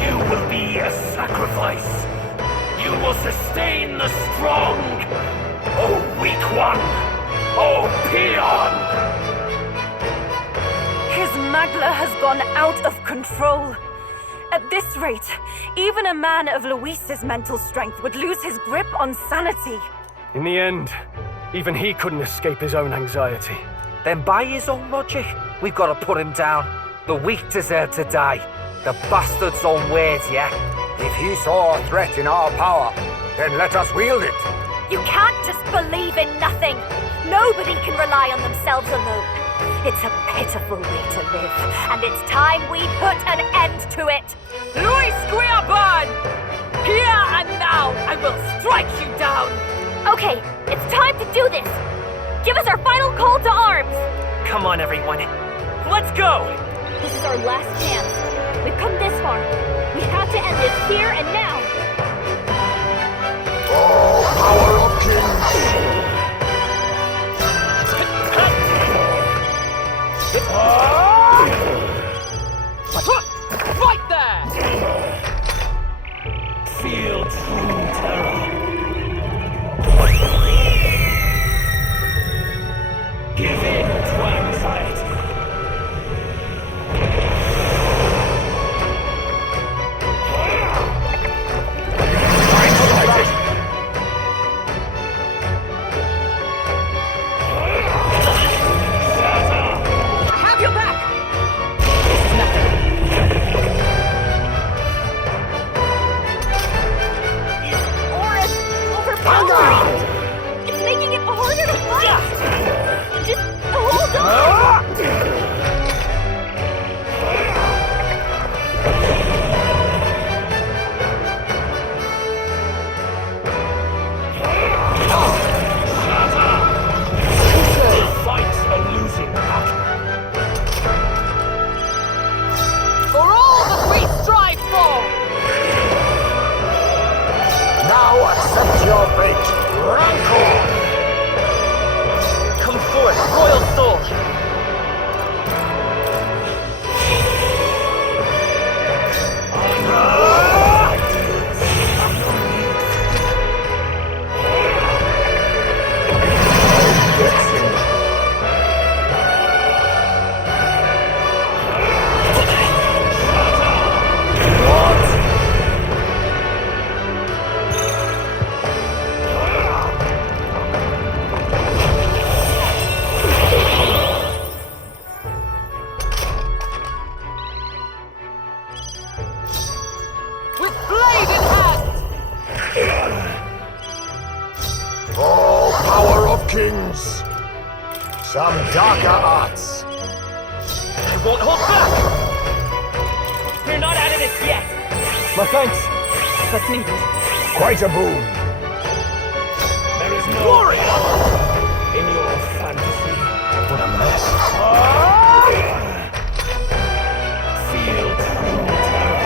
You will be a sacrifice. You will sustain the strong. Oh, weak one. Oh, peon. His magla has gone out of control. At this rate, even a man of Luis's mental strength would lose his grip on sanity. In the end, even he couldn't escape his own anxiety. Then by his own logic, we've got to put him down. The weak deserve to die. The bastard's own words, yeah? If he saw a threat in our power, then let us wield it. You can't just believe in nothing. Nobody can rely on themselves alone. It's a pitiful way to live, and it's time we put an end to it. Louis Squeerburn! Here and now, I will strike you down! Okay, it's time to do this. Give us our final call to arms. Come on, everyone. Let's go! This is our last chance. We've come this far. We have to end this here and now. Oh, power of kings! Right there! Feel true Come forth, royal soul! Kings, some darker arts. I won't hold back! We're not out of this yet! My thanks! That's neat. Quite a boon. There is no Glory! in your fantasy. What a mess. Feel true terror.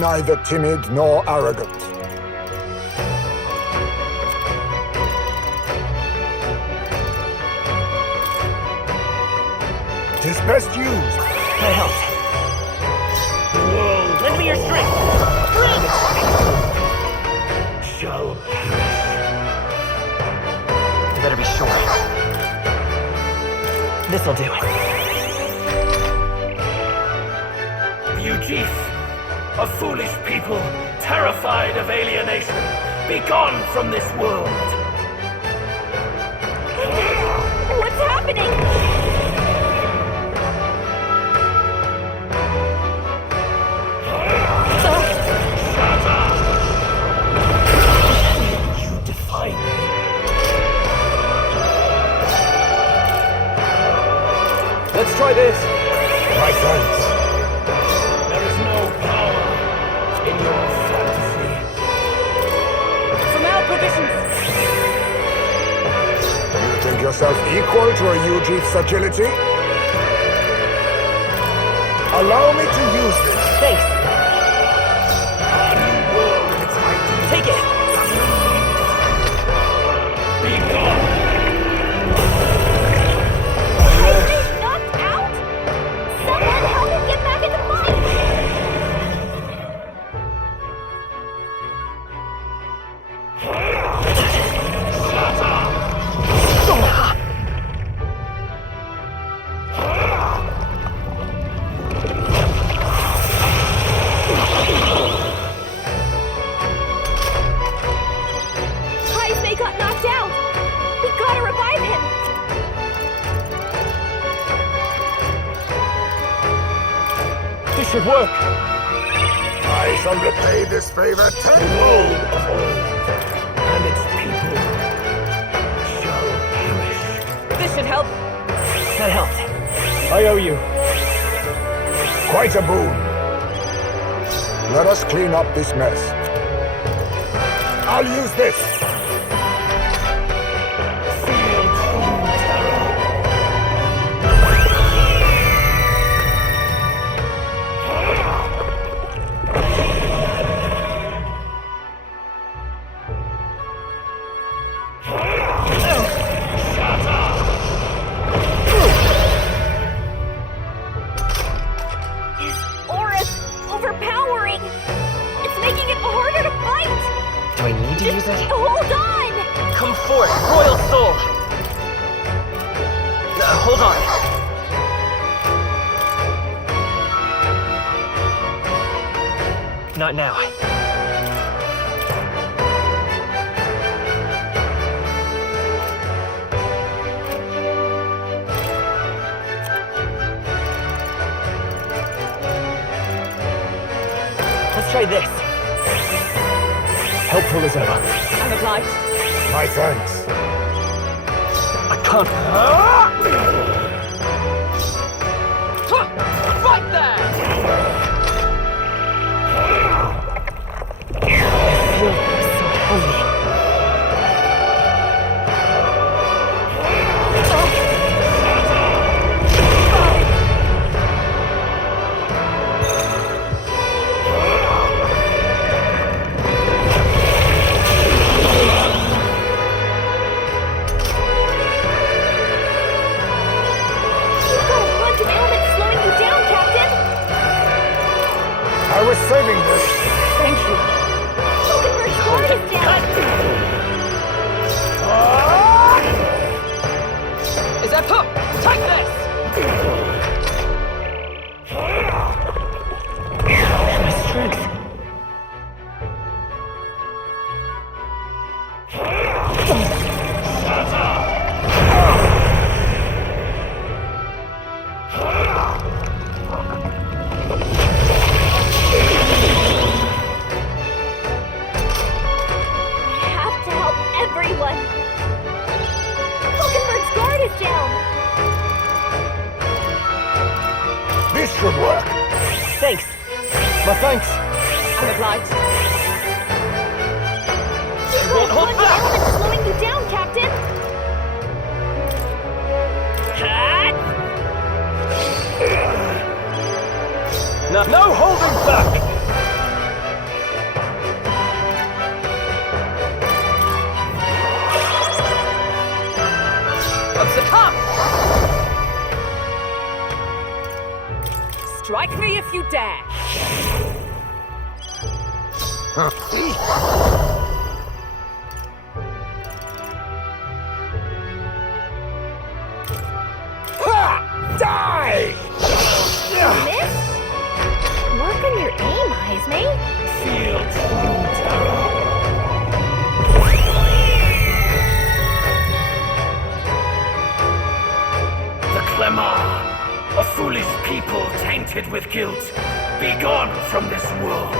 Neither timid nor arrogant. Tis best used. I helped. Lend me your strength! Shall You better be sure. This'll do it. you, chief? A foolish people, terrified of alienation. Be gone from this world. What's happening? You defy me. Let's try this. My friends. There is no power in your fantasy. From our provisions. You think yourself equal to a Eugene's agility? Allow me to use this. Thanks. A new world and its ideas. Take it! Be gone. He's knocked out? Someone help him get back in the fight! Heismay got knocked out! We gotta revive him! This should work. I shall repay this favor tenfold. Of old, and its people shall perish. This should help. That helped. I owe you. Quite a boon. Let us clean up this mess. I'll use this. Feel true terror. His aura's overpowering! It's making it harder to fight! Do I need to use it? Hold on! Come forth, royal soul! Hold on. Not now. try this. Helpful as ever. I'm obliged. My thanks. I can't. Right there! I feel so holy. I was saving this. Thank you. Hulkenberg's guard is down! Is that hook? Take this! My strength. I have to help everyone! Hulkenberg's guard is down! This should work. Thanks. My thanks. I'm obliged. You've got a bunch of elements slowing you down, Captain! No holding back. Up the top! Strike me if you dare! Die! Miss? Work on your aim, Heisme. Feel true terror. The clamor of foolish people tainted with guilt. Be gone from this world.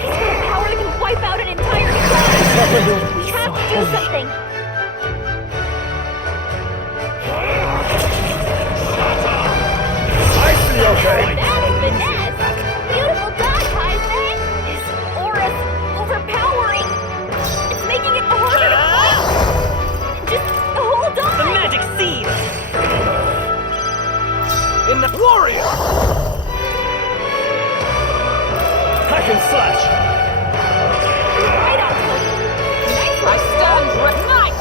He's got a power that can wipe out an entire tribe! We have to do something! I see okay. That is finesse! Beautiful dodge, Heisme! His aura's overpowering! It's making it harder to fight! Just hold on! The magic seed. In the warrior. Hack and slash. Right on, Cody! Nice I one, stand with knight!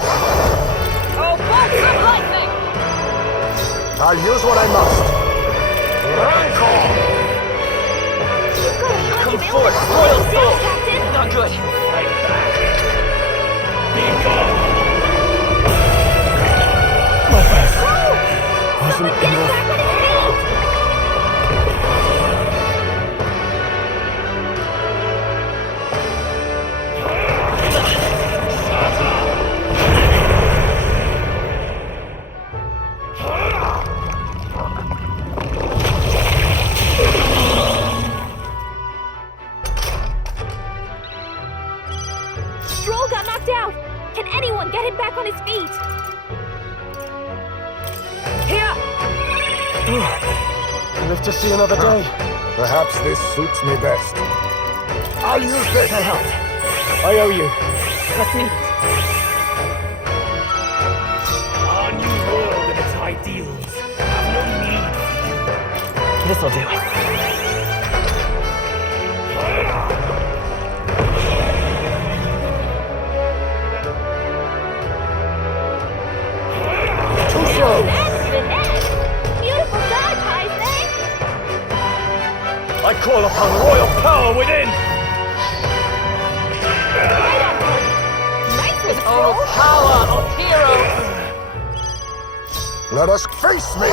Oh, bolts of lightning! I'll use what I must. Rancor! You've got a bunch Come of forth, elements royal slowing you down, soul. Captain! Not good. Fight back. Be gone. My best. Oh! Wasn't Someone get him enough. back on his feet! Stroll got knocked out! Can anyone get him back on his feet? Here! Live to see another day. Perhaps this suits me best. I'll use this. That helped. I owe you. Let's meet. Our new world and its ideals have no need for you. This'll do. That's finesse! Beautiful dodge, Heisme! I call upon royal power within. Right on, Cody! Nice one, Oh, Stroll! power of heroes! Let us face me.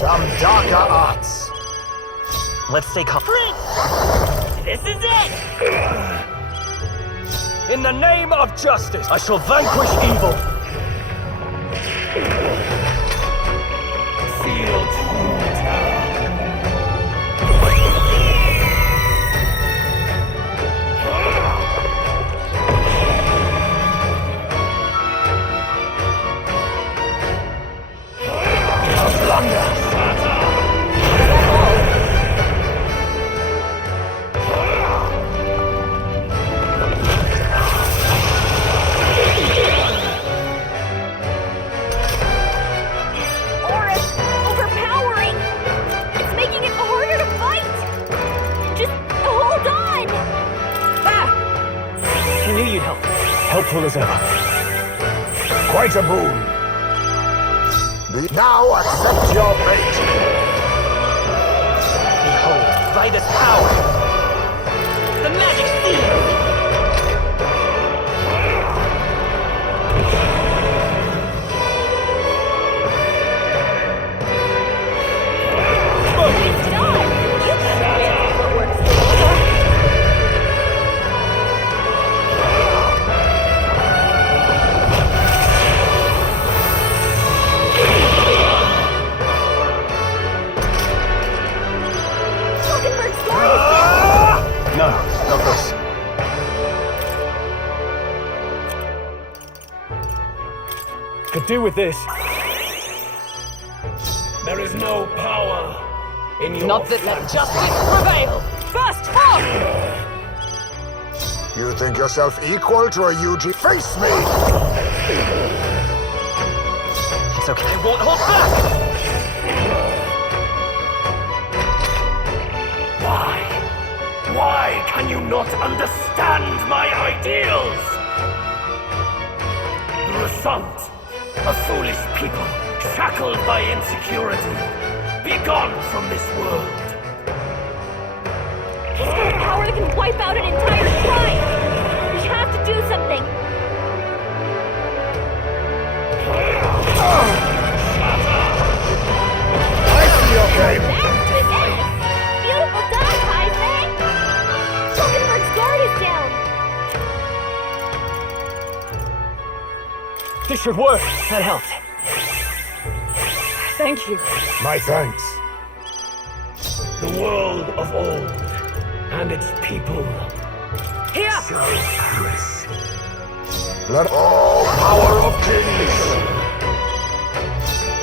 Some darker arts. Let's stay calm. This is it! In the name of justice, I shall vanquish evil. Feel true terror. Helpful as ever. Quite a boon. Now accept your fate. Behold, by this power, the magic seal. Could do with this. There is no power in your Not that let justice prevail! First forth! You think yourself equal to a UG? Face me! It's okay. I won't hold back! Why can you not understand my ideals? The result of foolish people shackled by insecurity. Be gone from this world. He's got a power that can wipe out an entire tribe! We have to do something! I see your game! That's business! Beautiful done, Heisei! Hulkenberg's guard is down! This should work. That helped. Thank you. My thanks. The world of old and its people Here! shall perish. Let all power of kings!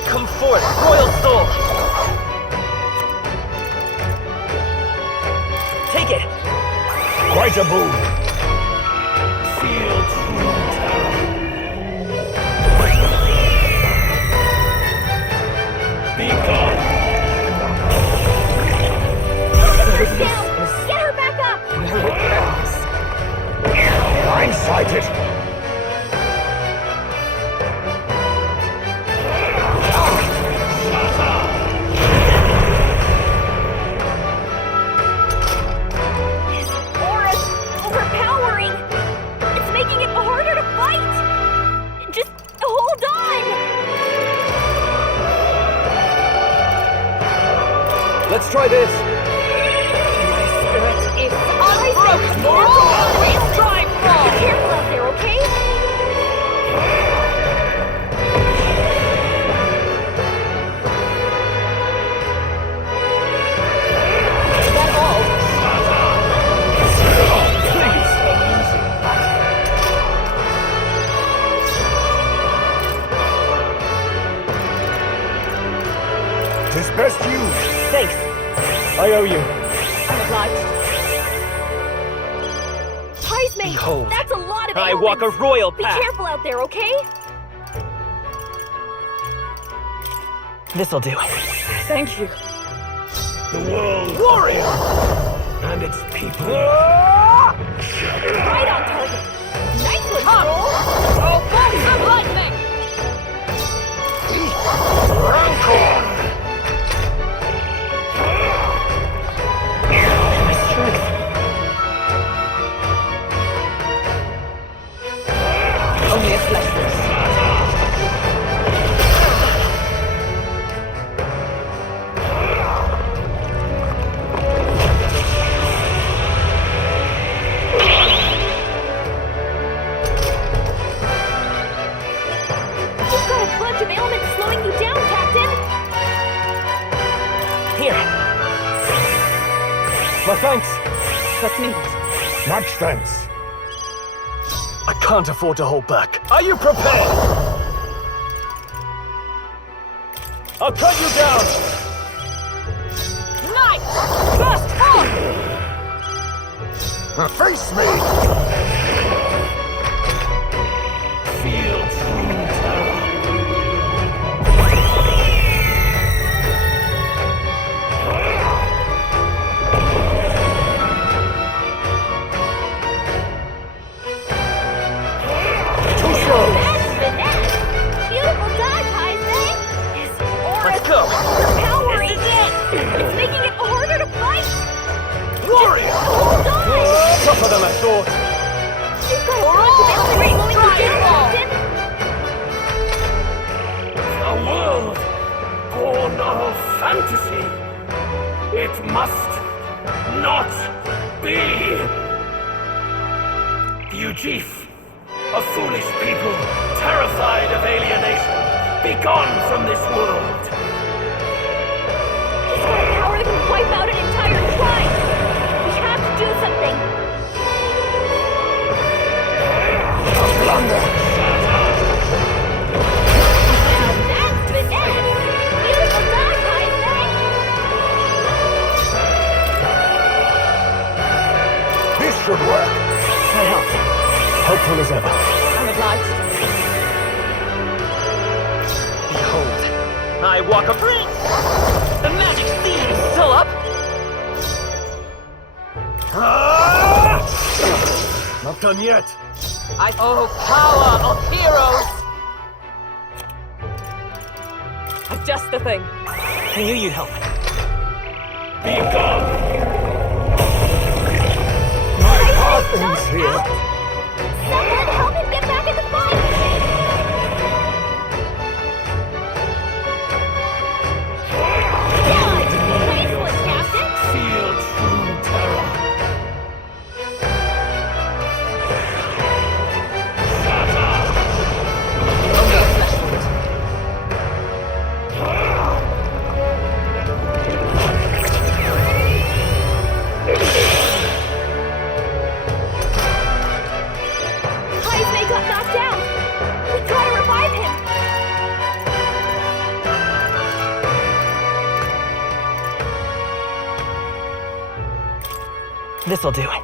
Come forth, royal soul! Take it! Quite a boon. Feel true terror. Be gone. Hulkenberg's down! Get her back up! Blindsided. Overpowering! It's making it harder to fight! Just hold on! Let's try this. My spirit is unbroken! Always strive Be for! careful out there, okay? Is that all? Tis best used. Thanks. I owe you. I'm obliged. Heisei, Behold, that's a lot of I walk a ailments. royal Be path. careful out there, okay? This'll do. Thank you. The world warrior and its people. Right on target. Nice one, Come! Stroll! Oh, bolts of lightning! Rancor! My strength. Only a fleshless. You've got a bunch of ailments slowing you down, Captain! Here. My thanks. That's needed. Much thanks. I can't afford to hold back. Are you prepared? I'll cut you down. Knight! Burst forth! Face me! Feel true terror. tougher than I thought. A world born of fantasy. It must not be. You chief, a foolish people, terrified of alienation, be gone from this world. He's got power that can wipe out an entire tribe. We have to do something. A blunder. That's finesse. Beautiful dog, Heisman. This should work. I help. Helpful as ever. I'm obliged. Behold, I walk a prince! The magic theme is still up! Not done yet. Oh, power of heroes! Just the thing. I knew you'd help. Be gone. My heart ends here. Someone help him get back in the fight. Nice one, Captain. Feel true terror. Heisman got knocked out. We try to revive him. This'll do it.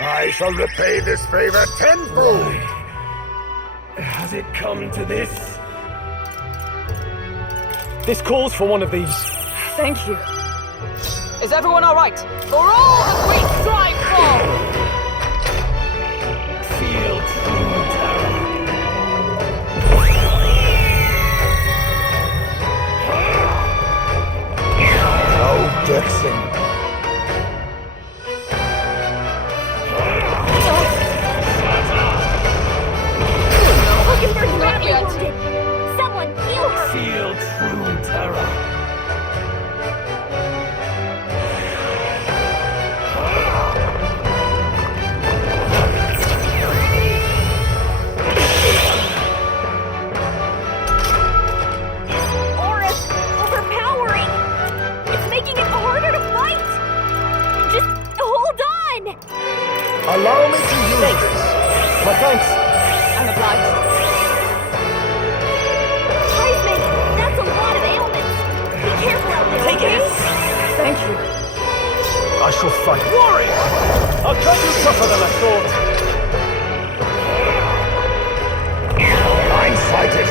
I shall repay this favor tenfold. Has it come to this? This calls for one of these. Thank you. Is everyone all right? For all that we strive for! Feel true terror. No Dixon. Huckenberg's Not badly yet. wounded. Someone heal her. Feel true terror. Aura's overpowering. It's making it harder to fight. Just hold on. Allow me to use this. My thanks. I'm obliged. Heisman, that's a lot of ailments. Be careful out there, Take okay? it. Thank you. I shall fight. Warrior! I'll cut you tougher than I thought. Blindsided.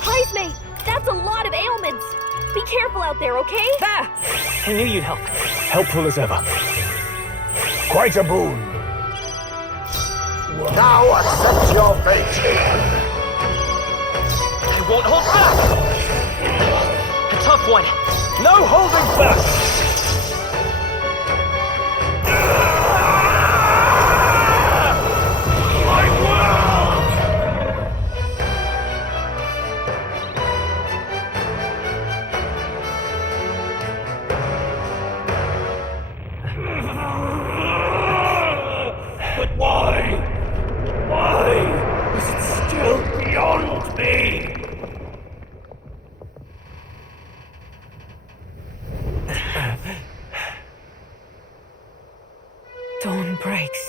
Heisman, that's a lot of ailments. Be careful out there, okay? There! I knew you'd help. Helpful as ever. Quite a boon. Now accept your fate. I won't hold back! A tough one. No holding back! My world! But why? Why is it still beyond me? Dawn breaks.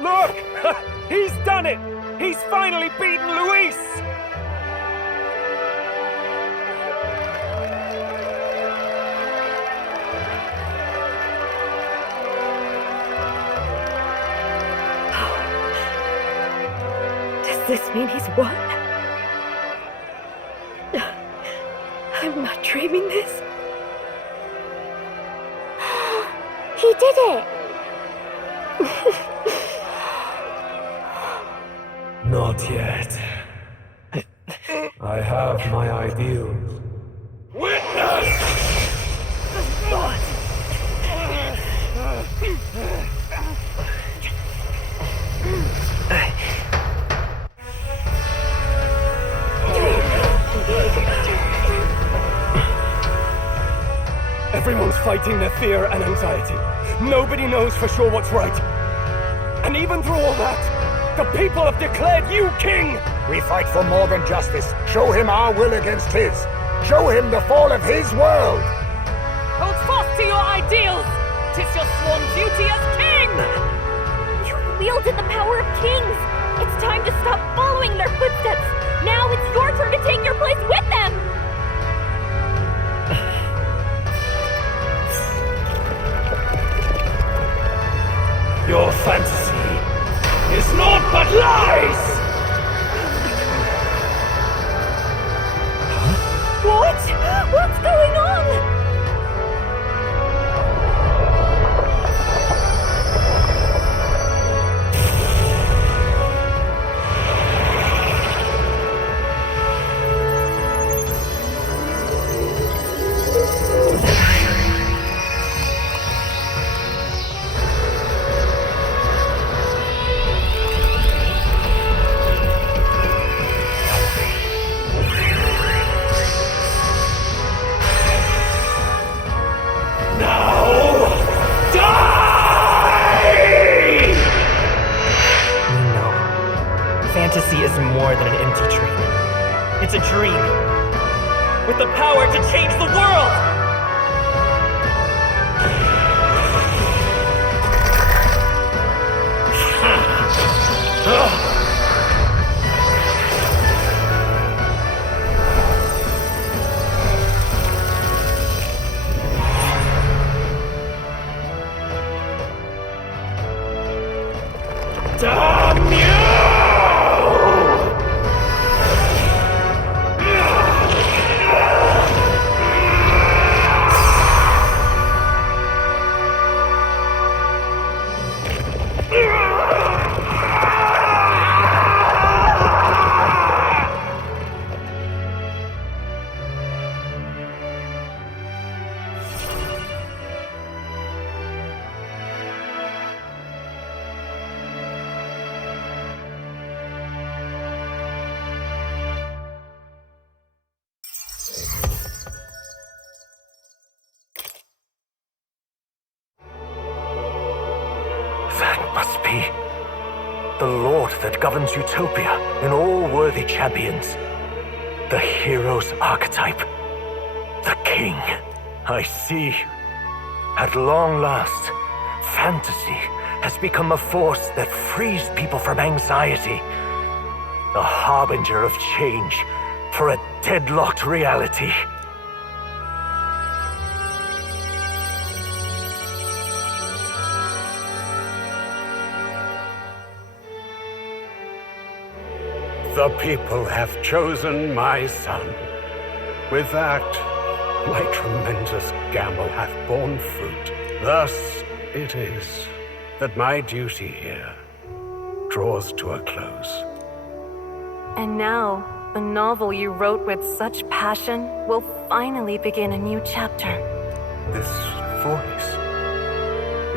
Look! He's done it! He's finally beaten Luis! Does this mean he's won? I'm not dreaming this. He did it! Not yet. I have my ideals. Everyone's fighting their fear and anxiety. Nobody knows for sure what's right. And even through all that, the people have declared you king! We fight for more than justice. Show him our will against his. Show him the fall of his world! Hold fast to your ideals! 'Tis your sworn duty as king! You've wielded the power of kings! It's time to stop following their footsteps! Now it's your turn to take your place with them! Your fantasy is naught but lies! What? What's going on? Fantasy is more than an empty dream. It's a dream with the power to change the world! Damn you! That must be the Lord that governs Utopia in all worthy champions. The hero's archetype. The king. I see. At long last, fantasy has become a force that frees people from anxiety. A harbinger of change for a deadlocked reality. The people have chosen my son. With that, my tremendous gamble hath borne fruit. Thus it is that my duty here draws to a close. And now, the novel you wrote with such passion will finally begin a new chapter. This voice.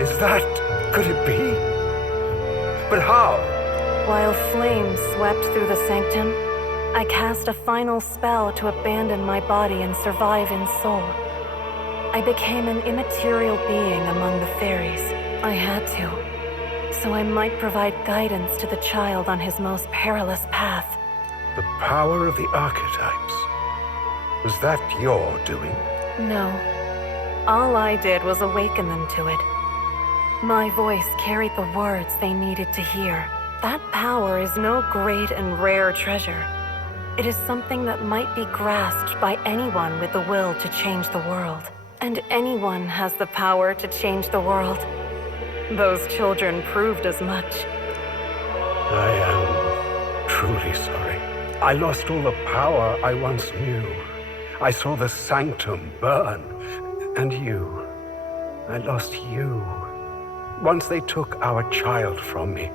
Is that... could it be? But how? While flames swept through the sanctum, I cast a final spell to abandon my body and survive in soul. I became an immaterial being among the fairies. I had to, so I might provide guidance to the child on his most perilous path. The power of the archetypes. Was that your doing? No. All I did was awaken them to it. My voice carried the words they needed to hear. That power is no great and rare treasure. It is something that might be grasped by anyone with the will to change the world. And anyone has the power to change the world. Those children proved as much. I am truly sorry. I lost all the power I once knew. I saw the sanctum burn. And you. I lost you. Once they took our child from me,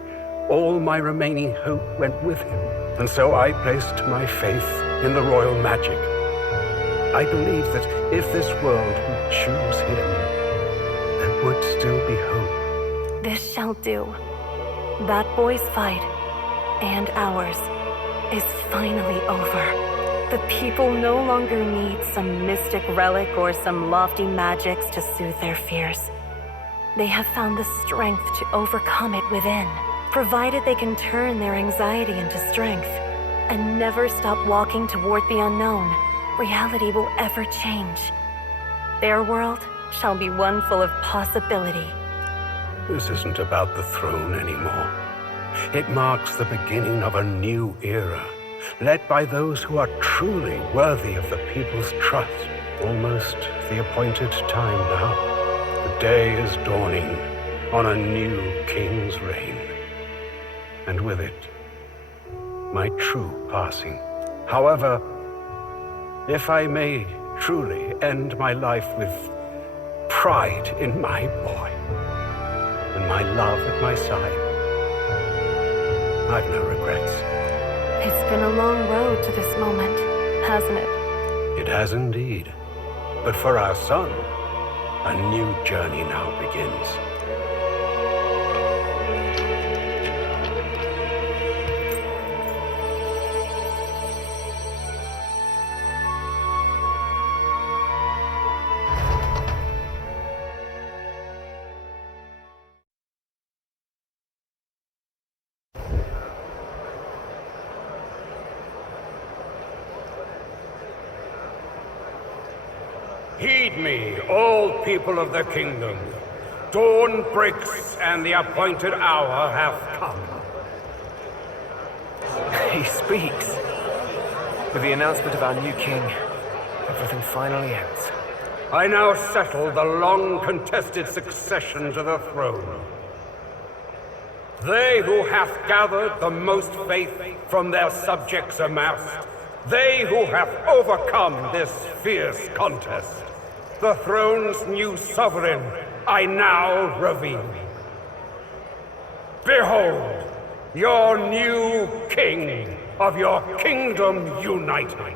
all my remaining hope went with him. And so I placed my faith in the royal magic. I believe that if this world would choose him, there would still be hope. This shall do. That boy's fight, and ours, is finally over. The people no longer need some mystic relic or some lofty magics to soothe their fears. They have found the strength to overcome it within, provided they can turn their anxiety into strength and never stop walking toward the unknown. Reality will ever change. Their world shall be one full of possibility. This isn't about the throne anymore. It marks the beginning of a new era, led by those who are truly worthy of the people's trust. Almost the appointed time now. The day is dawning on a new king's reign. And with it, my true passing. However, if I may truly end my life with pride in my boy and my love at my side, I've no regrets. It's been a long road to this moment, hasn't it? It has indeed. But for our son, a new journey now begins. Heed me, all people of the kingdom. Dawn breaks and the appointed hour hath come. He speaks. With the announcement of our new king, everything finally ends. I now settle the long-contested succession to the throne. They who hath gathered the most faith from their subjects amassed, they who have overcome this fierce contest, the throne's new sovereign, I now reveal. Behold, your new king of your kingdom united.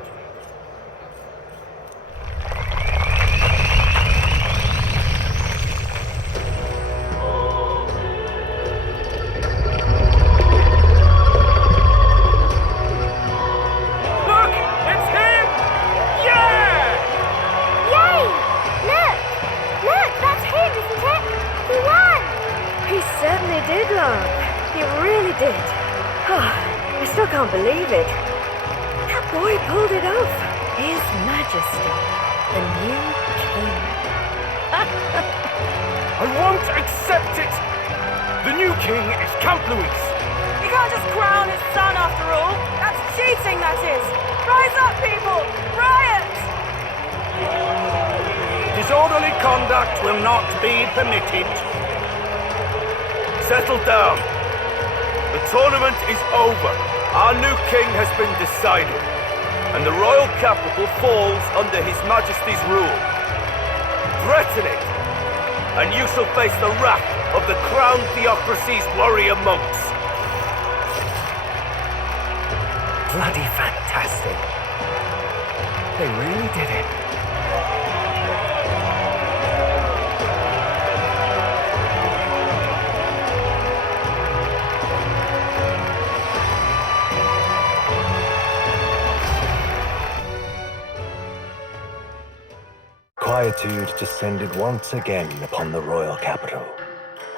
I still can't believe it. That boy pulled it off. His Majesty, the new king. I won't accept it! The new king is Camp Louis. You can't just crown his son after all. That's cheating, that is. Rise up, people! Riot! Disorderly conduct will not be permitted. Settle down. The tournament is over. Our new king has been decided, and the royal capital falls under His Majesty's rule. Threaten it, and you shall face the wrath of the crowned theocracy's warrior monks. Bloody fantastic. They really did it. Quietude descended once again upon the royal capital,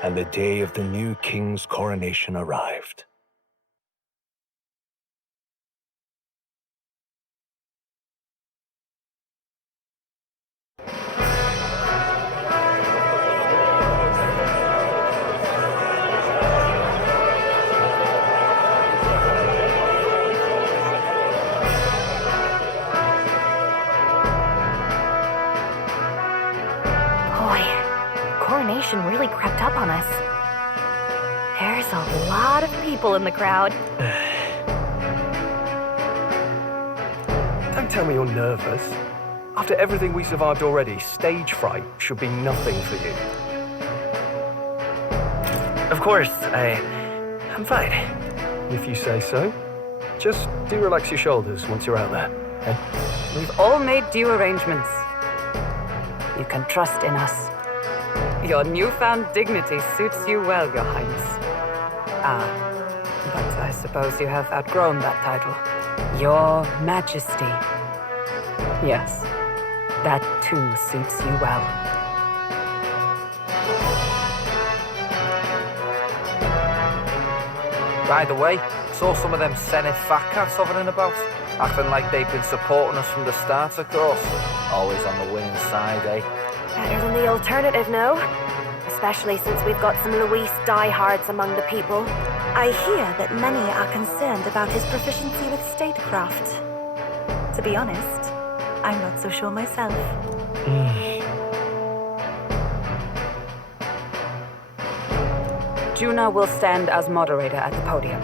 and the day of the new king's coronation arrived. promise. There's a lot of people in the crowd. Don't tell me you're nervous. After everything we survived already, stage fright should be nothing for you. Of course, I'm fine. If you say so. Just do relax your shoulders once you're out there, okay? We've all made due arrangements. You can trust in us. Your newfound dignity suits you well, Your Highness. But I suppose you have outgrown that title. Your Majesty. Yes, that too suits you well. By the way, saw some of them Senate fat cats hovering about, acting like they've been supporting us from the start, of course. Always on the winning side, eh? Better than the alternative, no? Especially since we've got some Luis diehards among the people. I hear that many are concerned about his proficiency with statecraft. To be honest, I'm not so sure myself. Juna will stand as moderator at the podium.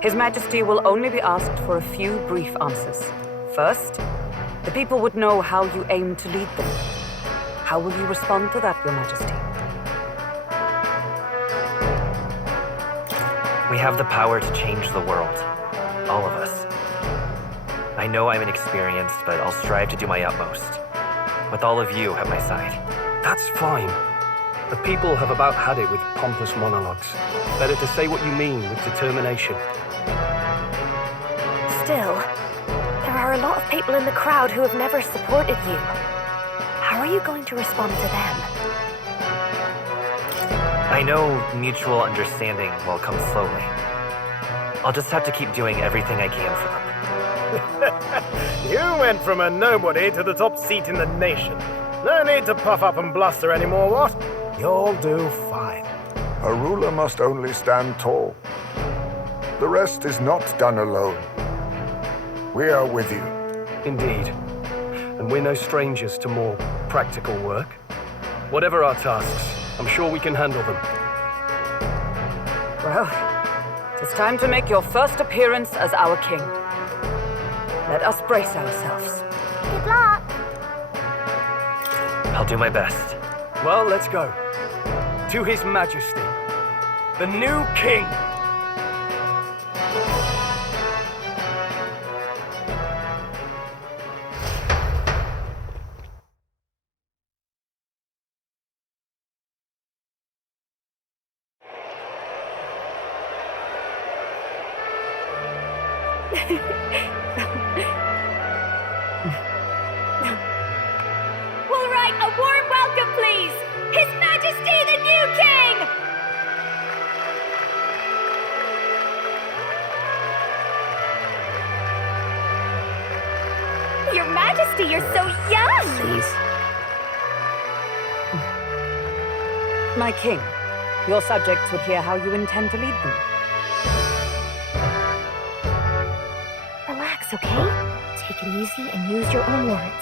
His Majesty will only be asked for a few brief answers. First, the people would know how you aim to lead them. How will you respond to that, Your Majesty? We have the power to change the world. All of us. I know I'm inexperienced, but I'll strive to do my utmost. With all of you at my side. That's fine. The people have about had it with pompous monologues. Better to say what you mean with determination. Still, there are a lot of people in the crowd who have never supported you. How are you going to respond to them? I know mutual understanding will come slowly. I'll just have to keep doing everything I can for them. You went from a nobody to the top seat in the nation. No need to puff up and bluster anymore, what? You'll do fine. A ruler must only stand tall. The rest is not done alone. We are with you. Indeed. And we're no strangers to more practical work. Whatever our tasks, I'm sure we can handle them. Well, it's time to make your first appearance as our king. Let us brace ourselves. Good luck. I'll do my best. Well, let's go. To His Majesty, the new king. All right, a warm welcome, please. His Majesty, the new king! Your Majesty, you're so young! Please. My king, your subjects would hear how you intend to lead them. Relax, okay? Take it easy and use your own words.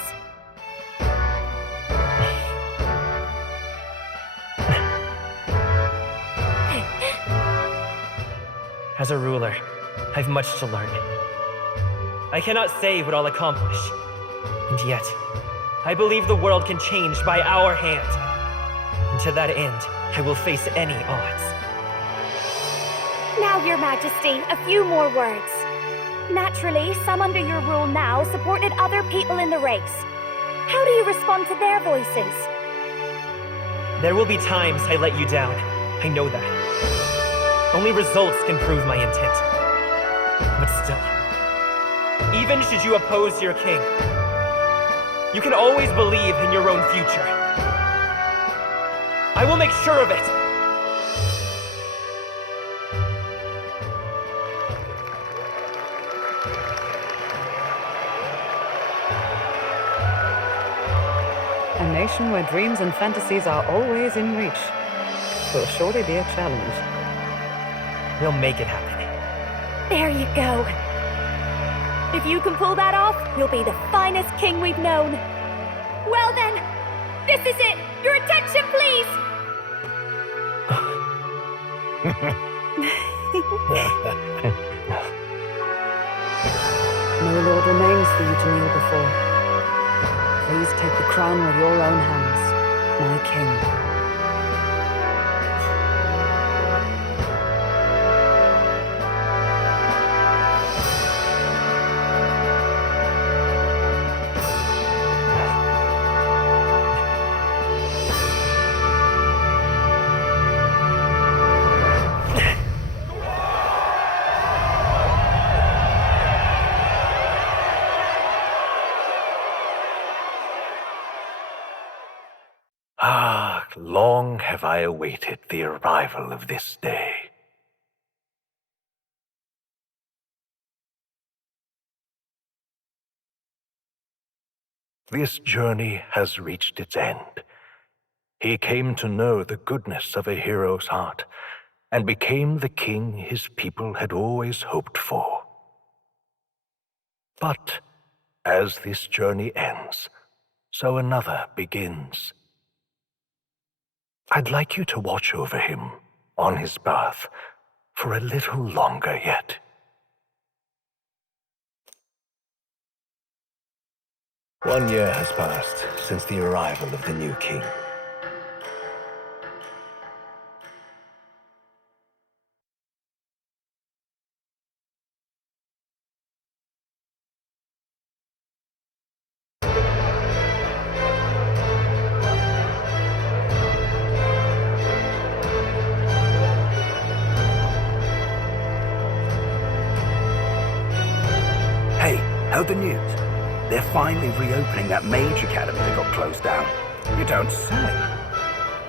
As a ruler, I've much to learn. I cannot say what I'll accomplish. And yet, I believe the world can change by our hand. And to that end, I will face any odds. Now, Your Majesty, a few more words. Naturally, some under your rule now supported other people in the race. How do you respond to their voices? There will be times I let you down. I know that. Only results can prove my intent. But still, even should you oppose your king, you can always believe in your own future. I will make sure of it. A nation where dreams and fantasies are always in reach will surely be a challenge. We'll make it happen. There you go. If you can pull that off, you'll be the finest king we've known. Well then, this is it. Your attention, please. No lord remains for you to kneel before. Please take the crown with your own hands, my king. Ah, long have I awaited the arrival of this day. This journey has reached its end. He came to know the goodness of a hero's heart, and became the king his people had always hoped for. But as this journey ends, so another begins. I'd like you to watch over him on his path for a little longer yet. One year has passed since the arrival of the new king. Heard the news? They're finally reopening that mage academy that got closed down. You don't say.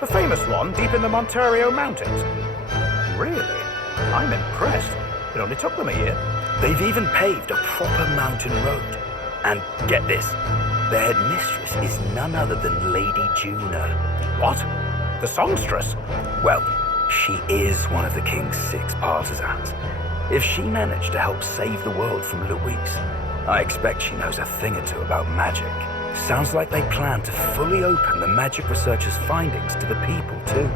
The famous one deep in the Montario Mountains. Really? I'm impressed. It only took them a year. They've even paved a proper mountain road. And get this, their headmistress is none other than Lady Juno. What? The songstress? Well, she is one of the king's 6 partisans. If she managed to help save the world from Louise, I expect she knows a thing or two about magic. Sounds like they plan to fully open the magic researcher's findings to the people, too.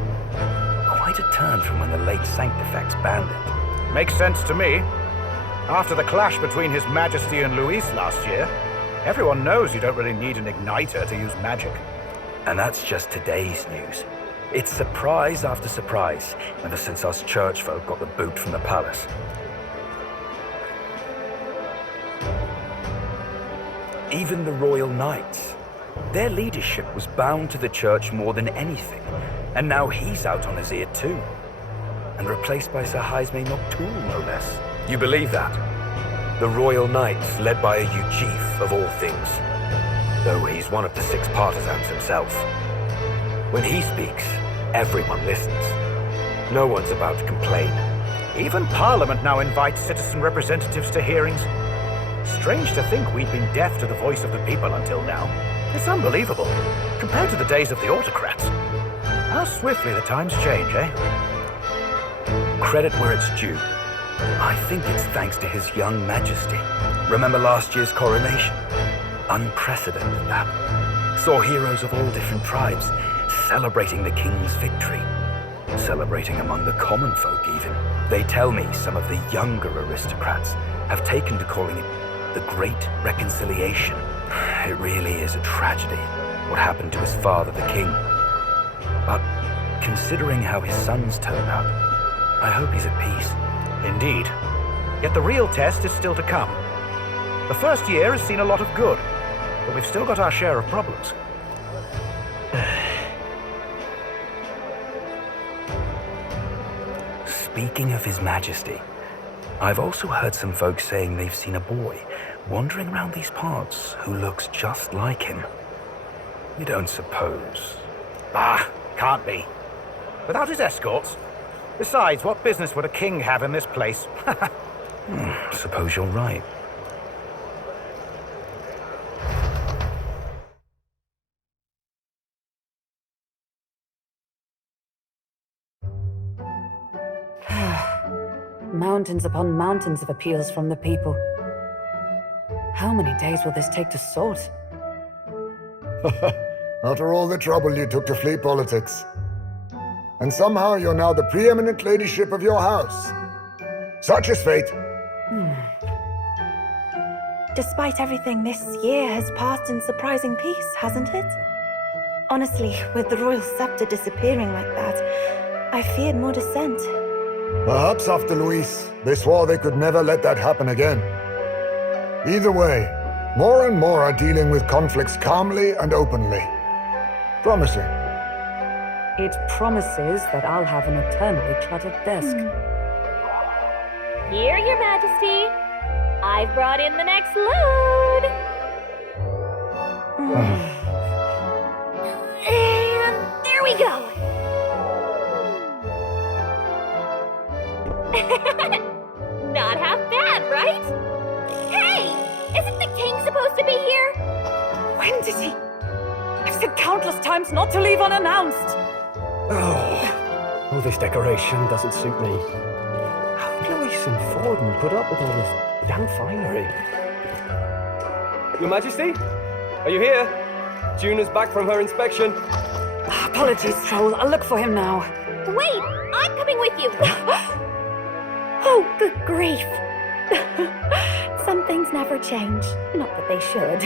Quite a turn from when the late Sanctifex banned it. Makes sense to me. After the clash between His Majesty and Louise last year, everyone knows you don't really need an igniter to use magic. And that's just today's news. It's surprise after surprise, ever since us church folk got the boot from the palace. Even the Royal Knights. Their leadership was bound to the church more than anything, and now he's out on his ear too. And replaced by Sir Haisme Noctoul, no less. You believe that? The Royal Knights, led by a Uchief of all things. Though he's one of the 6 partisans himself. When he speaks, everyone listens. No one's about to complain. Even Parliament now invites citizen representatives to hearings. Strange to think we'd been deaf to the voice of the people until now. It's unbelievable, compared to the days of the autocrats. How swiftly the times change, eh? Credit where it's due. I think it's thanks to His young Majesty. Remember last year's coronation? Unprecedented, that. Saw heroes of all different tribes celebrating the king's victory. Celebrating among the common folk, even. They tell me some of the younger aristocrats have taken to calling it the Great Reconciliation. It really is a tragedy, what happened to his father, the king. But considering how his sons turned out, I hope he's at peace. Indeed. Yet the real test is still to come. The first year has seen a lot of good, but we've still got our share of problems. Speaking of His Majesty, I've also heard some folks saying they've seen a boy wandering around these parts who looks just like him. You don't suppose? Ah, can't be. Without his escorts? Besides, what business would a king have in this place? Suppose you're right. Mountains upon mountains of appeals from the people. How many days will this take to sort? After all the trouble you took to flee politics. and somehow you're now the preeminent ladyship of your house. Such is fate. Despite everything, this year has passed in surprising peace, hasn't it? Honestly, with the royal scepter disappearing like that, I feared more dissent. Perhaps after Luis, they swore they could never let that happen again. Either way, more and more are dealing with conflicts calmly and openly. Promising. It promises that I'll have an eternally cluttered desk. Here, Your Majesty. I've brought in the next load. And there we go. Not half bad, right? Hey! Isn't the king supposed to be here? When did he? I've said countless times not to leave unannounced. Oh, this decoration doesn't suit me. How did Luis and Forden put up with all this damn finery? Your Majesty? Are you here? Juna's back from her inspection. Apologies, Troll. I'll look for him now. Wait! I'm coming with you! Oh, good grief. Some things never change. Not that they should.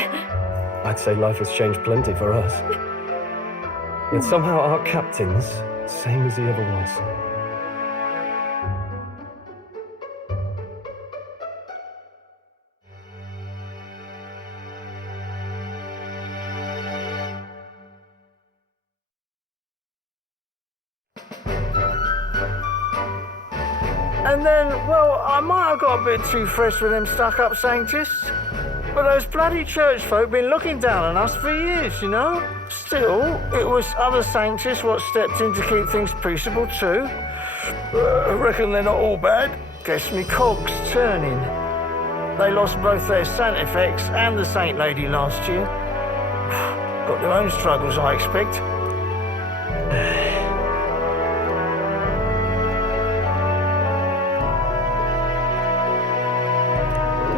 I'd say life has changed plenty for us. Yet somehow our captain's same as he ever was. And then, well, I might have got a bit too fresh with them stuck-up Sanctists. But those bloody church folk been looking down on us for years, you know? Still, it was other Sanctists what stepped in to keep things peaceable too. I reckon they're not all bad. Guess me cogs turning. They lost both their Santifex and the Saint Lady last year. Got their own struggles, I expect.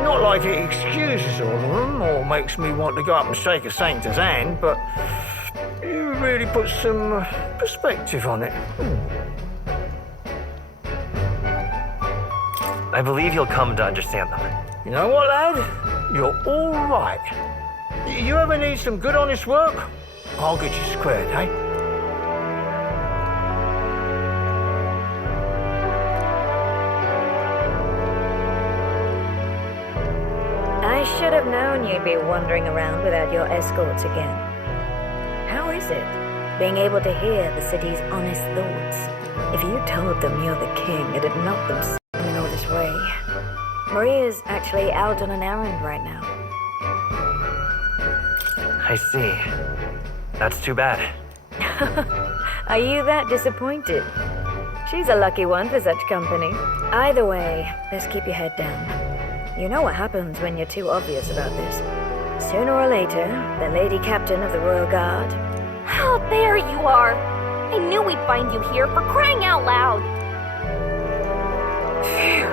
Not like it excuses all of them or makes me want to go up and shake a Sanctor's hand, but you really put some perspective on it. I believe you'll come to understand them. You know what, lad? You're all right. You ever need some good, honest work? I'll get you squared, eh? I should have known you'd be wandering around without your escorts again. How is it, being able to hear the city's honest thoughts? If you told them you're the king, it'd knock them in all this way. Maria's actually out on an errand right now. I see. That's too bad. Are you that disappointed? She's a lucky one for such company. Either way, let's keep your head down. You know what happens when you're too obvious about this. Sooner or later, the Lady Captain of the Royal Guard... Oh, there you are! I knew we'd find you here, for crying out loud! Phew.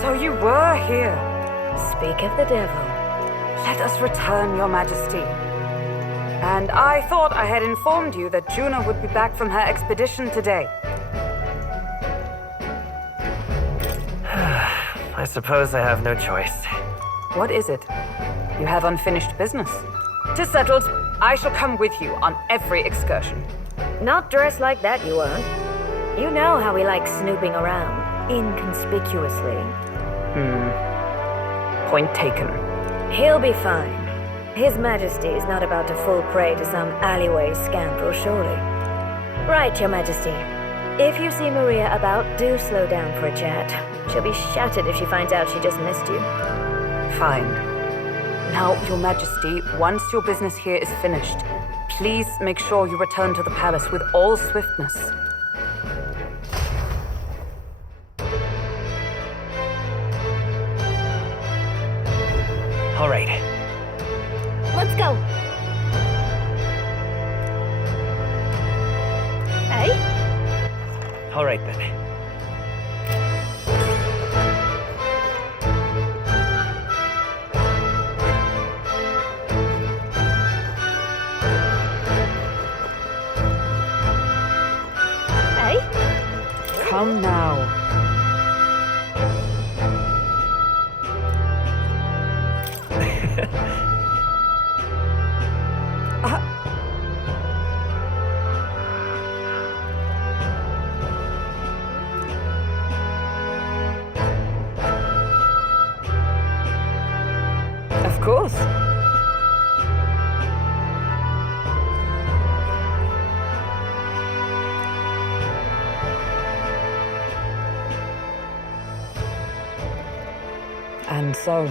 So you were here. Speak of the devil. Let us return, Your Majesty. And I thought I had informed you that Juna would be back from her expedition today. I suppose I have no choice. What is it? You have unfinished business. 'Tis settled. I shall come with you on every excursion. Not dressed like that, you won't. You know how we like snooping around, inconspicuously. Point taken. He'll be fine. His Majesty is not about to fall prey to some alleyway scoundrel, surely. Right, Your Majesty. If you see Maria about, do slow down for a chat. She'll be shattered if she finds out she just missed you. Fine. Now, Your Majesty, once your business here is finished, please make sure you return to the palace with all swiftness. All right. Let's go! Hey? All right, then. Come now. Of course. And so.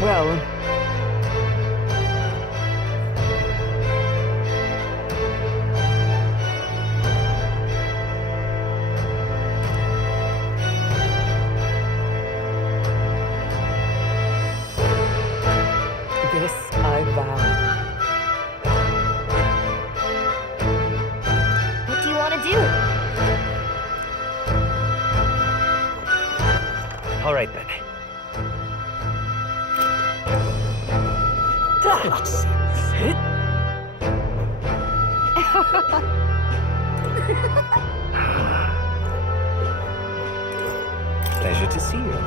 Well, this I vow. What do you want to do? All right then. Pleasure to see you.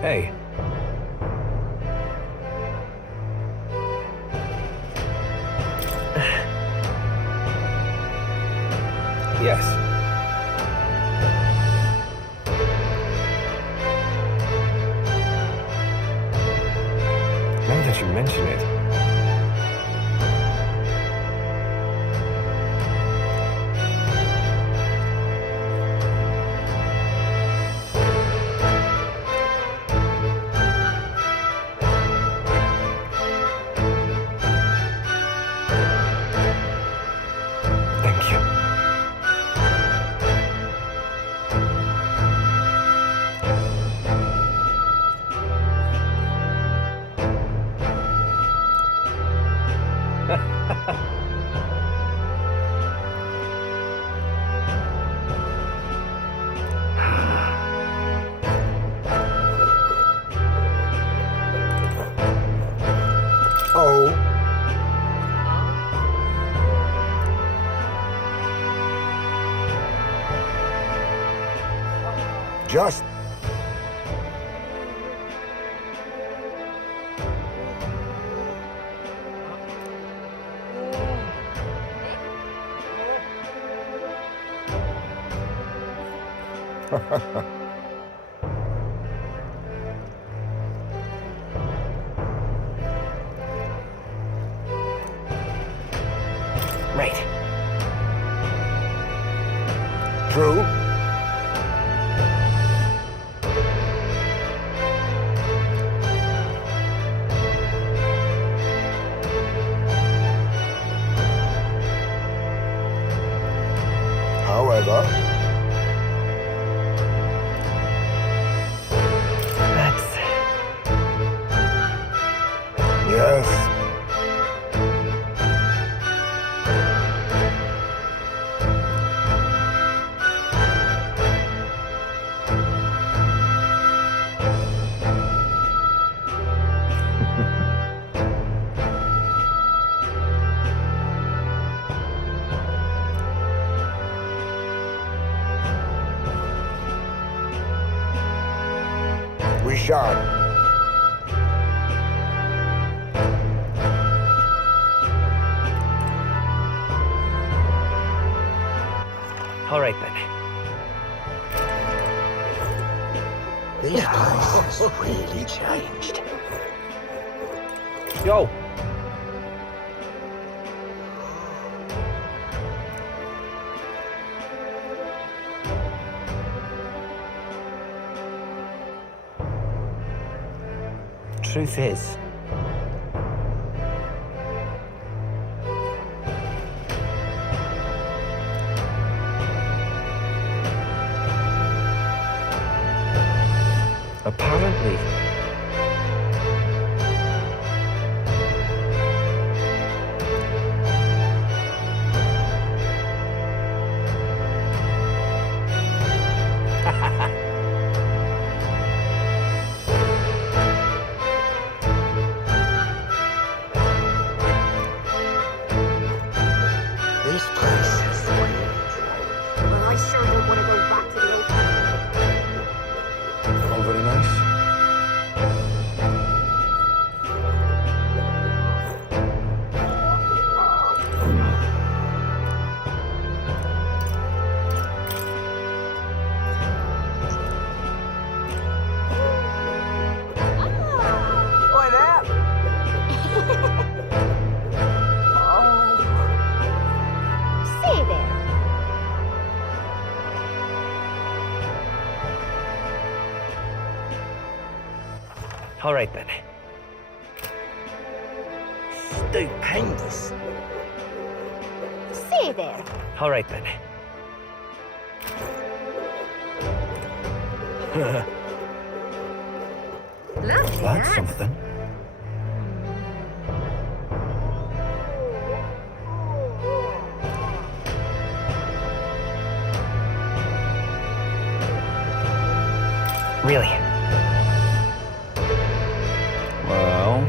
Hey. Yes. Now that you mention it. Thank you. Oh. Just... Right. True. However... That's... Yes. We shall. All right then. These places really changed. Yo. Truth is, apparently, This place is really But I sure don't want to go back to the old. All very nice. Oi there! Say there. All right then. stupendous. Say there. All right then. Lovely, That's that. something. Really? Well,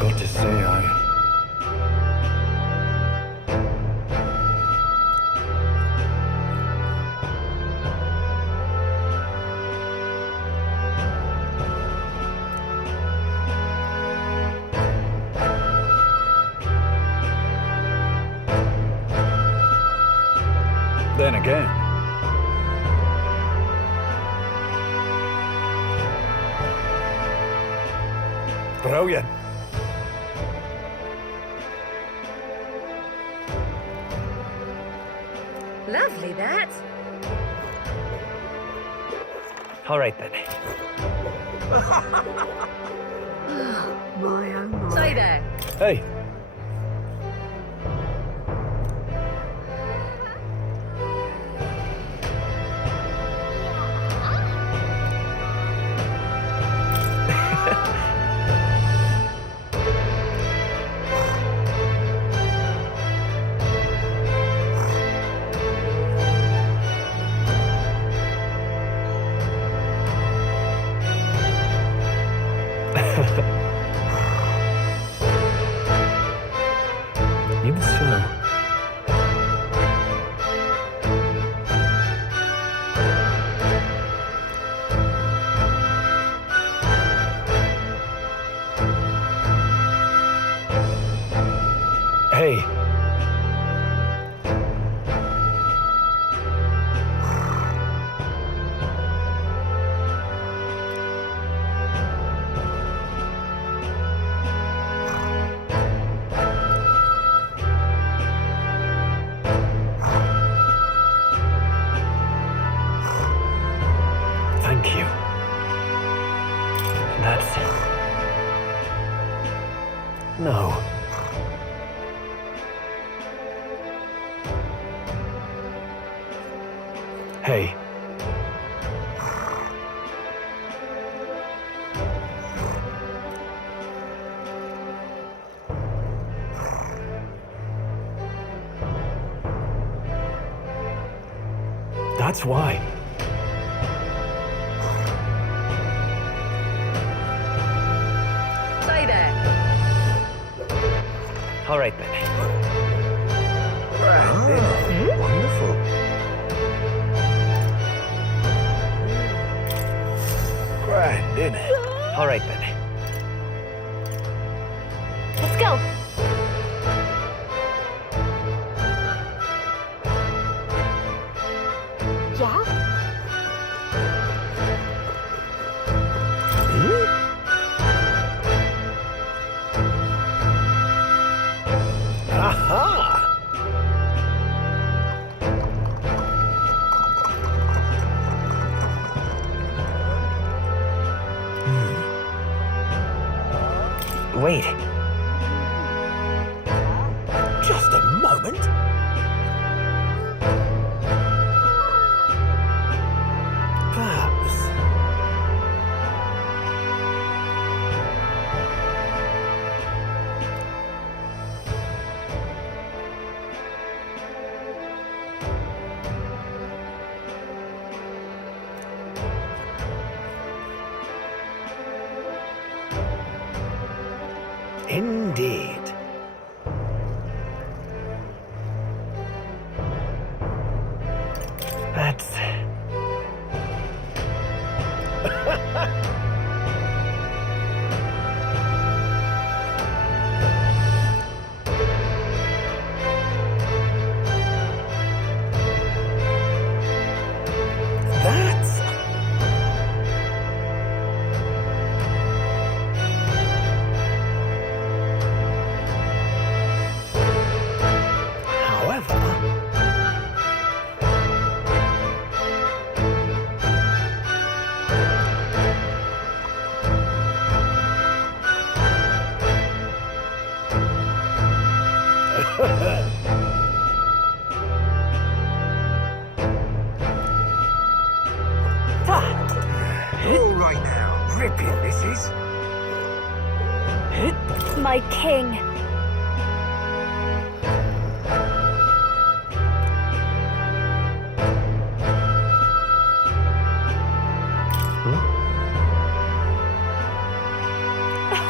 got to say, then again, brilliant. Lovely, that. All right then. My oh my. Say there. Hey. Even so, hey. Thank you. That's... No. Hey. That's why. All right then. Wonderful. Grand, isn't it? All right then. Let's go. Yeah? Aha! Wait. Just a moment. Perhaps. Indeed. That's... That's... However... All right now, ripping this is. My king.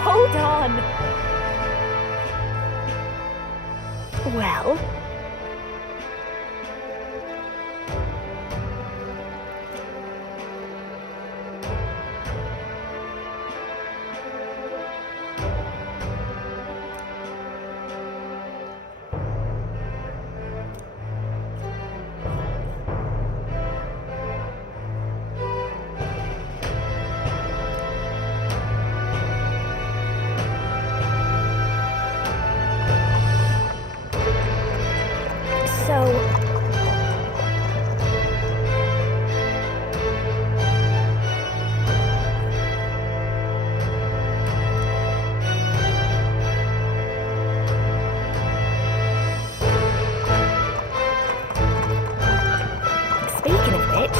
Hold on. Well... So... Speaking of which...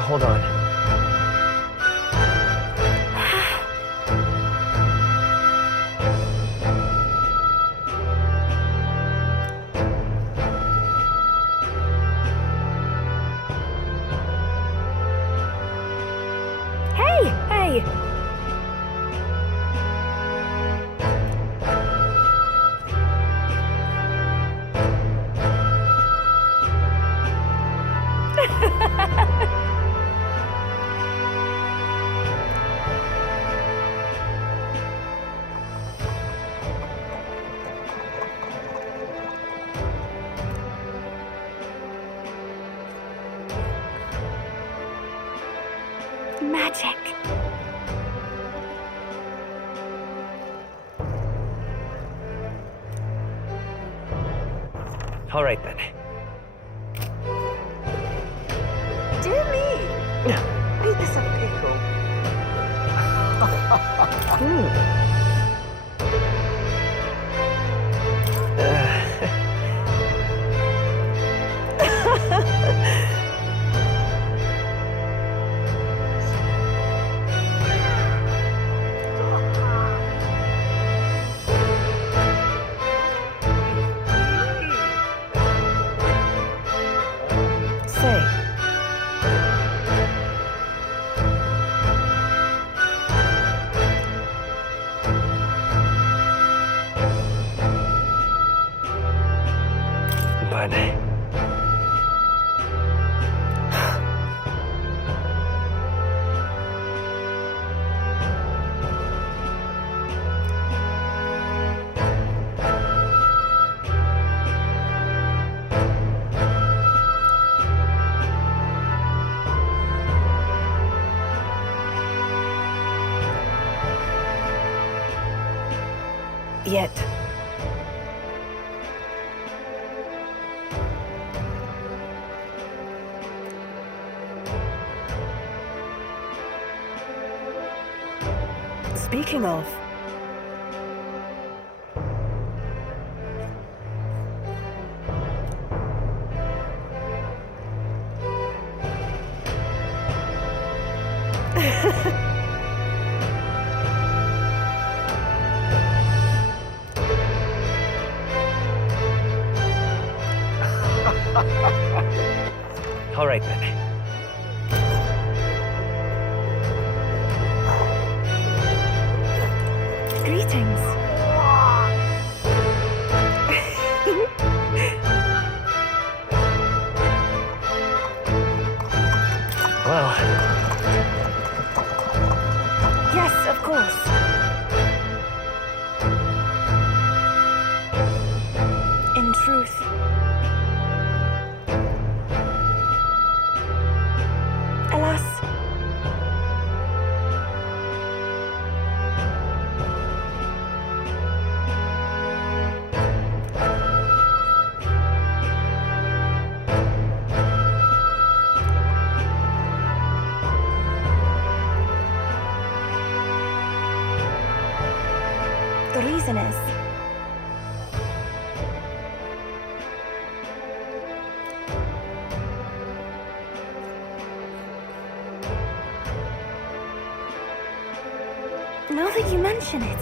Hold on. Hey! Hey! Magic. All right then. Dear me! Eat this a pickle. Yet. Speaking of... All right then. Greetings. Well... Yes, of course. In truth... Alas... The reason is... Now that you mention it...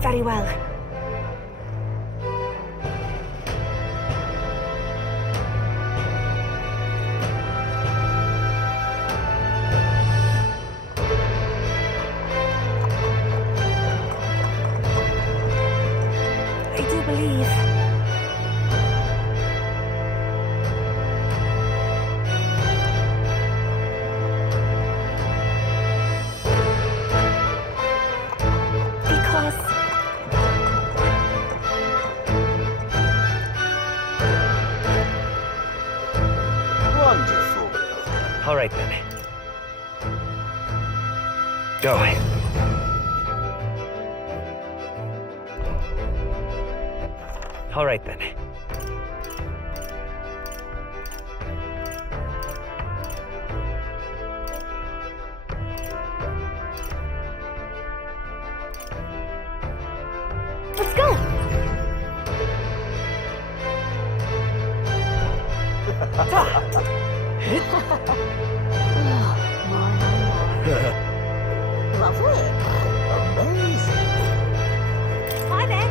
Very well. I do believe... Because... Wonderful. All right then. Go. All right then. Let's go! Lovely. Amazing. Hi there.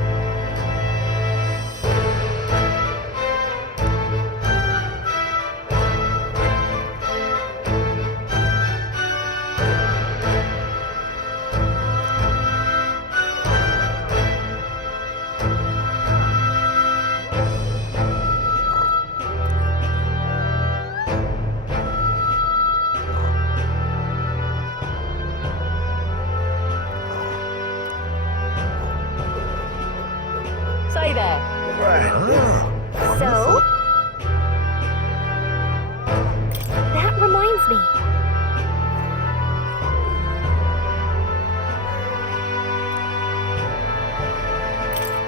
Say there. So? That reminds me.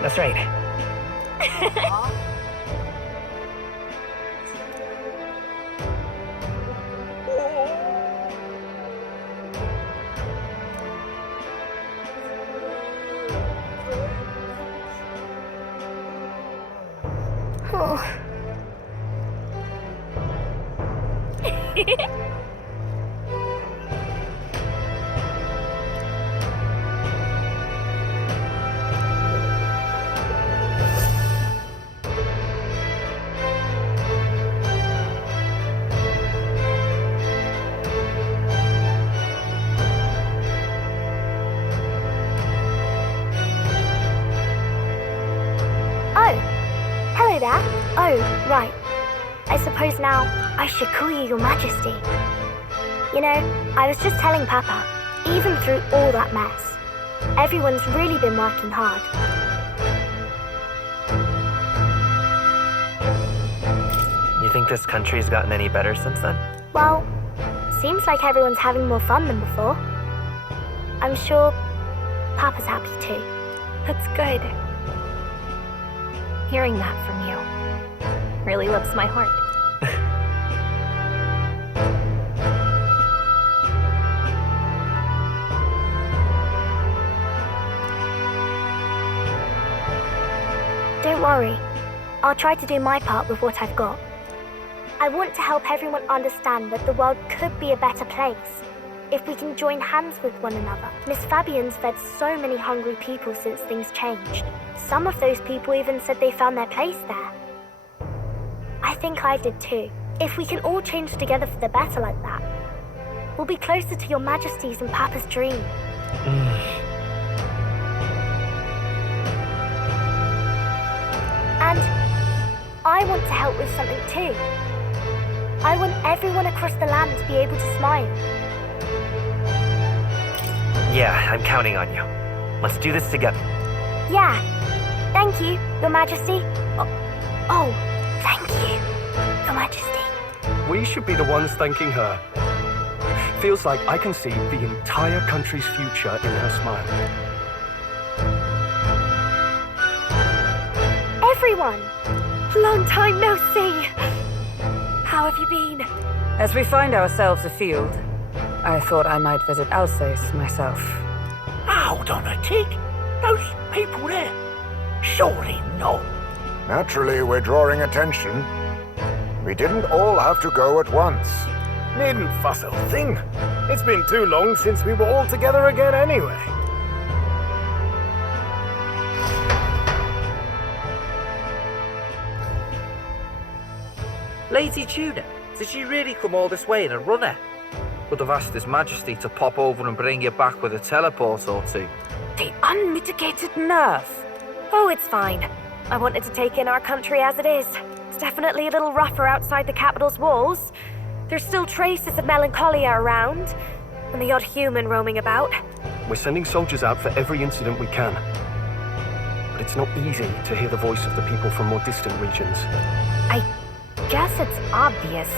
That's right. Oh. Hello there. Oh, right. I suppose now I should call you Your Majesty. You know, I was just telling Papa, even through all that mess, everyone's really been working hard. You think this country's gotten any better since then? Well, Seems like everyone's having more fun than before. I'm sure Papa's happy too. That's good. Hearing that from you really lifts my heart. Don't worry. I'll try to do my part with what I've got. I want to help everyone understand that the world could be a better place if we can join hands with one another. Miss Fabian's fed so many hungry people since things changed. Some of those people even said they found their place there. I think I did too. If we can all change together for the better like that, we'll be closer to your Majesty's and Papa's dream. And I want to help with something too. I want everyone across the land to be able to smile. Yeah, I'm counting on you. Let's do this together. Yeah. Thank you, Your Majesty. Oh, thank you, Your Majesty. We should be the ones thanking her. Feels like I can see the entire country's future in her smile. Everyone! Long time no see. How have you been? As we find ourselves afield, I thought I might visit Alsace myself. Hold on a tick. Those people there? Surely not. Naturally, we're drawing attention. We didn't all have to go at once. Needn't fuss a thing. It's been too long since we were all together again anyway. Lady Tuna, did she really come all this way in a runner? Would have asked His Majesty to pop over and bring you back with a teleport or two. The unmitigated nerve. Oh, it's fine. I wanted to take in our country as it is. It's definitely a little rougher outside the capital's walls. There's still traces of melancholia around, and the odd human roaming about. We're sending soldiers out for every incident we can. But it's not easy to hear the voice of the people from more distant regions. I guess it's obvious.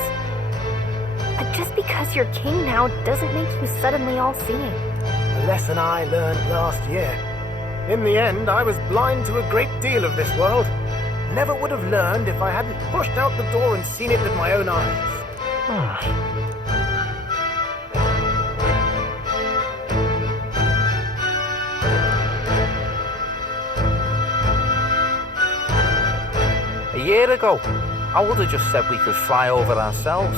But just because you're king now doesn't make you suddenly all-seeing. A lesson I learned last year. In the end, I was blind to a great deal of this world. Never would have learned if I hadn't pushed out the door and seen it with my own eyes. A year ago, I would have just said we could fly over ourselves.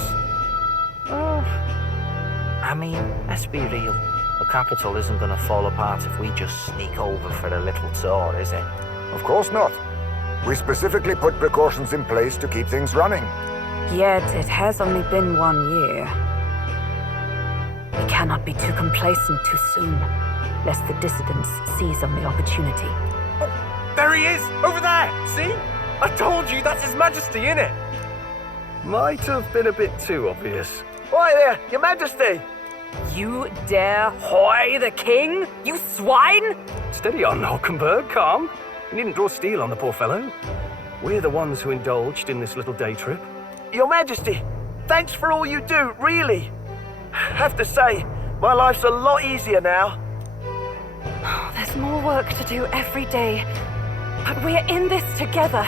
I mean, let's be real. The capital isn't going to fall apart if we just sneak over for a little tour, is it? Of course not. We specifically put precautions in place to keep things running. Yet it has only been 1 year. We cannot be too complacent too soon, lest the dissidents seize on the opportunity. Oh, there he is! Over there! See? I told you, that's His Majesty, innit? Might have been a bit too obvious. Why there, Your Majesty! You dare hoy the king? You swine! Steady on, Hulkenberg, calm. You needn't draw steel on the poor fellow. We're the ones who indulged in this little day trip. Your Majesty, thanks for all you do, really. Have to say, my life's a lot easier now. There's more work to do every day, but we're in this together.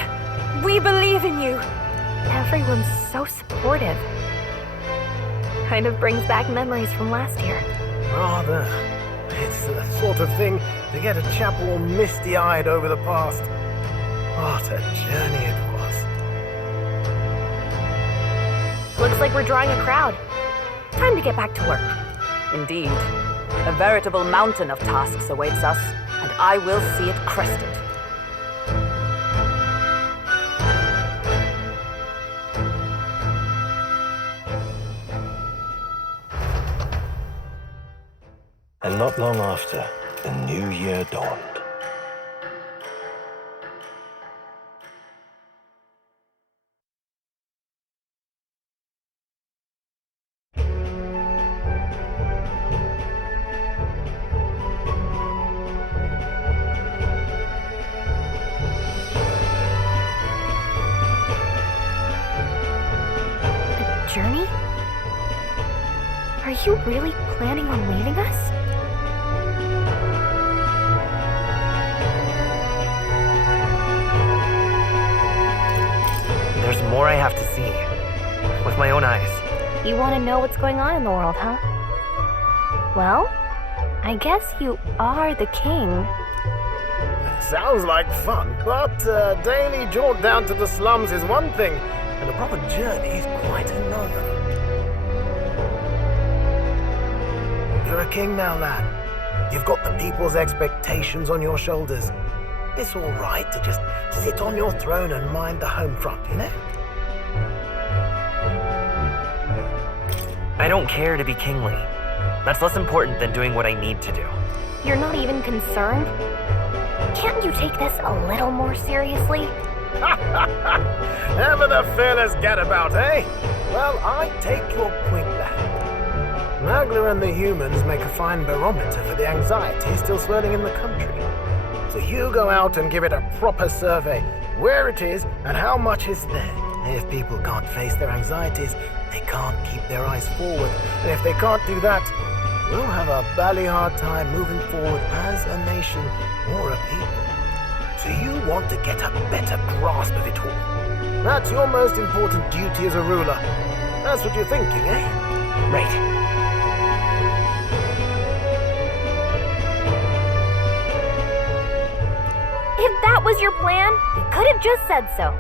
We believe in you. Everyone's so supportive. Kind of brings back memories from last year. Rather. It's the sort of thing to get a chap all misty-eyed over the past. What a journey it was. Looks like we're drawing a crowd. Time to get back to work. Indeed. A veritable mountain of tasks awaits us, and I will see it crested. And not long after, the new year dawned. Journey? you really planning on leaving us? There's more I have to see. With my own eyes. You want to know what's going on in the world, huh? Well, I guess you are the king. Sounds like fun, but a daily jaunt down to the slums is one thing, and a proper journey is quite another. You're a king now, lad. You've got the people's expectations on your shoulders. It's all right to just sit on your throne and mind the home front, you know? I don't care to be kingly. That's less important than doing what I need to do. You're not even concerned? Can't you take this a little more seriously? Ever the fearless gadabout, eh? Well, I take your point, lad. Magla and the humans make a fine barometer for the anxiety still swirling in the country. So you go out and give it a proper survey, where it is and how much is there. If people can't face their anxieties, they can't keep their eyes forward. And if they can't do that, we'll have a bally hard time moving forward as a nation or a people. So you want to get a better grasp of it all. That's your most important duty as a ruler. That's what you're thinking, eh? Right. If that was your plan, you could have just said so.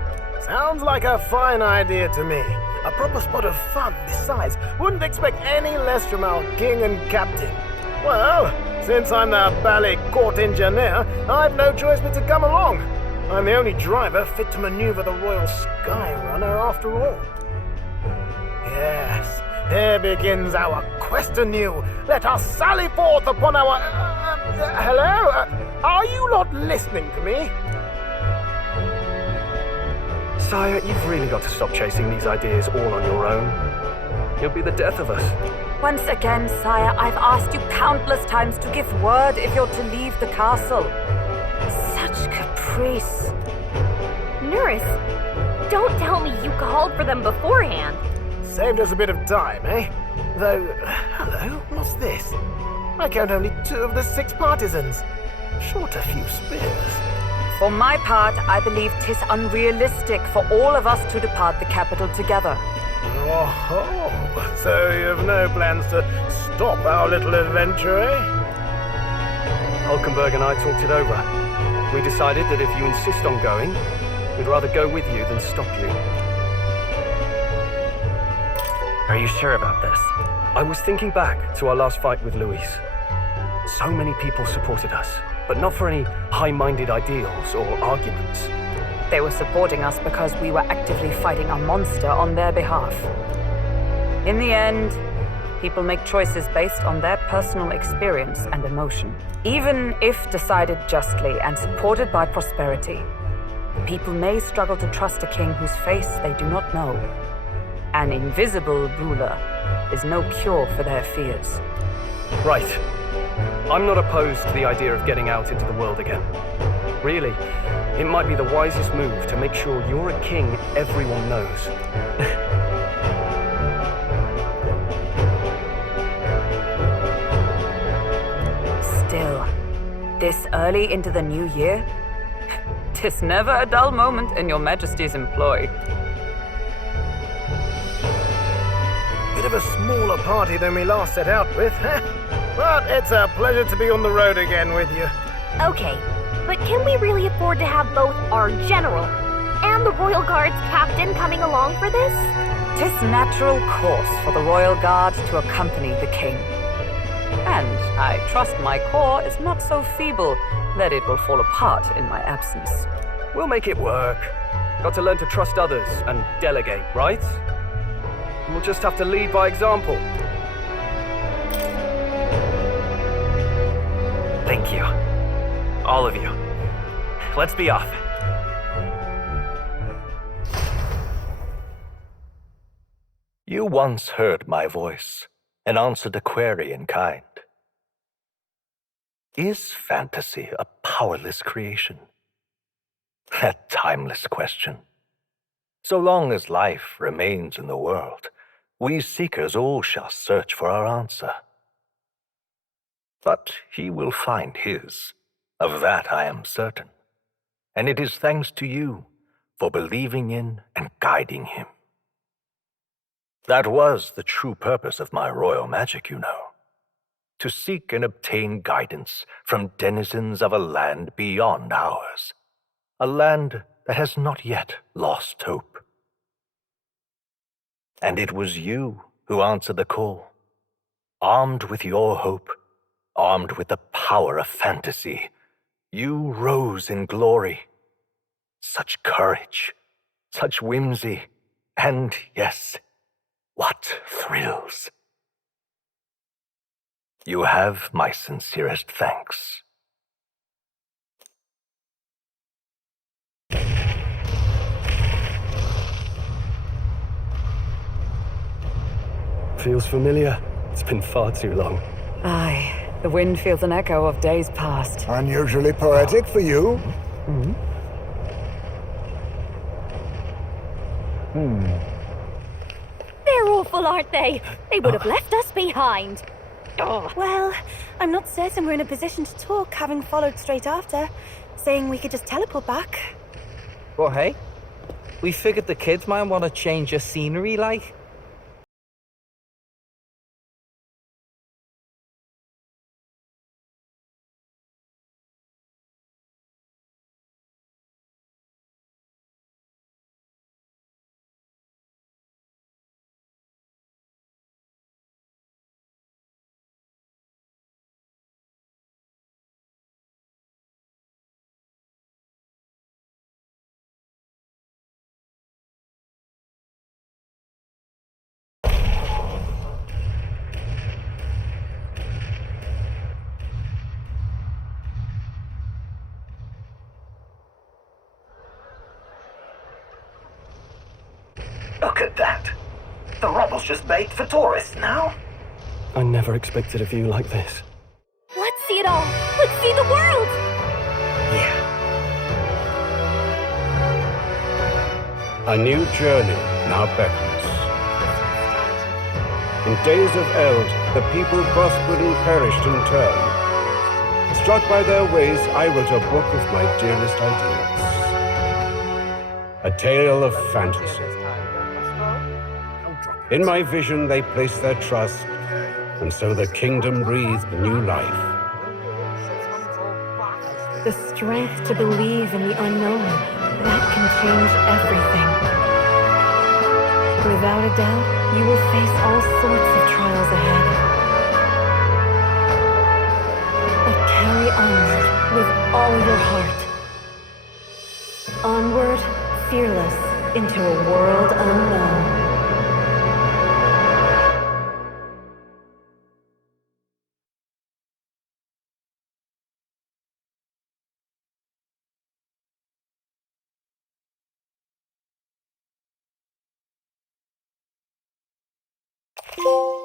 Sounds like a fine idea to me. A proper spot of fun, besides. Wouldn't expect any less from our king and captain. Well, since I'm the bally court engineer, I've no choice but to come along. I'm the only driver fit to maneuver the Royal Skyrunner after all. Yes, here begins our quest anew. Let us sally forth upon our... hello? Are you not listening to me? Sire, you've really got to stop chasing these ideas all on your own. You'll be the death of us. Once again, sire, I've asked you countless times to give word if you're to leave the castle. Such caprice. Nurse, don't tell me you called for them beforehand. Saved us a bit of time, eh? Though, hello, what's this? I count only 2 of the 6 partisans. Short a few spears. For my part, I believe 'tis unrealistic for all of us to depart the capital together. Oh, so you've no plans to stop our little adventure, eh? Hulkenberg and I talked it over. We decided that if you insist on going, we'd rather go with you than stop you. Are you sure about this? I was thinking back to our last fight with Luis. So many people supported us, but not for any high-minded ideals or arguments. They were supporting us because we were actively fighting a monster on their behalf. In the end, people make choices based on their personal experience and emotion. Even if decided justly and supported by prosperity, people may struggle to trust a king whose face they do not know. An invisible ruler is no cure for their fears. Right. I'm not opposed to the idea of getting out into the world again. Really, it might be the wisest move to make sure you're a king everyone knows. Still, this early into the new year, 'tis never a dull moment in your Majesty's employ. Bit of a smaller party than we last set out with, huh? But it's a pleasure to be on the road again with you. Okay, but can we really afford to have both our general and the Royal Guard's captain coming along for this? 'Tis natural course for the Royal Guard to accompany the king. And I trust my corps is not so feeble that it will fall apart in my absence. We'll make it work. Got to learn to trust others and delegate, right? We'll just have to lead by example. Thank you. All of you. Let's be off. You once heard my voice and answered a query in kind. Is fantasy a powerless creation? That timeless question. So long as life remains in the world, We seekers all shall search for our answer. But he will find his. Of that I am certain. And it is thanks to you for believing in and guiding him. That was the true purpose of my royal magic, you know. To seek and obtain guidance from denizens of a land beyond ours. A land that has not yet lost hope. And it was you who answered the call. Armed with your hope, armed with the power of fantasy, you rose in glory. Such courage, such whimsy, and yes, what thrills. You have my sincerest thanks. Feels familiar. It's been far too long. Aye, the wind feels an echo of days past. Unusually poetic for you. They're awful, aren't they? They would have left us behind. Oh. Well, I'm not certain we're in a position to talk, having followed straight after, saying we could just teleport back. Well, hey, we figured the kids might want to change your scenery, like. Look at that. The rubble's just made for tourists now. I never expected a view like this. Let's see it all. Let's see the world. A new journey now beckons. In days of eld, the people prospered and perished in turn. Struck by their ways, I wrote a book of my dearest ideals. A tale of fantasy. In my vision, they placed their trust, and so the kingdom breathed new life. The strength to believe in the unknown, that can change everything. Without a doubt, you will face all sorts of trials ahead. But carry onward with all your heart. Onward, fearless, into a world unknown. Beep.